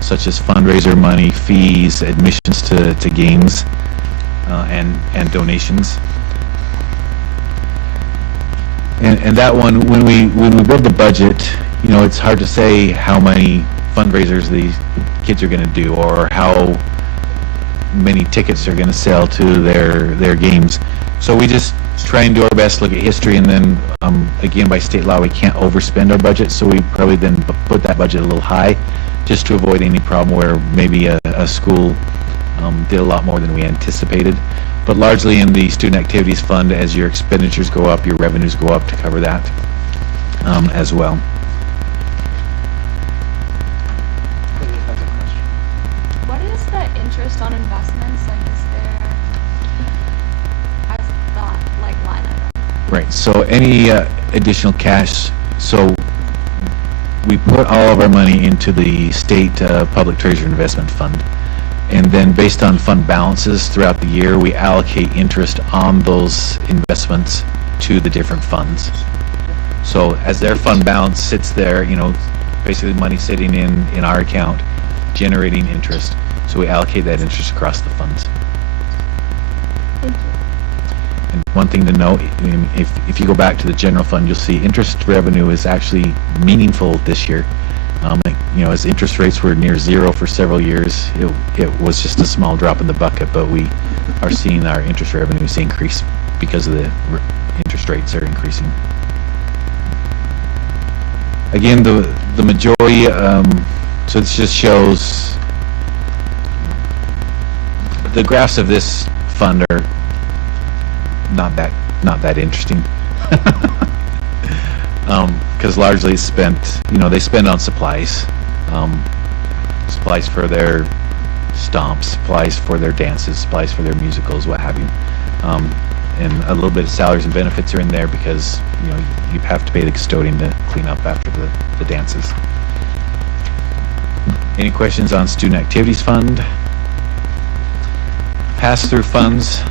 such as fundraiser money, fees, admissions to games, and donations. And that one, when we build the budget, it's hard to say how many fundraisers these kids are going to do, or how many tickets they're going to sell to their games. So we just try and do our best to look at history, and then again, by state law, we can't overspend our budget, so we probably then put that budget a little high, just to avoid any problem where maybe a school did a lot more than we anticipated. But largely in the Student Activities Fund, as your expenditures go up, your revenues go up to cover that as well. What is the interest on investments? Like, is there, how's that, like, line item? Right, so any additional cash, so we put all of our money into the state public treasury investment fund, and then based on fund balances throughout the year, we allocate interest on those investments to the different funds. So as their fund balance sits there, basically money sitting in our account, generating interest, so we allocate that interest across the funds. Thank you. And one thing to note, if you go back to the general fund, you'll see interest revenue is actually meaningful this year. As interest rates were near zero for several years, it was just a small drop in the bucket, but we are seeing our interest revenues increase because of the interest rates are increasing. Again, the majority, so this just shows the graphs of this fund are not that interesting. Because largely it's spent, they spend on supplies, supplies for their stomps, supplies for their dances, supplies for their musicals, what have you. And a little bit of salaries and benefits are in there because, you know, you have to pay the custodian to clean up after the dances. Any questions on Student Activities Fund? Pass-through funds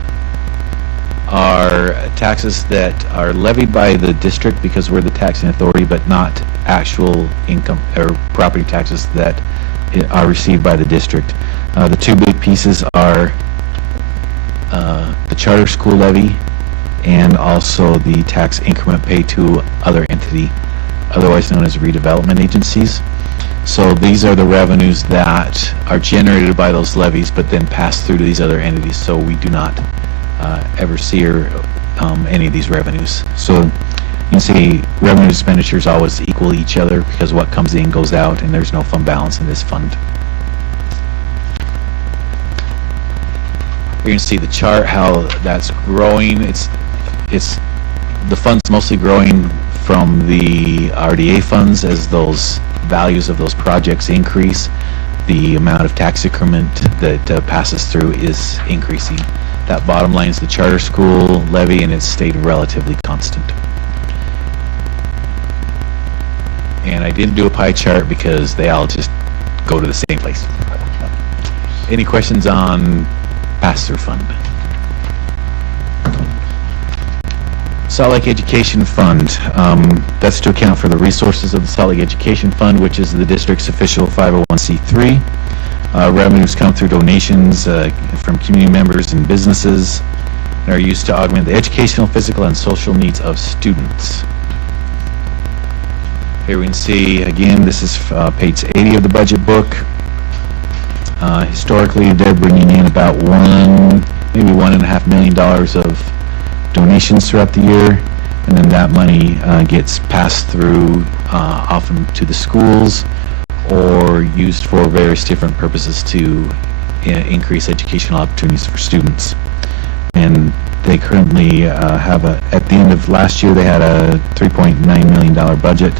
are taxes that are levied by the district because we're the taxing authority, but not actual income or property taxes that are received by the district. The two big pieces are the charter school levy and also the tax increment paid to other entity, otherwise known as redevelopment agencies. So these are the revenues that are generated by those levies but then pass through to these other entities, so we do not ever see any of these revenues. So you can see revenue expenditures always equal each other because what comes in goes out and there's no fund balance in this fund. You're going to see the chart, how that's growing. It's the fund's mostly growing from the RDA funds as those values of those projects increase. The amount of tax increment that passes through is increasing. That bottom line is the charter school levy, and it's stayed relatively constant. And I didn't do a pie chart because they all just go to the same place. Any questions on pass-through fund? Salt Lake Education Fund, that's to account for the resources of the Salt Lake Education Fund, which is the district's official 501c3. Revenues come through donations from community members and businesses and are used to augment the educational, physical, and social needs of students. Here we can see, again, this is page 80 of the budget book. Historically, they're bringing in about maybe $1.5 million of donations throughout the year, and then that money gets passed through often to the schools or used for various different purposes to increase educational opportunities for students. And they currently have at the end of last year, they had a $3.9 million budget,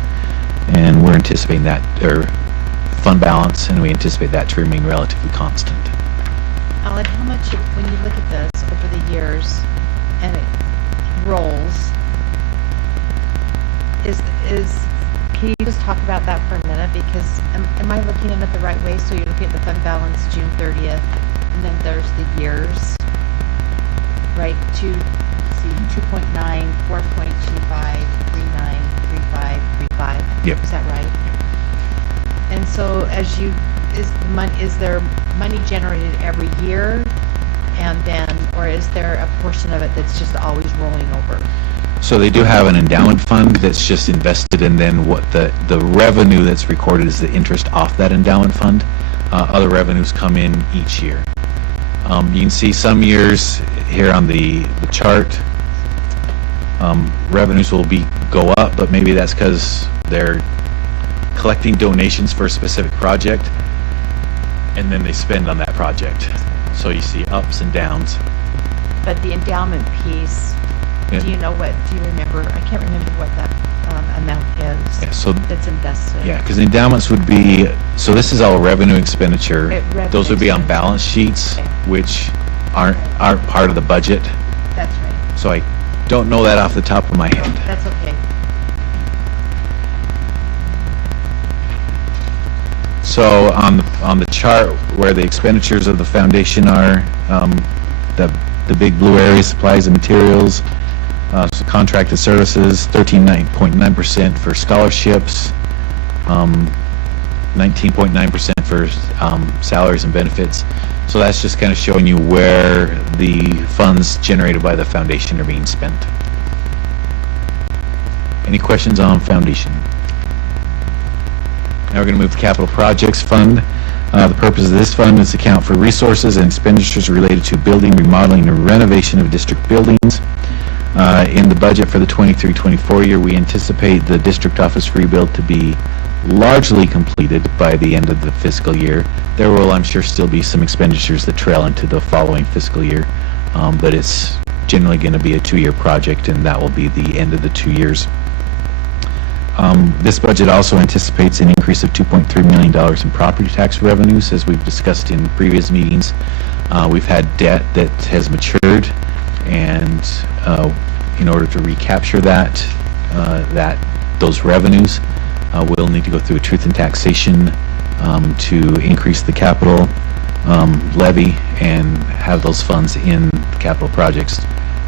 and we're anticipating that, or fund balance, and we anticipate that to remain relatively constant. Alan, how much, when you look at this over the years and it rolls, can you just talk about that for a minute? Because am I looking at it the right way? So you're looking at the fund balance June 30th, and then there's the years, right? 2.9, 4.25, 39, 35, 35. Yep. Is that right? And so is there money generated every year, and then, or is there a portion of it that's just always rolling over? So they do have an endowment fund that's just invested, and then what the revenue that's recorded is the interest off that endowment fund. Other revenues come in each year. You can see some years here on the chart, revenues will go up, but maybe that's because they're collecting donations for a specific project, and then they spend on that project. So you see ups and downs. But the endowment piece, Yeah. do you remember? I can't remember what that amount is. Yeah, so that's invested. Yeah, because endowments would be, so this is all revenue expenditure. Those would be on balance sheets, which aren't part of the budget. That's right. So I don't know that off the top of my head. That's okay. So on the chart where the expenditures of the foundation are, the big blue areas, supplies and materials, so contracted services, 13.9% for scholarships, 19.9% for salaries and benefits. So that's just kind of showing you where the funds generated by the foundation are being spent. Any questions on foundation? Now we're going to move to Capital Projects Fund. The purpose of this fund is to account for resources and expenditures related to building, remodeling, and renovation of district buildings. In the budget for the 23-24 year, we anticipate the district office rebuild to be largely completed by the end of the fiscal year. There will, I'm sure, still be some expenditures that trail into the following fiscal year, but it's generally going to be a 2-year project, and that will be the end of the 2 years. This budget also anticipates an increase of $2.3 million in property tax revenues, as we've discussed in previous meetings. We've had debt that has matured, and in order to recapture those revenues, we'll need to go through a truth in taxation to increase the capital levy and have those funds in capital projects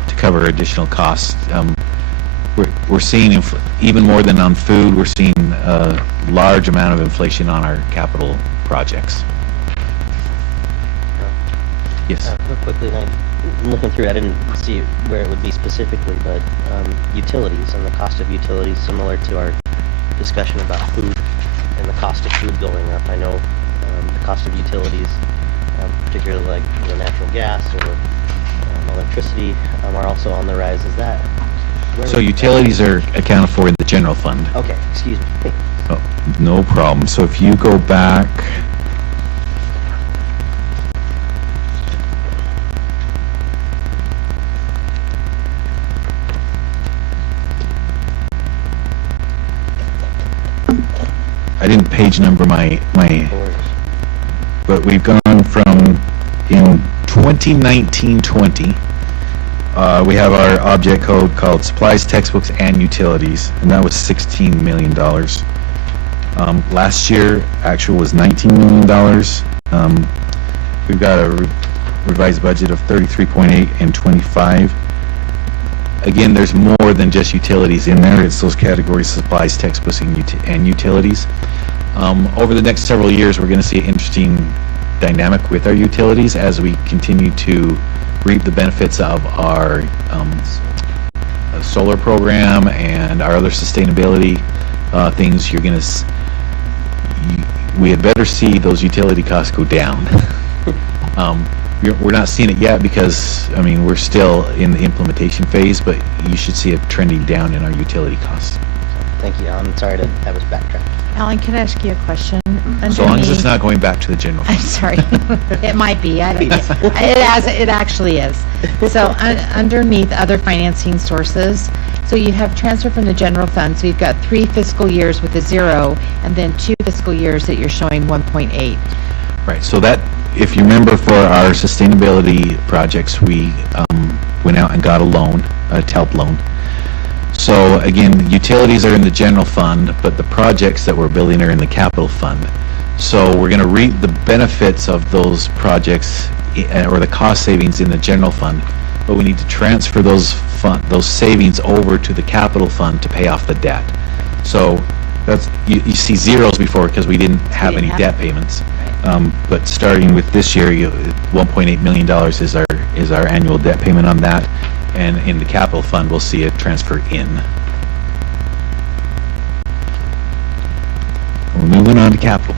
to cover additional costs. We're seeing, even more than on food, we're seeing a large amount of inflation on our capital projects. Yes. Real quickly, I'm looking through, I didn't see where it would be specifically, but utilities and the cost of utilities, similar to our discussion about food and the cost of food going up. I know the cost of utilities, particularly like natural gas or electricity, are also on the rise. Is that? So utilities are accounted for in the general fund. Okay, excuse me. Oh, no problem. So if you go back, I didn't page number my, but we've gone from, in 2019-20, we have our object code called supplies, textbooks, and utilities, and that was $16 million. Last year, actual was $19 million. We've got a revised budget of 33.8 and 25. Again, there's more than just utilities in there. It's those categories: supplies, textbooks, and utilities. Over the next several years, we're going to see an interesting dynamic with our utilities as we continue to reap the benefits of our solar program and our other sustainability things. You're going to, we had better see those utility costs go down. We're not seeing it yet because, I mean, we're still in the implementation phase, but you should see it trending down in our utility costs. Thank you. I'm sorry to have us backtrack. Alan, can I ask you a question? So long as it's not going back to the general fund. I'm sorry. It might be. It actually is. So underneath other financing sources, so you have transfer from the general fund. So you've got 3 fiscal years with a 0, and then 2 fiscal years that you're showing 1.8. Right. So that, if you remember, for our sustainability projects, we went out and got a loan, a TELP loan. So again, utilities are in the general fund, but the projects that we're building are in the capital fund. So we're going to reap the benefits of those projects or the cost savings in the general fund, but we need to transfer those savings over to the capital fund to pay off the debt. So that's, you see zeros before because we didn't have any debt payments. But starting with this year, $1.8 million is our annual debt payment on that. And in the capital fund, we'll see it transfer in. We're moving on to capital.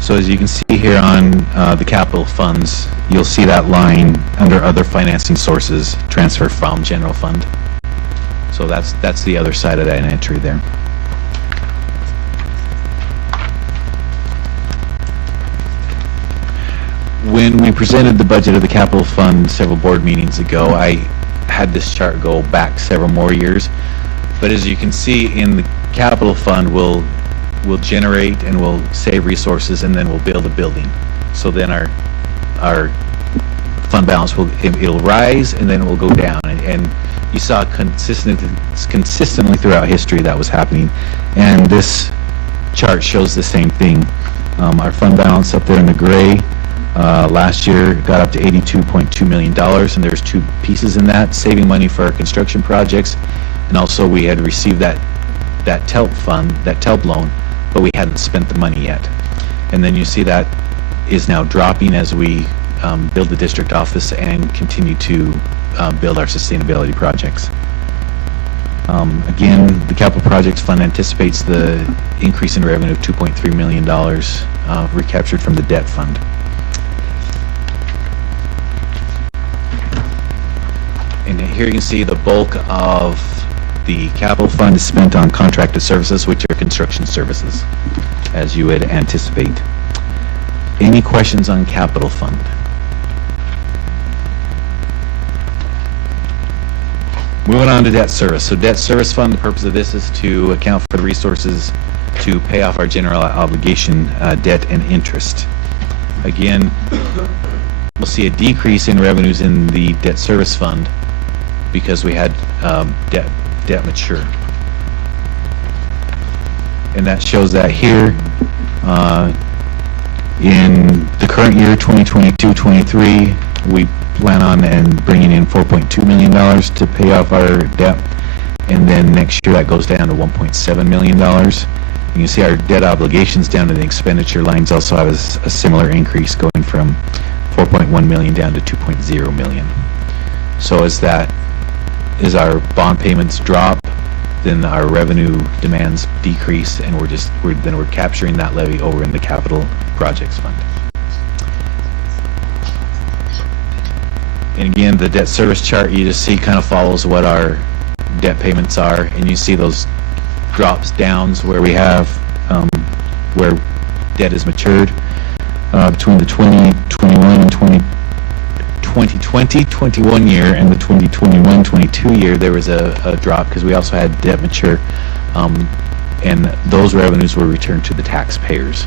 So as you can see here on the capital funds, you'll see that line under other financing sources, transfer from general fund. So that's the other side of that entry there. When we presented the budget of the capital fund several board meetings ago, I had this chart go back several more years. But as you can see, in the capital fund, we'll generate and we'll save resources, and then we'll build a building. So then our fund balance it'll rise, and then it will go down. And you saw consistently throughout history that was happening. And this chart shows the same thing. Our fund balance up there in the gray, last year got up to $82.2 million, and there's 2 pieces in that: saving money for our construction projects, and also we had received that TELP fund, that TELP loan, but we hadn't spent the money yet. And then you see that is now dropping as we build the district office and continue to build our sustainability projects. Again, the capital projects fund anticipates the increase in revenue of $2.3 million recaptured from the debt fund. And here you can see the bulk of the capital fund is spent on contracted services, which are construction services, as you would anticipate. Any questions on capital fund? Moving on to debt service. So debt service fund, the purpose of this is to account for the resources to pay off our general obligation debt and interest. Again, we'll see a decrease in revenues in the debt service fund because we had debt mature. And that shows that here in the current year, 2022-23, we plan on bringing in $4.2 million to pay off our debt, and then next year that goes down to $1.7 million. You can see our debt obligations down in the expenditure lines also have a similar increase, going from 4.1 million down to 2.0 million. So as our bond payments drop, then our revenue demands decrease, and we're capturing that levy over in the capital projects fund. And again, the debt service chart you just see kind of follows what our debt payments are, and you see those drops downs where we have where debt is matured between the 2021 and 2020-21 year and the 2021-22 year. There was a drop because we also had debt mature, and those revenues were returned to the taxpayers.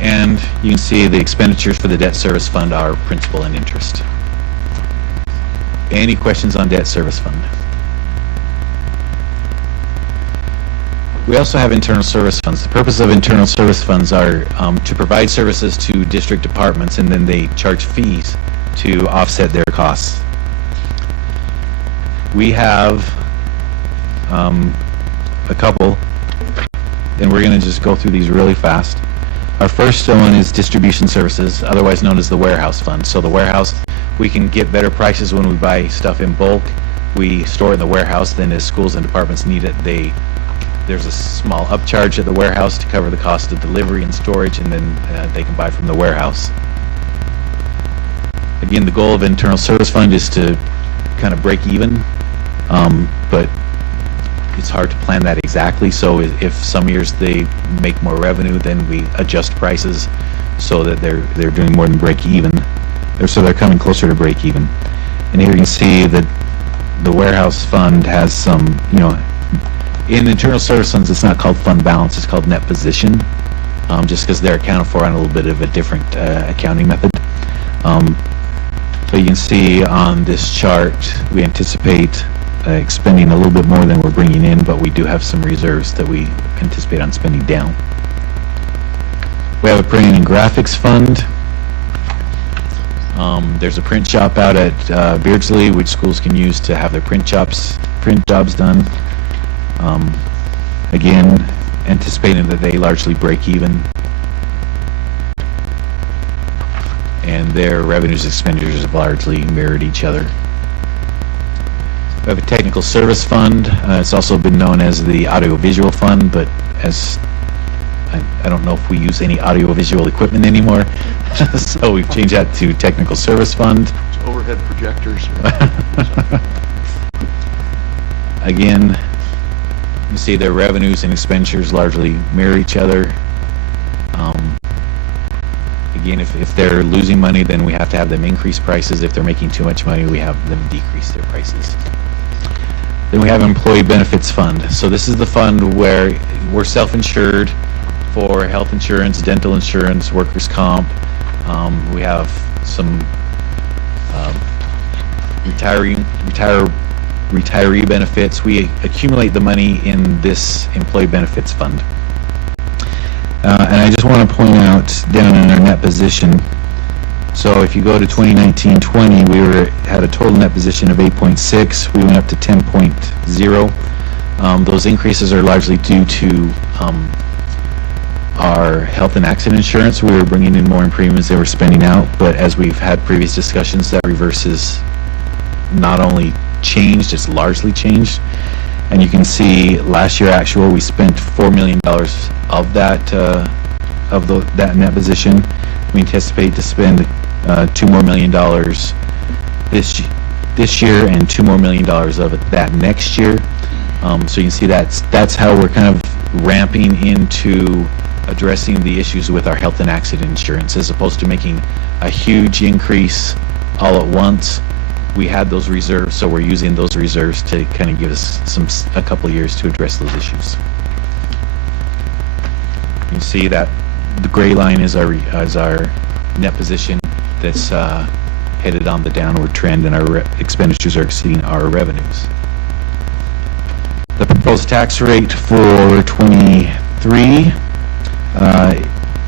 And you can see the expenditures for the debt service fund are principal and interest. Any questions on debt service fund? We also have internal service funds. The purpose of internal service funds are to provide services to district departments, and then they charge fees to offset their costs. We have a couple, and we're going to just go through these really fast. Our first one is distribution services, otherwise known as the warehouse fund. So the warehouse, we can get better prices when we buy stuff in bulk. We store it in the warehouse, then as schools and departments need it, there's a small upcharge at the warehouse to cover the cost of delivery and storage, and then they can buy from the warehouse. Again, the goal of internal service fund is to kind of break even, but it's hard to plan that exactly. So if some years they make more revenue, then we adjust prices so that they're doing more than break even, so they're coming closer to break even. And here you can see that the warehouse fund has some, in internal service funds it's not called fund balance, it's called net position, just because they're accounted for on a little bit of a different accounting method. But you can see on this chart we anticipate expending a little bit more than we're bringing in, but we do have some reserves that we anticipate on spending down. We have a printing and graphics fund. There's a print shop out at Beardsley, which schools can use to have their print jobs done. Again, anticipating that they largely break even, and their revenues and expenditures have largely mirrored each other. We have a technical service fund. It's also been known as the audiovisual fund, but as I don't know if we use any audiovisual equipment anymore, so we've changed that to technical service fund. It's overhead projectors. Again, you see their revenues and expenditures largely mirror each other. Again, if they're losing money, then we have to have them increase prices. If they're making too much money, we have them decrease their prices. Then we have employee benefits fund. So this is the fund where we're self-insured for health insurance, dental insurance, workers' comp. We have some retiree benefits. We accumulate the money in this employee benefits fund. And I just want to point out down in our net position, so if you go to 2019-20, we had a total net position of 8.6. We went up to 10.0. Those increases are largely due to our health and accident insurance. We were bringing in more in premiums than we're spending out, but as we've had previous discussions, that reverse is not only changed, it's largely changed. And you can see last year actual, we spent $4 million of that that net position. We anticipate to spend $2 more million this year and $2 more million of that next year. So you can see that's how we're kind of ramping into addressing the issues with our health and accident insurance, as opposed to making a huge increase all at once. We had those reserves, so we're using those reserves to kind of give us a couple of years to address those issues. You can see that the gray line is our net position that's headed on the downward trend, and our expenditures are exceeding our revenues. The proposed tax rate for 23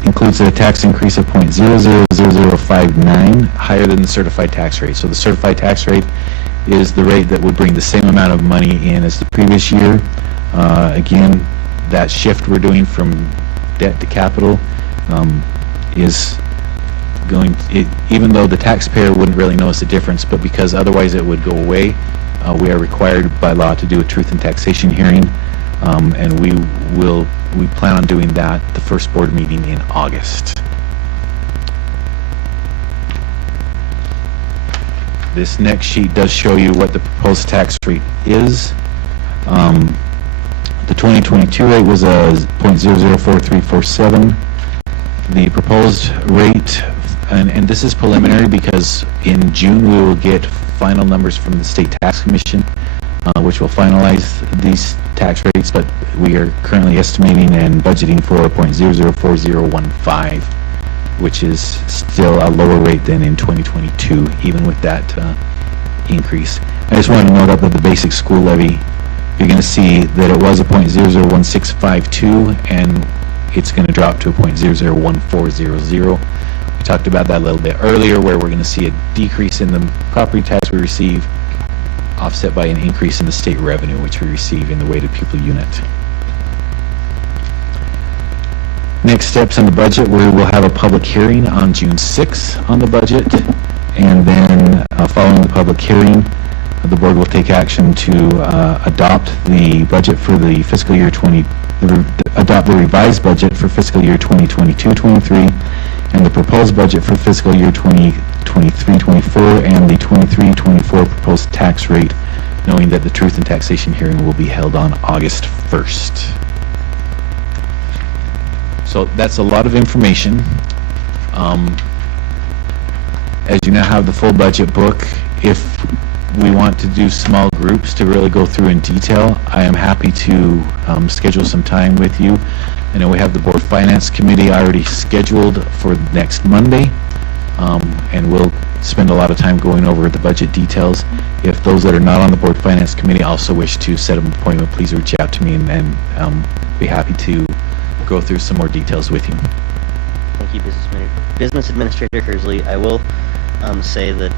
includes a tax increase of 0.000059, higher than the certified tax rate. So the certified tax rate is the rate that would bring the same amount of money in as the previous year. Again, that shift we're doing from debt to capital is going, even though the taxpayer wouldn't really notice the difference, but because otherwise it would go away, we are required by law to do a truth and taxation hearing, and we plan on doing that the first board meeting in August. This next sheet does show you what the proposed tax rate is. The 2022 rate was a 0.004347. The proposed rate, and this is preliminary because in June we will get final numbers from the State Tax Commission, which will finalize these tax rates, but we are currently estimating and budgeting for 0.004015, which is still a lower rate than in 2022, even with that increase. I just want to note up that the basic school levy, you're going to see that it was a 0.001652, and it's going to drop to a 0.001400. We talked about that a little bit earlier, where we're going to see a decrease in the property tax we receive, offset by an increase in the state revenue, which we receive in the weighted pupil unit. Next steps in the budget, we will have a public hearing on June 6th on the budget, and then following the public hearing, the board will take action to adopt the budget for the fiscal year adopt the revised budget for fiscal year 2022-23, and the proposed budget for fiscal year 2023-24, and the 23-24 proposed tax rate, knowing that the truth and taxation hearing will be held on August 1st. So that's a lot of information. As you now have the full budget book, if we want to do small groups to really go through in detail, I am happy to schedule some time with you. I know we have the Board Finance Committee already scheduled for next Monday, and we'll spend a lot of time going over the budget details. If those that are not on the Board Finance Committee also wish to set an appointment, please reach out to me, and be happy to go through some more details with you. Thank you, Business Administrator Kersley. I will say that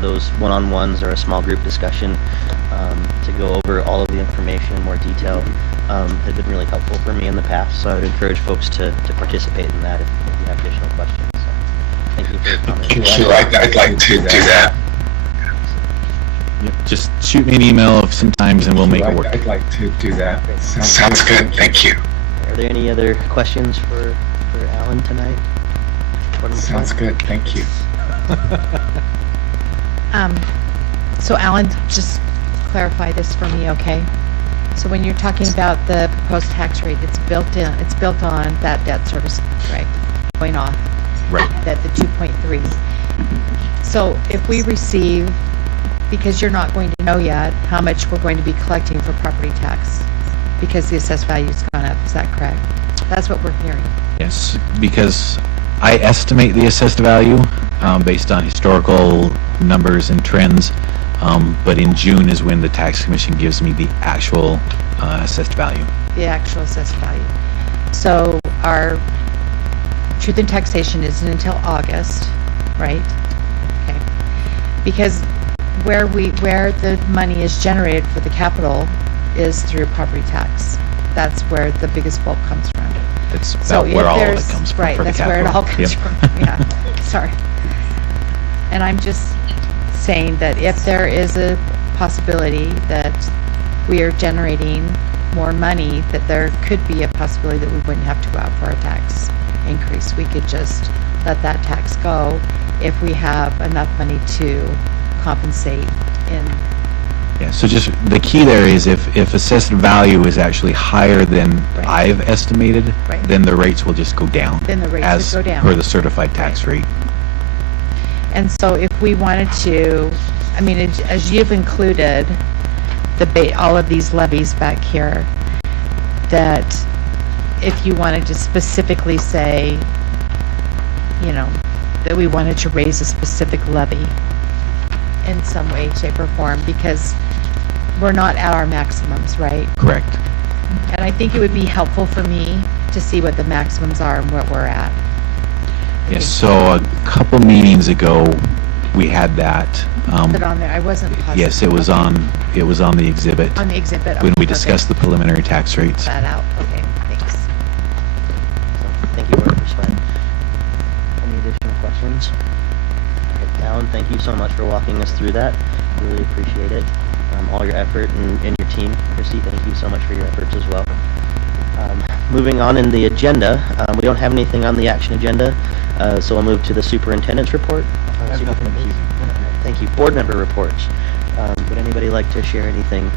those one-on-ones or a small group discussion to go over all of the information in more detail have been really helpful for me in the past. So I would encourage folks to participate in that if you have additional questions. So thank you for your comments. I'd like to do that. Yep, just shoot me an email sometimes and we'll make it work. I'd like to do that. Sounds good. Thank you. Are there any other questions for Alan tonight? Sounds good. Thank you. So Alan, just clarify this for me, okay? So when you're talking about the proposed tax rate, it's built on that debt service, right, going off. Right. That the 2.3. So if we receive, because you're not going to know yet how much we're going to be collecting for property tax, because the assessed value's gone up, is that correct? That's what we're hearing. Yes, because I estimate the assessed value based on historical numbers and trends, but in June is when the tax commission gives me the actual assessed value. The actual assessed value. So our truth and taxation isn't until August, right? Okay. Because where the money is generated for the capital is through property tax. That's where the biggest bulk comes from. That's about where all of it comes from. Right, for the that's where it capital. all comes Yep. from. Yeah, sorry. And I'm just saying that if there is a possibility that we are generating more money, that there could be a possibility that we wouldn't have to go out for a tax increase. We could just let that tax go if we have enough money to compensate in Yeah, so just, the key there is if assessed value is actually higher than I've estimated, Right. then the rates will just go down. Then the rates as would go down. per the certified tax rate. And so if we wanted to, I mean, as you've included all of these levies back here, that if you wanted to specifically say, you know, that we wanted to raise a specific levy in some way, shape, or form, because we're not at our maximums, right? Correct. And I think it would be helpful for me to see what the maximums are and what we're at. Yes, so a couple meetings ago, we had that. Is it on there? I wasn't positive. Yes, it was on the exhibit. On the exhibit. When okay, we discussed the preliminary tax rates. that out. Okay, thanks. Thank you, Board Member Sweat. Any additional questions? All right, Alan, thank you so much for walking us through that. Really appreciate it. All your effort and your team. Christy, thank you so much for your efforts as well. Moving on in the agenda, we don't have anything on the action agenda, so we'll move to the superintendent's report. Thank you. Board member reports. Would anybody like to share anything?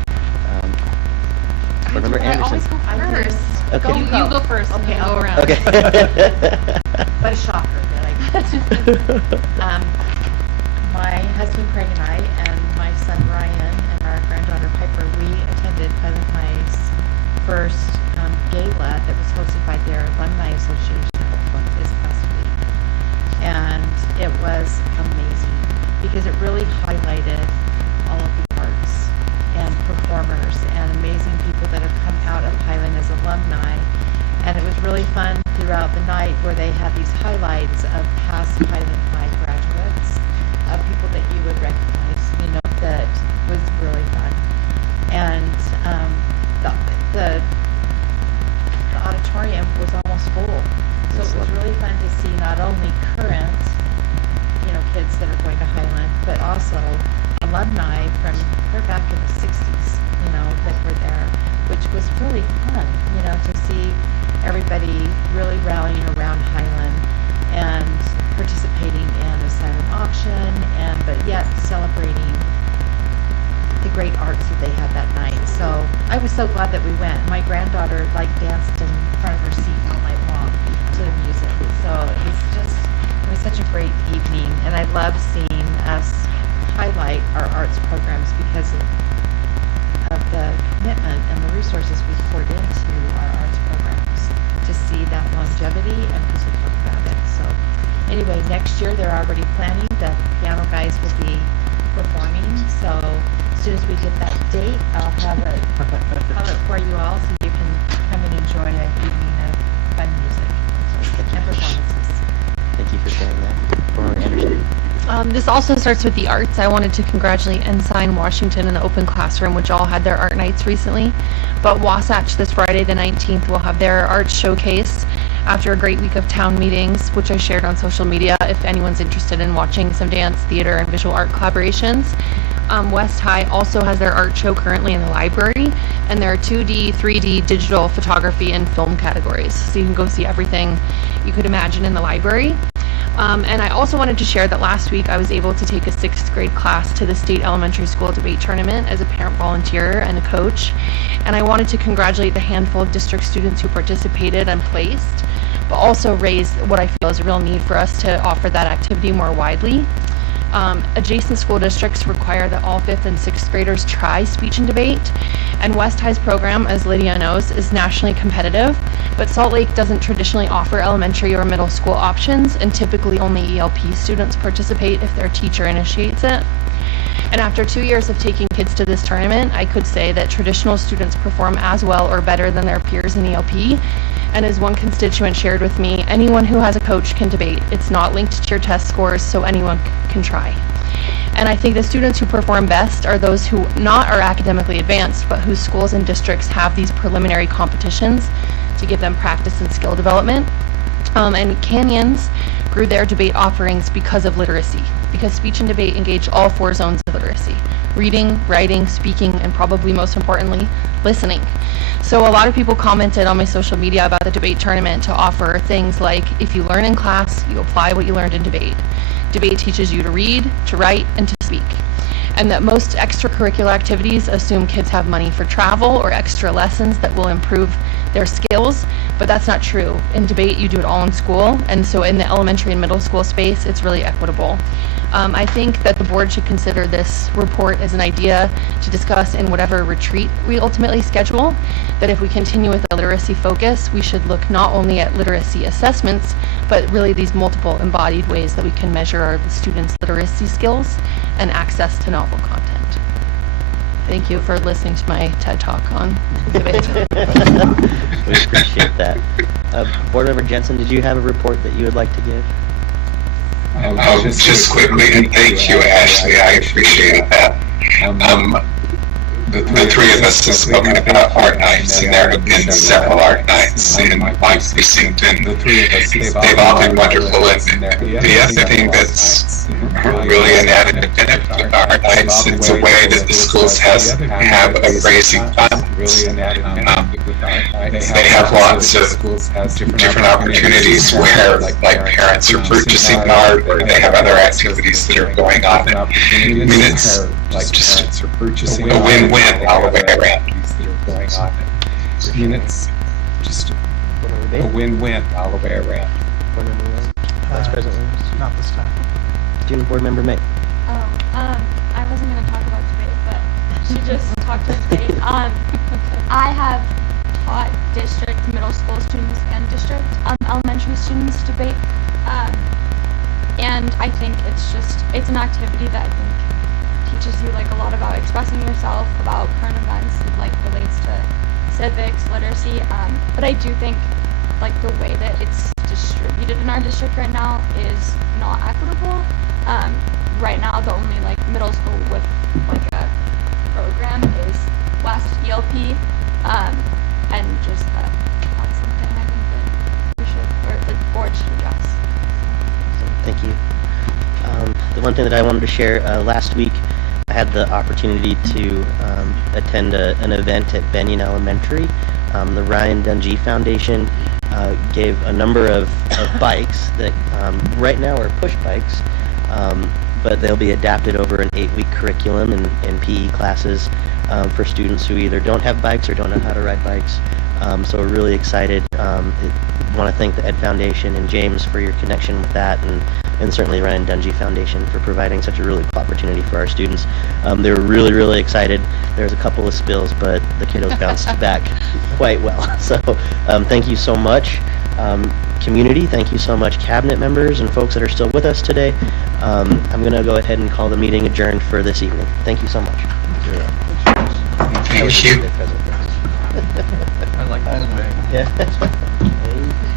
Board member Anderson. I always go first. Okay. You go first. Okay, I'll go around. Okay. What a shocker. My husband Craig and I and my son Ryan and our granddaughter Piper, we attended Pleasant High's first gala that was hosted by their Alumni Association this past week. And it was amazing because it really highlighted all of the arts and performers and amazing people that have come out of Highland as alumni. And it was really fun throughout the night where they had these highlights of past Highland High graduates, of people that you would recognize, you know, that was really fun. And the auditorium was almost full. So it was really fun to see not only current, you know, kids that are going to Highland, but also alumni from clear back in the 60s, you know, that were there, which was really fun, you know, to see everybody really rallying around Highland and participating in a silent auction, but yet celebrating the great arts that they had that night. So I was so glad that we went. My granddaughter danced in front of her seat all night long to the music. So it was such a great evening, and I love seeing us highlight our arts programs because of the commitment and the resources we poured into our arts programs to see that longevity and to talk about it. So anyway, next year they're already planning. The piano guys will be performing. So as soon as we get that date, I'll have it for you all so you can come and enjoy an evening of fun music and performances. Thank you for sharing that. Board member Anderson. This also starts with the arts. I wanted to congratulate Ensign, Washington, and the Open Classroom, which all had their art nights recently. But Wasatch this Friday, the 19th, will have their art showcase after a great week of town meetings, which I shared on social media if anyone's interested in watching some dance, theater, and visual art collaborations. West High also has their art show currently in the library, and there are 2D, 3D, digital, photography, and film categories. So you can go see everything you could imagine in the library. And I also wanted to share that last week I was able to take a 6th grade class to the state elementary school debate tournament as a parent volunteer and a coach. And I wanted to congratulate the handful of district students who participated and placed, but also raise what I feel is a real need for us to offer that activity more widely. Adjacent school districts require that all 5th and 6th graders try speech and debate, and West High's program, as Lydia knows, is nationally competitive, but Salt Lake doesn't traditionally offer elementary or middle school options, and typically only ELP students participate if their teacher initiates it. And after 2 years of taking kids to this tournament, I could say that traditional students perform as well or better than their peers in ELP. And as one constituent shared with me, anyone who has a coach can debate. It's not linked to your test scores, so anyone can try. And I think the students who perform best are those who not are academically advanced, but whose schools and districts have these preliminary competitions to give them practice and skill development. And Canyons grew their debate offerings because of literacy, because speech and debate engage all 4 zones of literacy: reading, writing, speaking, and probably most importantly, listening. So a lot of people commented on my social media about the debate tournament to offer things like, if you learn in class, you apply what you learned in debate. Debate teaches you to read, to write, and to speak. and that most extracurricular activities assume kids have money for travel or extra lessons that will improve their skills, but that's not true. In debate, you do it all in school, and so in the elementary and middle school space, it's really equitable. I think that the board should consider this report as an idea to discuss in whatever retreat we ultimately schedule, that if we continue with the literacy focus, we should look not only at literacy assessments, but really these multiple embodied ways that we can measure our students' literacy skills and access to novel content. Thank you for listening to my TED Talk on debate. We appreciate that. Board Member Jensen, did you have a report that you would like to give? Just quickly, and thank you, Ashley. I appreciate that. The three of us have spoken about art nights, and there have been several art nights in my precinct, and they've all been wonderful. And the other thing that's really an added benefit of art nights, it's a way that the schools have of raising funds. They have lots of different opportunities where, like parents are purchasing art, or they have other activities that are going on. I mean, it's just a win-win all the way around. I mean, it's just a win-win all the way around. Vice President Williams? Not this time. Student Board Member May. I wasn't going to talk about debate, but she just talked about debate. I have taught district middle school students and district elementary students debate, and I think it's an activity that I think teaches you like a lot about expressing yourself, about current events, and like relates to civics, literacy. But I do think like the way that it's distributed in our district right now is not equitable. Right now, the only like middle school with like a program is West ELP, and just that's something I think that we should, or the board should address. Thank you. The one thing that I wanted to share, last week I had the opportunity to attend an event at Benyon Elementary. The Ryan Dungey Foundation gave a number of bikes that right now are push bikes, but they'll be adapted over an 8-week curriculum in PE classes for students who either don't have bikes or don't know how to ride bikes. So we're really excited. I want to thank the Ed Foundation and James for your connection with that, and certainly Ryan Dungey Foundation for providing such a really cool opportunity for our students. They were really, really excited. There was a couple of spills, but the kiddos bounced back quite well. So thank you so much. Community, thank you so much, cabinet members and folks that are still with us today. I'm going to go ahead and call the meeting adjourned for this evening. Thank you so much. Thank you. I like that. Yeah.